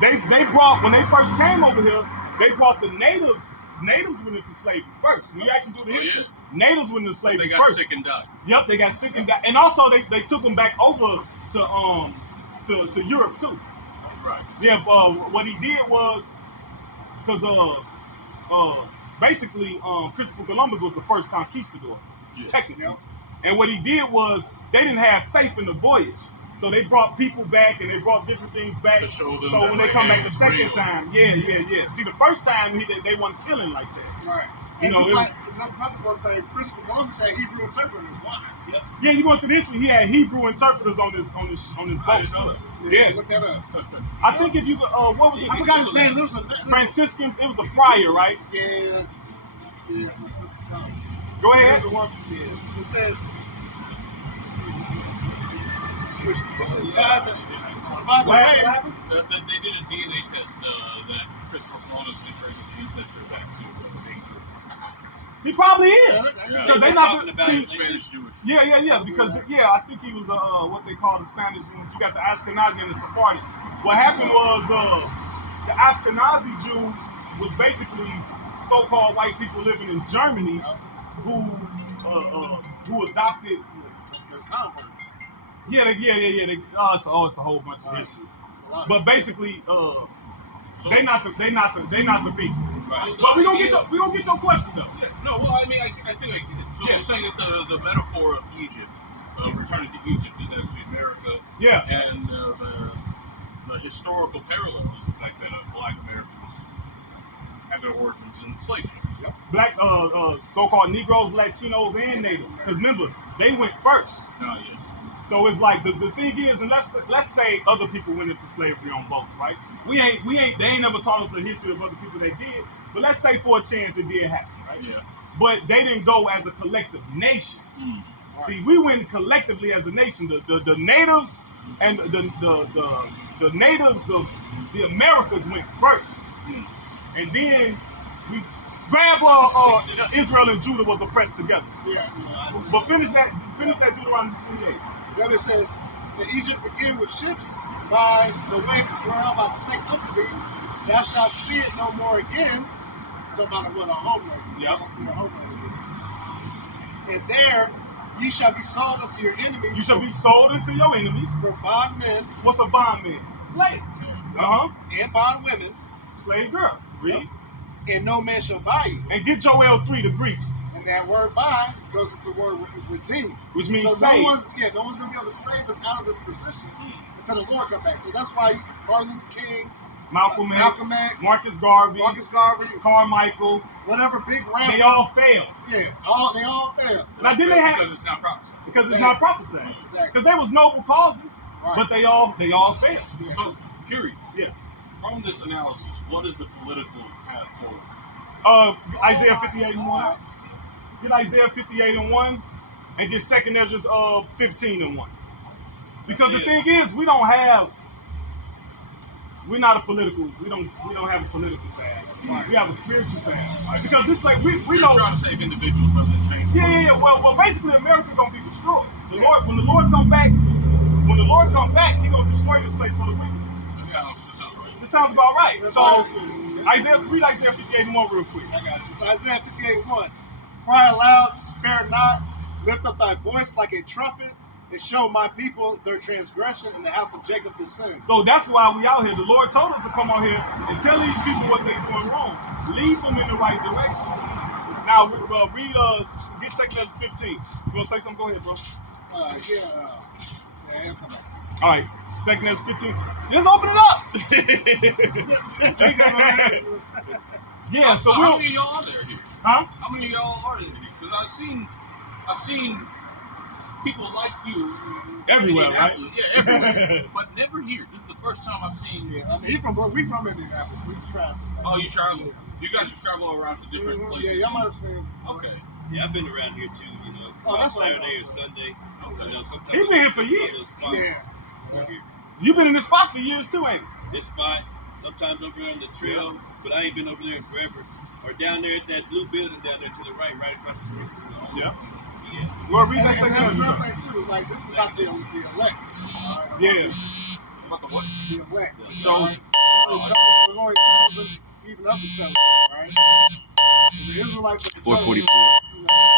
they brought, when they first came over here, they brought the natives natives went into slavery first. When you actually do the Oh, history, yeah. natives went into slavery They got first. sick and died. Yep, they got sick and died. And also they took them back over to Europe too. Right. Yeah, what he did was because basically Christopher Columbus was the first conquistador, Yeah. technically. Yep. And what he did was they didn't have faith in the voyage. So they brought people back and they brought different things back. To show them so that, when they like, come hey, back the it's second real. time, yeah. See, the first time they weren't feeling like that. Right. You And know, just it- like, that's another good thing, Christopher Columbus had Hebrew interpreters. Why? Yeah, you go to the history. He had Hebrew interpreters on his boat. I didn't know that. Yeah. Look that up. I think if you what was it? I forgot his name. There was a Franciscan. It was a friar, right? Yeah, Franciscan something. Go There's ahead. the one. Yeah. It says, by the What way, happened? They did a DNA test that Christopher Columbus did trace his ancestor back to He probably is. Yeah. Because they We're not talking about see, it. Spanish Jewish. Yeah. Because I think he was what they call the Spanish. You got the Ashkenazi and the Sephardi. What happened was the Ashkenazi Jews was basically so-called white people living in Germany who adopted. the converts. Yeah. It's a whole bunch of history. But basically, they not the people. Right. But we gonna get your question though. Yeah, no, well, I mean, I think I get it. So Yeah. you're saying that the metaphor of Egypt, returning to Egypt, is actually America. Yeah. And the historical parallel is the fact that Black Americans have their origins in slave ships. Black, so-called Negroes, Latinos, and natives. Because remember, they went first. No, yes. So it's like the thing is, and let's say other people went into slavery on boats, right? They ain't never taught us a history of other people that did. But let's say for a chance it did happen, right? Yeah. But they didn't go as a collective nation. See, we went collectively as a nation. The natives and the natives of the Americas went first, and then we grab Israel and Judah was oppressed together. Yeah. But finish that Deuteronomy 28. Then it says, in Egypt begin with ships, by the way whereof I spake unto thee, thou shalt see it no more again. No matter what, a homeland. Yep. Don't see a homeland again. And there ye shall be sold unto your enemies. You shall be sold into your enemies. for bondmen What's a bondman? Slave. and bondwomen, Slave girl. Read. and no man shall buy you. And get Joel 3 to Greeks, And that word buy goes into the word redeem. which means So save. no one's gonna be able to save us out of this position until the Lord come back. So that's why Martin Luther King, Malcolm X, Marcus Garvey, Carmichael, whatever big rapper, they all failed. they all failed. Now, didn't they have, Because it's not prophesy. because it's not prophesied. Exactly. Because there was noble causes, Right. but they all failed. Yeah. So, curious, Yeah. from this analysis, what is the political path forward? Isaiah 58:1. Get Isaiah 58:1 and get 2 Ezra 15:1. Because the thing is, we're not a political, we don't have a political path. We have a spiritual path. Because it's like we You're know. trying to save individuals rather than change. Yeah. Well, basically, America's gonna be destroyed. When the Lord come back, He's gonna destroy this place full of wicked. That sounds right. That sounds about right. That's So, all. read Isaiah 58:1 real quick. I got it. So Isaiah 58:1. Cry aloud, spare not, lift up thy voice like a trumpet, and show my people their transgression in the house of Jacob their sins. So that's why we out here. The Lord told us to come out here and tell these people what they're doing wrong. Lead them in the right direction. Now, get 2 Ezra 15. You want to say something? Go ahead, bro. Yeah, he'll come out. All right, 2 Ezra 15. Just open it up. Yeah, so how we'll... many of y'all are there here? Huh? How many of y'all are there here? Because I've seen people like you Everywhere, in right? Indianapolis. Yeah, everywhere. But never here. This is the first time I've seen. Yeah, I mean, we from Indianapolis. We travel. Oh, you travel. You guys travel around to different Yeah, places. y'all might have seen. Okay. Yeah, I've been around here too, you know. Oh, that's what I Saturday know. or Sunday. Okay. You know, sometimes He been here for just years. a little spot Yeah. over here. You've been in this spot for years too, ain't you? This spot, sometimes over there on the trail, but I ain't been over there forever. Or down there at that blue building down there to the right across the street from the home. Yeah. Yeah. Well, read And that 2 that's Ezra. another thing too. Like this is about the elect. All right? Yeah. About the what? The elect. So- All right? We're only cousins, even up each other. All right. The Israelites are the 444.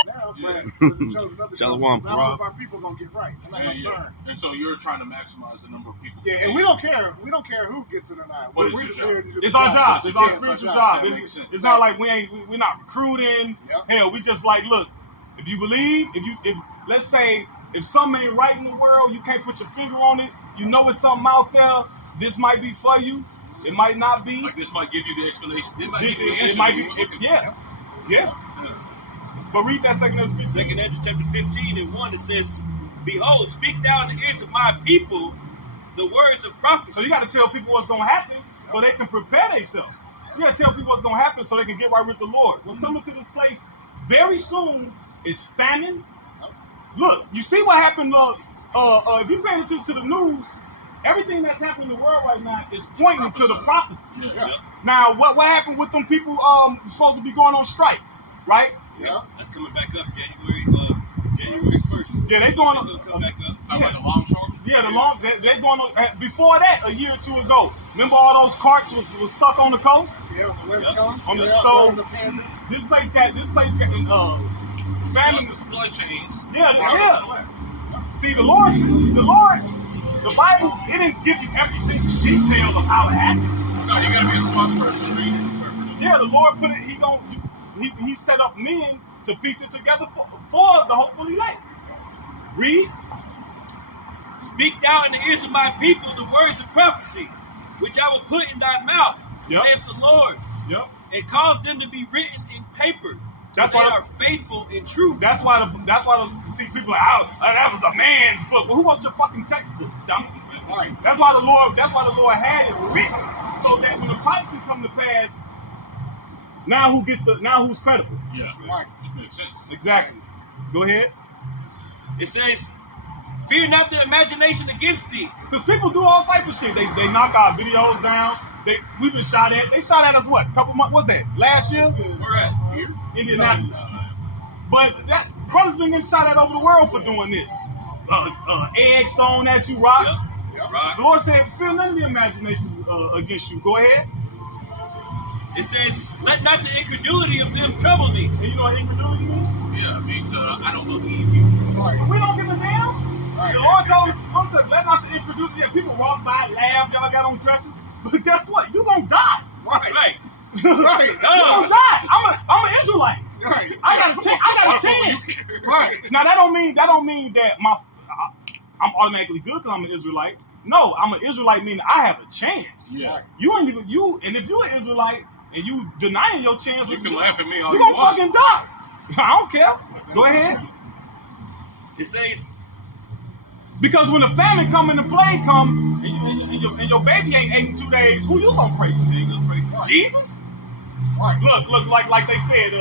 now, but the chosen of the Shalom, chosen. Not Parab. all of our people gonna get right. They're not And, gonna turn. and so you're trying to maximize the number of people. Yeah, and we don't care. We don't care who gets it or not. But We're it's just your here to do It's the our job. It's our Yeah, spiritual job. That It's, makes sense. it's not like we're not recruiting. Yep. Hell, we just like, look, if you believe, if let's say if something ain't right in the world, you can't put your finger on it. You know it's something out there. This might be for you. It might not be. Like this might give you the explanation. It might It, give you the it answer might you be. were looking Yeah. for. Yeah. But read that second of scripture. 2 Ezra chapter 15 and 1, it says, Behold, speak thou in the ears of my people the words of prophecy. So you got to tell people what's going to happen so they can prepare themselves. You got to tell people what's going to happen so they can get right with the Lord. What's coming to this place very soon is famine. Look, you see what happened. If you're paying attention to the news, everything that's happening in the world right now is pointing to the prophecy. Yeah. Now, what happened with them people supposed to be going on strike, right? Yeah. That's coming back up January 1st. Yeah, they going It's gonna come back up. Talking about the longshoremen? Yeah, they're going on, before that, a year or two ago. Remember all those carts was stuck on the coast? Yeah, on the West Coast. On the- Yeah, so- during the pandemic. This place got famine. The supply chains. Yeah. See, the Bible, it didn't give you every single detail of how it happened. No, you gotta be a smart person to read it. Yeah, the Lord put it. He set up men to piece it together for the hopeful elect. Read. Speak thou in the ears of my people the words of prophecy, which I will put in thy mouth, Yep. saith the Lord, Yep. and cause them to be written in paper. That's They why- are faithful and true. That's why see people like, oh, that was a man's book. Well, who wants your fucking textbook, dumb? Right. That's why the Lord had it written, so that when the prophecy come to pass, now who's credible? Yeah. Right. It makes sense. Exactly. Go ahead. It says, fear not the imagination against thee. Because people do all type of shit. They knock our videos down. We've been shot at. They shot at us what? A couple months? What's that? Last year? Where at? Here? Indianapolis. But that brother's been getting shot at over the world for doing this. Eggs thrown at you, rocks. Yep. Right? The Lord said, fear none of the imaginations against you. Go ahead. It says, let not the incredulity of them trouble thee. And you know what incredulity means? Yeah, it means I don't believe you. Right. We don't give a damn. Right. The Lord told us, let not the incredulity. Yeah, people walk by, laugh, y'all got on dresses. But guess what? You gonna die. Right. Right. Right. You gonna die. I'm an Israelite. Right. I got a Why chance. you care? Right. Now that don't mean that I'm automatically good because I'm an Israelite. No, I'm an Israelite meaning I have a chance. Yeah. Right. And if you're an Israelite and you denying your chance, You can laugh at me all you you gonna want. fucking die. I don't care. Go ahead. It says, Because when the famine come and the plague come and your baby ain't ate in 2 days, who you gonna pray to? you ain't gonna pray for it. Jesus? Right. Look, like they said,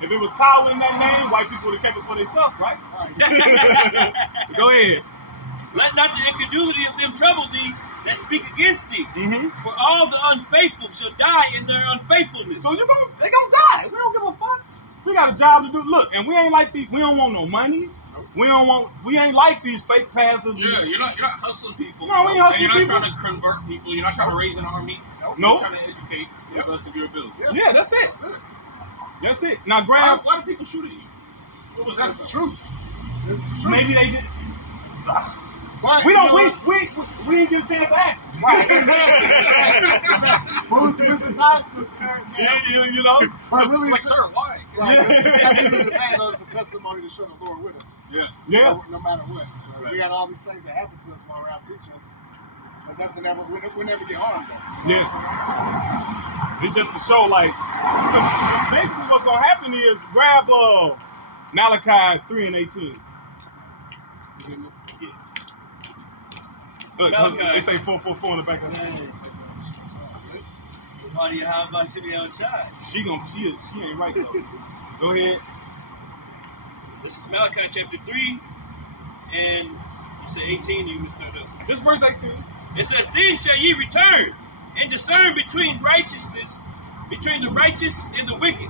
if it was power in that name, white people would have kept it for themselves, right? Right. Go ahead. Let not the incredulity of them trouble thee that speak against thee. Mm-hmm. For all the unfaithful shall die in their unfaithfulness. So they gonna die. We don't give a fuck. We got a job to do. Look, and we ain't like these. We don't want no money. We ain't like these fake pastors. Yeah, you're not hustling people. No, we ain't hustling and you're not people. trying to convert people. You're not trying to raise an army. Nope. You're trying to educate the best of your ability. Yeah, that's it. That's it. That's it. Now, grab. Why do people shoot at you? What was That's that? the truth. This is the truth. Maybe they did. But, We you don't. know, We didn't get a chance to ask. Right. Exactly. Who's missing pastors? You know. But really, Like, sir, why? right. At the end of the day, though, it's a testimony to show the Lord with us. Yeah. Yeah. No matter what. So we got all these things that happen to us while we're out teaching, but nothing ever. We never get harmed though. Yes. It's just to show, like, basically what's gonna happen is grab Malachi 3:18. Look, Malachi. they say 444 in the back of the head. Why do you have my city outside? She ain't right though. Go ahead. This is Malachi chapter 3, and you say 18, you can start up. This verse 18. It says, then shall ye return and discern between righteousness, between the righteous and the wicked.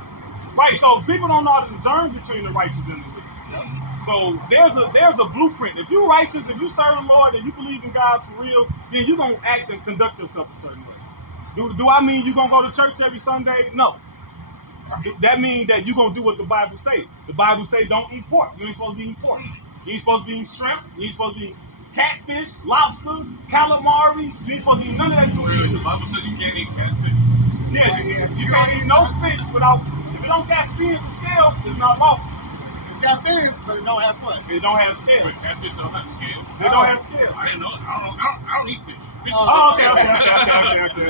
Right, so people don't know how to discern between the righteous and the wicked. So there's a blueprint. If you're righteous, if you serve the Lord and you believe in God for real, then you're gonna act and conduct yourself a certain way. Do I mean you're gonna go to church every Sunday? No. that means that you're gonna do what the Bible say. The Bible say don't eat pork. You ain't supposed to be eating pork. You ain't supposed to be eating shrimp. You ain't supposed to be eating catfish, lobster, calamari. You ain't supposed to eat none of that. Really, the Bible says you can't eat catfish. Yeah, you can't eat no fish without. If it don't got fins and scales, it's not lawful. It's got fins, but it don't have what? It don't have scales. But catfish don't have scales. It don't have scales. I didn't know. I don't eat fish. Fish is Oh,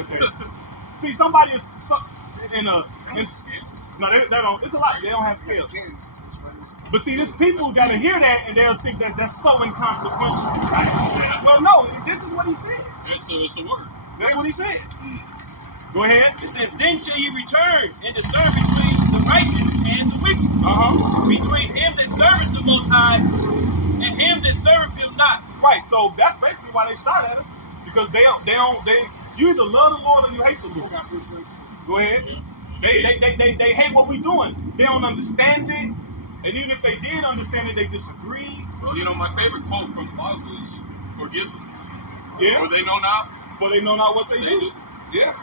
okay. See, somebody is in a. No, they don't. It's a lot. They don't have scales. Skin. But see, there's people that'll hear that and they'll think that that's so inconsequential, right? Well, no, this is what he said. It's a word. That's what he said. Go ahead. It says, then shall ye return and discern between the righteous and the wicked, between him that serveth the Most High and him that serveth him not. Right. So that's basically why they shot at us, because they you either love the Lord or you hate the Lord. Go ahead. They hate what we're doing. They don't understand it. And even if they did understand it, they disagree. Well, you know, my favorite quote from the Bible is, forgive them. Yeah. For they know not. For they know not what they do. do. Yeah.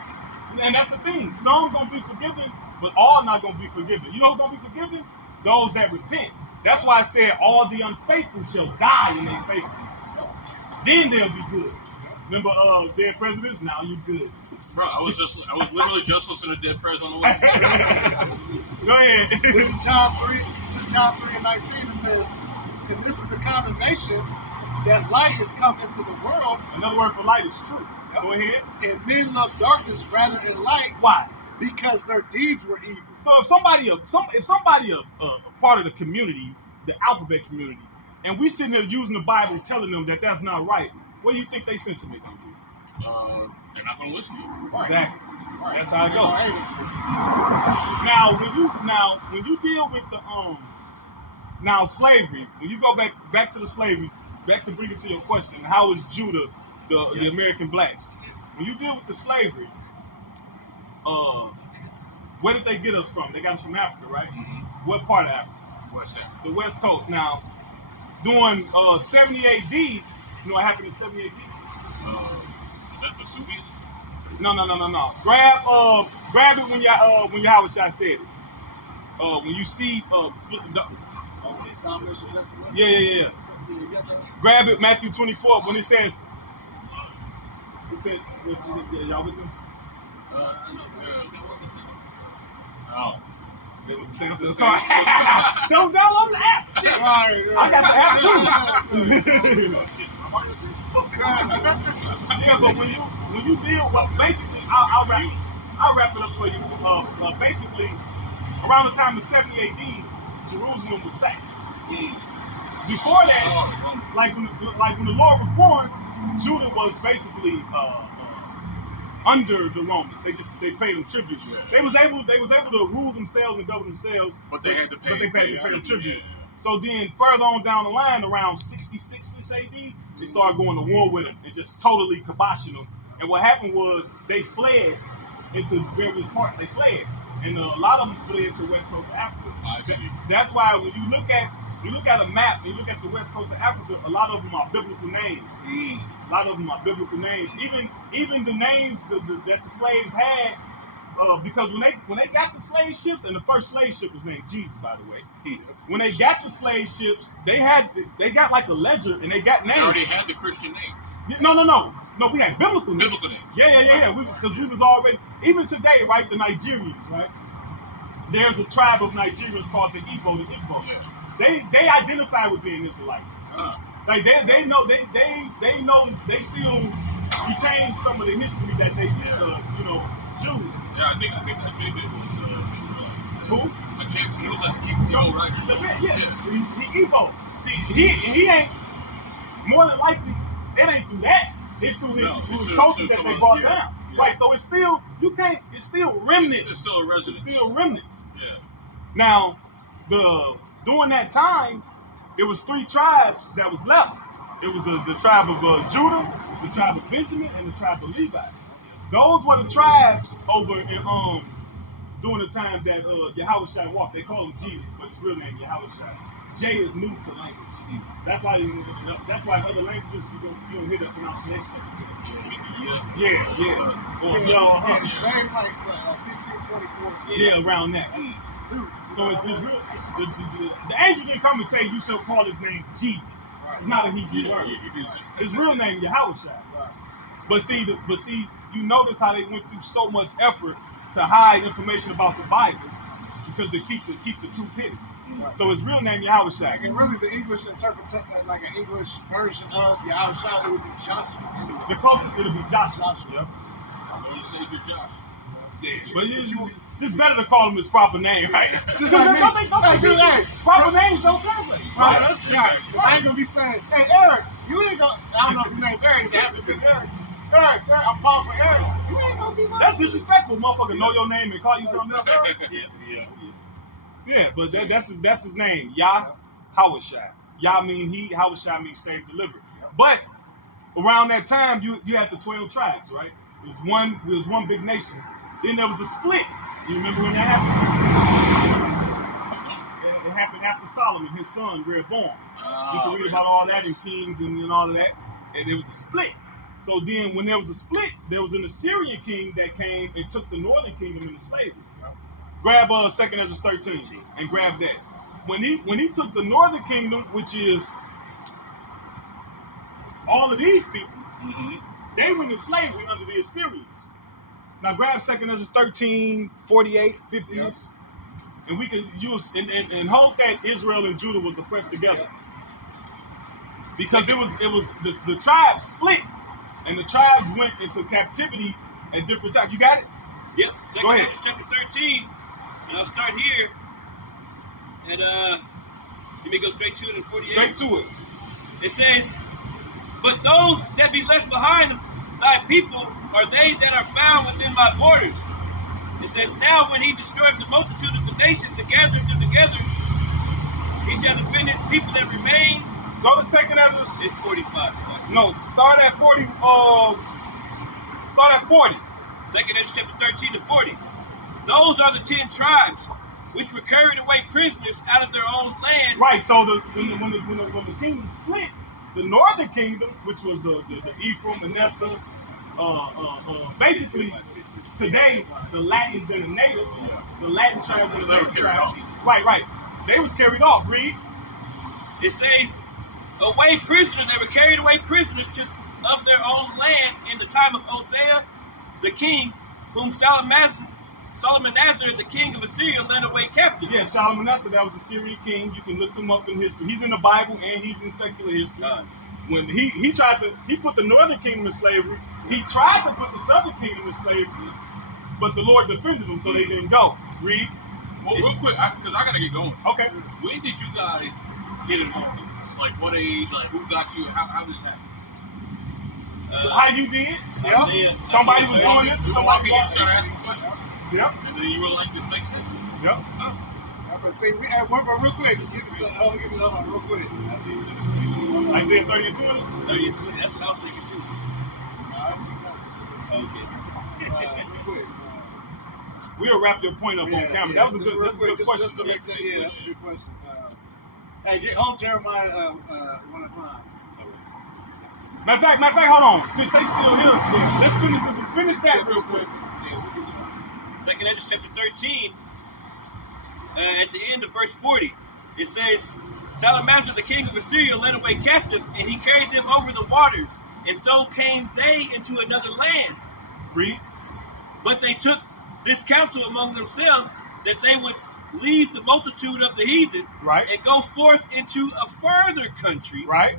And that's the thing. Some gonna be forgiven, but all not gonna be forgiven. You know who's gonna be forgiven? Those that repent. That's why I said all the unfaithful shall die in their faithfulness. Then they'll be good. Remember dead presidents? Now you good. Bro, I was literally just listening to Dead Prez on the way. Go ahead. This is John 3. This is John 3:19. It says, and this is the condemnation that light is come into the world. Another word for light is truth. Go ahead. And men love darkness rather than light. Why? Because their deeds were evil. So if somebody a part of the community, the alphabet community, and we sitting there using the Bible telling them that that's not right, what do you think they sentiment gonna be? They're not going to listen to you. Exactly. Right. That's how it goes. Right. Now when you deal with the slavery, when you go back to the slavery, back to bring it to your question, how is Judah the American blacks? When you deal with the slavery, where did they get us from? They got us from Africa, right? Mm-hmm. What part of Africa? West Africa. The West Coast. Now, during 70 AD, you know what happened in 70 AD? Is that Vesuvius? No. Grab it when Yahweh Shai said it. When you see yeah. Grab it, Matthew 24, when it says, y'all with me? Oh. Sorry. Don't download the app. Shit. I got the app too. Yeah, but when you deal with, basically, I'll wrap it up for you. Basically, around the time of 70 AD, Jerusalem was sacked. Before that, like when the Lord was born, Judah was basically under the Romans. They paid them tribute. Yeah. They was able to rule themselves and govern themselves, but they had to pay them tribute. Yeah. So then further on down the line, around 66 AD, they started going to war with them and just totally kiboshing them. And what happened was they fled into various parts. They fled, and a lot of them fled to West Coast of Africa. That's why when you look at a map, and you look at the West Coast of Africa, a lot of them are biblical names. A lot of them are biblical names. Even the names that the slaves had, because when they got the slave ships, and the first slave ship was named Jesus, by the way. When they got the slave ships, they got like a ledger, and they got names. They already had the Christian names. No, we had biblical names. Biblical names. Yeah. Because we was already, even today, right, the Nigerians, right? There's a tribe of Nigerians called the Igbo. Yeah. They identify with being Israelites. Like they know they still retain some of the history that they did, Jews. Yeah, I think that JB was Who? He was Igbo, right? Yeah. He Igbo. See, he ain't, more than likely, it ain't through that. It's through his culture that they brought down. Yeah. Right, so it's still remnants. It's still a resident. It's still remnants. Yeah. Now, during that time, it was 3 tribes that was left. It was the tribe of Judah, the tribe of Benjamin, and the tribe of Levi. Those were the tribes over in during the time that Yahweh Shai walked. They call him Jesus, but his real name is Yahweh Shai. J is new to language. That's why other languages you don't hear that pronunciation. Yeah. Or And J's like 15, 24. So yeah, around that. dude, So it's real. The angel didn't come and say you shall call his name Jesus. It's not a Hebrew word. His real name Yahushua. Right. But see, you notice how they went through so much effort to hide information about the Bible because they keep the truth hidden. Right. So his real name Yahushua. And really, the English interpretation, like an English version of Yahushua, it would be Joshua. Anyway. The closest it'll be Joshua. Joshua. I'm going to say good Josh. Yeah, but it's better to call him his proper name, right? Just like me. Proper names don't translate. Right? Yeah. I ain't gonna be saying, hey Eric, you ain't gonna. I don't know if your name Eric. It happens to be Eric. Eric, I'm Paul for Eric. You ain't gonna be my. That's disrespectful, motherfucker. Know your name and call you something else. Yeah, but that's his name, Yahushua. Yah mean he, Yahushua means save, deliver. But around that time, you had the 12 tribes, right? It was one big nation. Then there was a split. You remember when that happened? It happened after Solomon, his son, Rehoboam. You can read about all that in Kings and all of that. And there was a split. So then when there was a split, there was an Assyrian king that came and took the northern kingdom into slavery. Grab 2 Ezra 13 and grab that. When he took the northern kingdom, which is all of these people, they went into slavery under the Assyrians. Now grab 2 Ezra 13, 48, 50, and we can use and hold that Israel and Judah was oppressed together. Because it was the tribes split and the tribes went into captivity at different times. You got it? Yep. Go ahead. 2 Ezra chapter 13. And I'll start here at let me go straight to it in 48. Straight to it. It says, but those that be left behind thy people are they that are found within my borders. It says, now when he destroyed the multitude of the nations and gathered them together, he shall defend his people that remain. Go to 2 Ezra. It's 45. Sorry. No, start at 40. Start at 40. 2 Ezra chapter 13 to 40. Those are the 10 tribes which were carried away prisoners out of their own land. Right. So when the kingdom split, the northern kingdom, which was the Ephraim, Manasseh, basically today the Latins and the natives, the Latin tribes and the native tribes. Right. They was carried off. Read. It says, away prisoners, they were carried away prisoners of their own land in the time of Hosea, the king, whom Shalmaneser, the king of Assyria, led away captive. Yeah, Shalmaneser, that was a Syrian king. You can look him up in history. He's in the Bible and he's in secular history. When he put the northern kingdom in slavery, he tried to put the southern kingdom in slavery, but the Lord defended them, so they didn't go. Read. Well, real quick, because I gotta get going. Okay. When did you guys get involved in this? Like, what age? Like, who got you? How did it happen? How you did? Yeah. Somebody was doing this. Somebody You started asking questions. Yep. And then you were like, this makes sense. Yep. But see, we had one real quick. Give me some real quick. Isaiah 30 and 20. 30 and 20. That's what I was thinking too. Okay. Real quick. We'll wrap your point up on camera. That was a good question. Just to make that, yeah, that's a good question. Hey, get home, Jeremiah 1:5. Matter of fact, hold on. Since they still here, let's finish that real quick. 2 Ezra chapter 13, at the end of verse 40, it says, Shalmaneser, the king of Assyria, led away captive, and he carried them over the waters, and so came they into another land. Read. But they took this counsel among themselves that they would leave the multitude of the heathen, right, and go forth into a further country, right,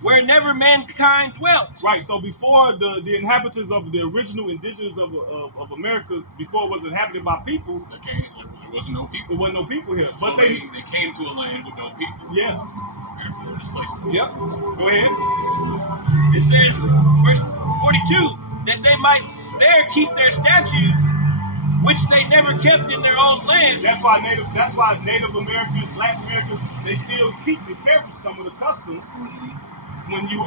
where never mankind dwelt. Right. So before the inhabitants of the original indigenous of Americas, before it was inhabited by people, there wasn't no people. There wasn't no people here. But so they came to a land with no people. Yeah. Therefore, this place. Yep. Go ahead. It says, verse 42, that they might there keep their statutes, which they never kept in their own land. That's why Native Americans, Latin Americans, they still keep the characters, some of the customs. When you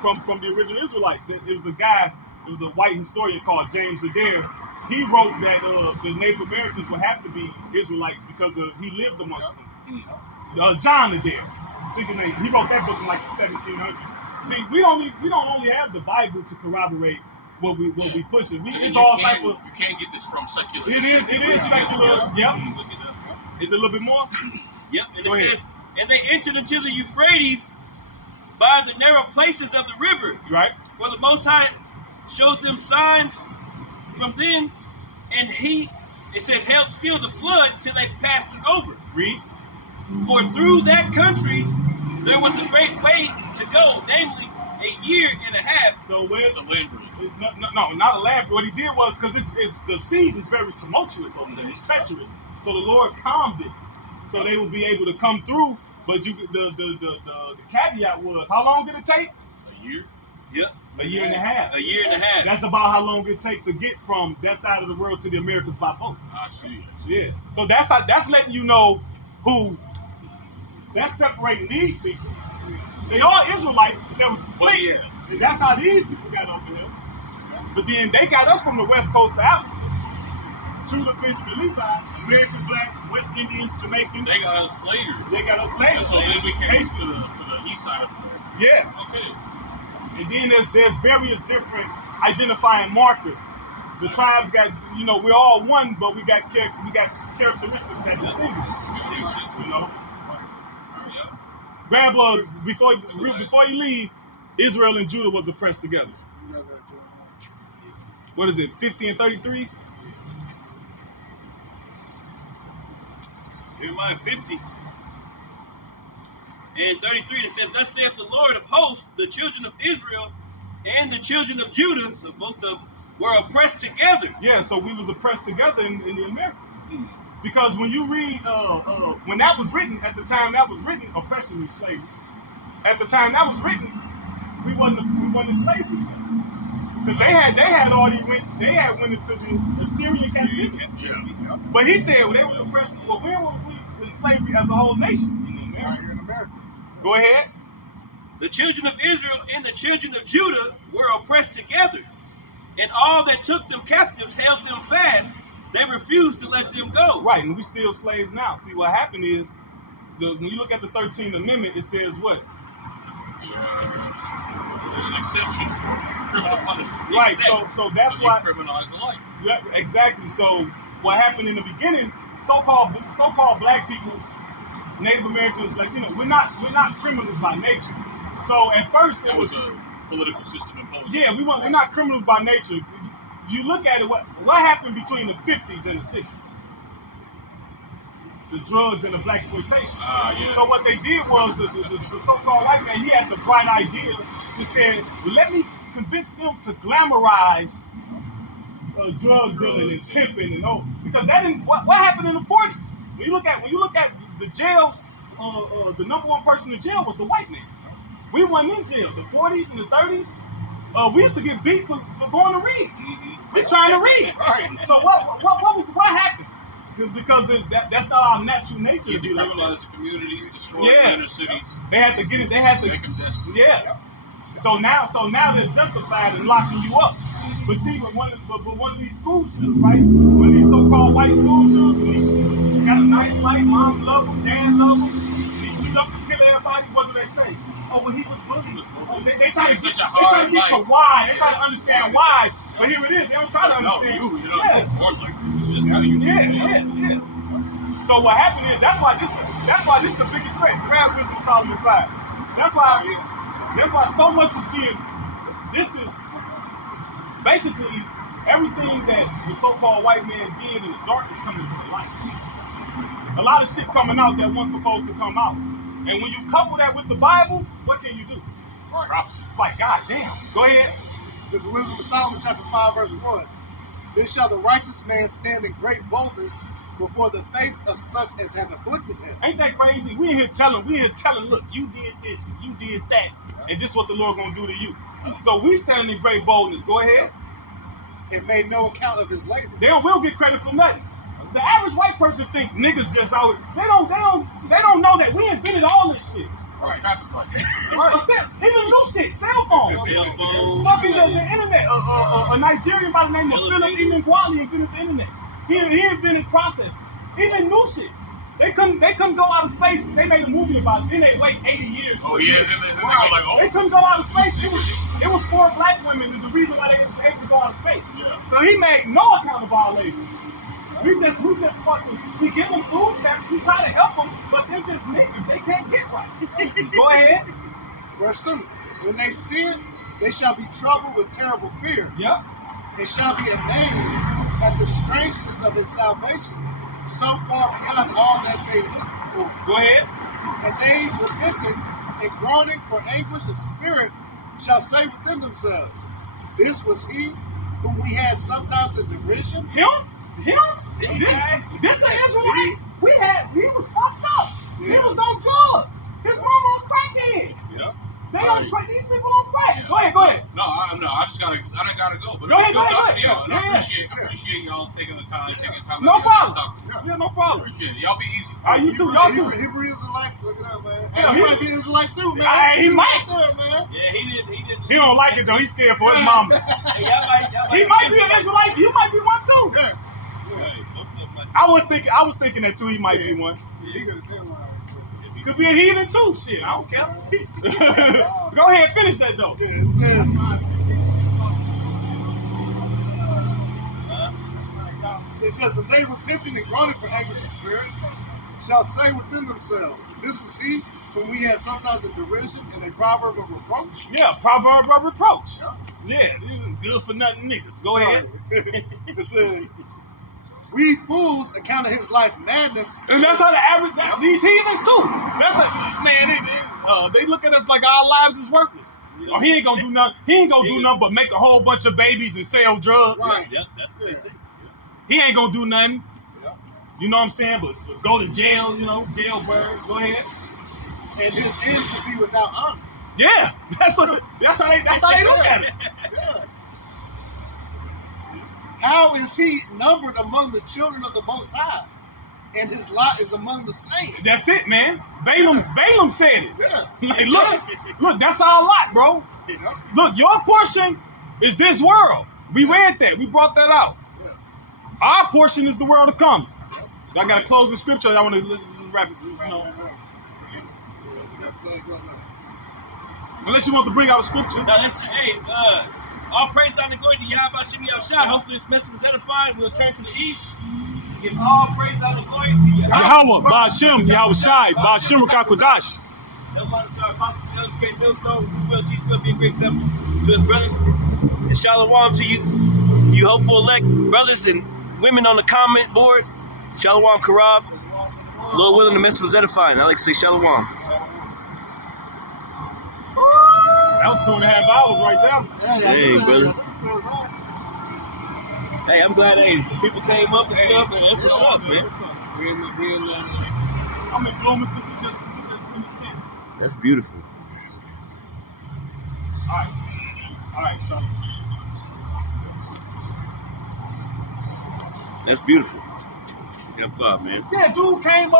from the original Israelites, it was a white historian called James Adair. He wrote that the Native Americans would have to be Israelites because he lived amongst them. John the Dare. He wrote that book in like the 1700s. See, we don't only have the Bible to corroborate what we push it. It's all type of. You can't get this from secular. It is secular. Yep. Is it a little bit more? Yep. And it says, and they entered into the Euphrates by the narrow places of the river. Right. For the Most High showed them signs from then, and he, it says, held still the flood till they passed it over. Read. For through that country there was a great way to go, namely a year and a half. So where's a land bridge? No, not a land bridge. What he did was, because it's the seas is very tumultuous over there. It's treacherous. So the Lord calmed it, so they would be able to come through. But the caveat was, how long did it take? A year. Yep. A year and a half. A year and a half. That's about how long it takes to get from that side of the world to the Americas by boat. I see. Yeah. So that's letting you know who. That's separating these people. They all Israelites, but there was a split. Yeah. And that's how these people got over here. But then they got us from the west coast of Africa. Judah, Benjamin, Levi, American blacks, West Indians, Jamaicans. They got us later. They got us later. So then we came to the east side of America. Yeah. Okay. And then there's various different identifying markers. The tribes got, we're all one, but we got characteristics that distinguish. Grab before you leave, Israel and Judah was oppressed together. What is it, 50 and 33? Jeremiah 50 and 33, it says, thus saith the Lord of hosts, the children of Israel and the children of Judah, so both of them were oppressed together. Yeah, so we was oppressed together in the Americas. Because when you read, when that was written, at the time that was written, oppression means slavery. At the time that was written, we wasn't in slavery. Because they had already went into the Syrian captivity. Yeah. But he said they was oppressed. Well, when was we in slavery as a whole nation? Right here in America. Go ahead. The children of Israel and the children of Judah were oppressed together, and all that took them captives held them fast. They refused to let them go. Right, and we still slaves now. See, what happened is, when you look at the 13th Amendment, it says what? There's an exception for criminal punishment. Right, so that's why. Criminalize life. Yeah, exactly. So what happened in the beginning? So-called black people, Native Americans, we're not criminals by nature. So at first it was a political system imposed. Yeah, we're not criminals by nature. You look at it, what happened between the 50s and the 60s? The drugs and the black exploitation. Yeah. So what they did was, the so-called white man, he had the bright idea to say, well, let me convince them to glamorize drug dealing and pimping and all. Because that didn't, what happened in the 40s? When you look at the jails, the number one person in jail was the white man. We weren't in jail. The 40s and the 30s, we used to get beat for going to read. We're trying to read. Right. So what happened? Because that's not our natural nature. You decriminalize the communities, destroy the inner cities. They had to get it. They had to make them desperate. Yeah. So now they're justified in locking you up. But see, one of these school shooters, right? One of these so-called white school shooters, he got a nice life, mom love him, dad love him. He shoot up and kill everybody. What do they say? Oh, well, he was bullied. They try to get to why. They try to understand why. But here it is. They don't try to understand. Born like this. It's just how you do it. Yeah. So what happened is that's why this is the biggest threat. Grab Wisdom Solomon 5. That's why so much is being. This is basically everything that the so-called white man did in the darkness coming to the light. A lot of shit coming out that wasn't supposed to come out. And when you couple that with the Bible, what can you do? Prophecy. It's like, God damn. Go ahead. This is Wisdom of Solomon, chapter 5, verse 1. Then shall the righteous man stand in great boldness before the face of such as have afflicted him. Ain't that crazy? We in here telling, look, you did this and you did that. And this is what the Lord gonna do to you. So we standing in great boldness. Go ahead. It made no account of his labor. They will get credit for nothing. The average white person think niggas just out. They don't know that we invented all this shit. Right. Traffic lights. Even new shit, cell phones. Fucking the internet. A Nigerian by the name of Philip Eamon Gwali invented the internet. He invented process. Even new shit. They couldn't go out of space. They made a movie about it. Then they wait 80 years. Oh yeah, then they go like, oh. They couldn't go out of space. It was 4 black women is the reason why they able to go out of space. Yeah. So he made no account of violations. We just fucking, we give them food stamps, we try to help them, but they're just niggas. They can't get right. Go ahead. Verse 2. When they see it, they shall be troubled with terrible fear. Yep. They shall be amazed at the strangeness of his salvation, so far beyond all that they look for. Go ahead. And they, repenting and groaning for anguish of spirit, shall say within themselves, this was he whom we had sometimes in derision. Him? This an Israelite? He was fucked up. He was on drugs. His mama on crackhead. Yeah. They on crack. These people on crack. Yeah. Go ahead. No, I just gotta go. But Go ahead. Yeah, Yeah. I appreciate y'all taking the time. No problem. Talk to me. Yeah, no problem. Appreciate it. Y'all be easy. You too. Y'all too. Hebrew Israelites, look it up, man. Yeah, He might be an Israelite too, man. He might. Right there, man. Yeah, he didn't. He don't like it though. He's scared for his mama. Hey, y'all He might be an Israelite. You might be one too. Yeah. Hey, both of them might- I was thinking that too. He might be one. He got a deadline. Could be a heathen too. Shit, I don't care. Go ahead, finish that though. Yeah, it says, and they repenting and groaning for anguish of spirit shall say within themselves, this was he whom we had sometimes in derision and a proverb of reproach. Yeah, proverb of reproach. Yeah, good for nothing niggas. Go ahead. It says, we fools accounted his life madness. And that's how the average, these heathens too. That's like, man, they look at us like our lives is worthless. Or he ain't gonna do nothing. He ain't gonna do nothing but make a whole bunch of babies and sell drugs. Right. Yep, that's what they think. He ain't gonna do nothing. Yeah. You know what I'm saying? But go to jail, jailbird. Go ahead. And his end to be without honor. Yeah, that's how they look at it. Yeah. How is he numbered among the children of the Most High? And his lot is among the saints. That's it, man. Balaam said it. Yeah. Like, look, that's our lot, bro. Yeah. Look, your portion is this world. We read that. We brought that out. Yeah. Our portion is the world to come. I got to close the scripture. I want to wrap it. Unless you want to bring out a scripture. Now, all praise and glory to Yahweh Shem Yahushua. Hopefully this message was edifying. We'll turn to the east. Give all praise and glory to Yahweh, Ba'ashem, Yahushai, Ba'ashem Rakakodash. Great millstone. We will teach, will be a great example to his brothers. And shalom to you hopeful elect brothers and women on the comment board. Shalom Karab. Lord willing, the message was edifying. I like to say shalom. That was 2.5 hours right there. Hey, brother. Hey, I'm glad some people came up and stuff, and that's what's up, man. I'm in Bloomington. We just finished in. That's beautiful. All right, so. That's beautiful. Yeah, man. Yeah, dude came up.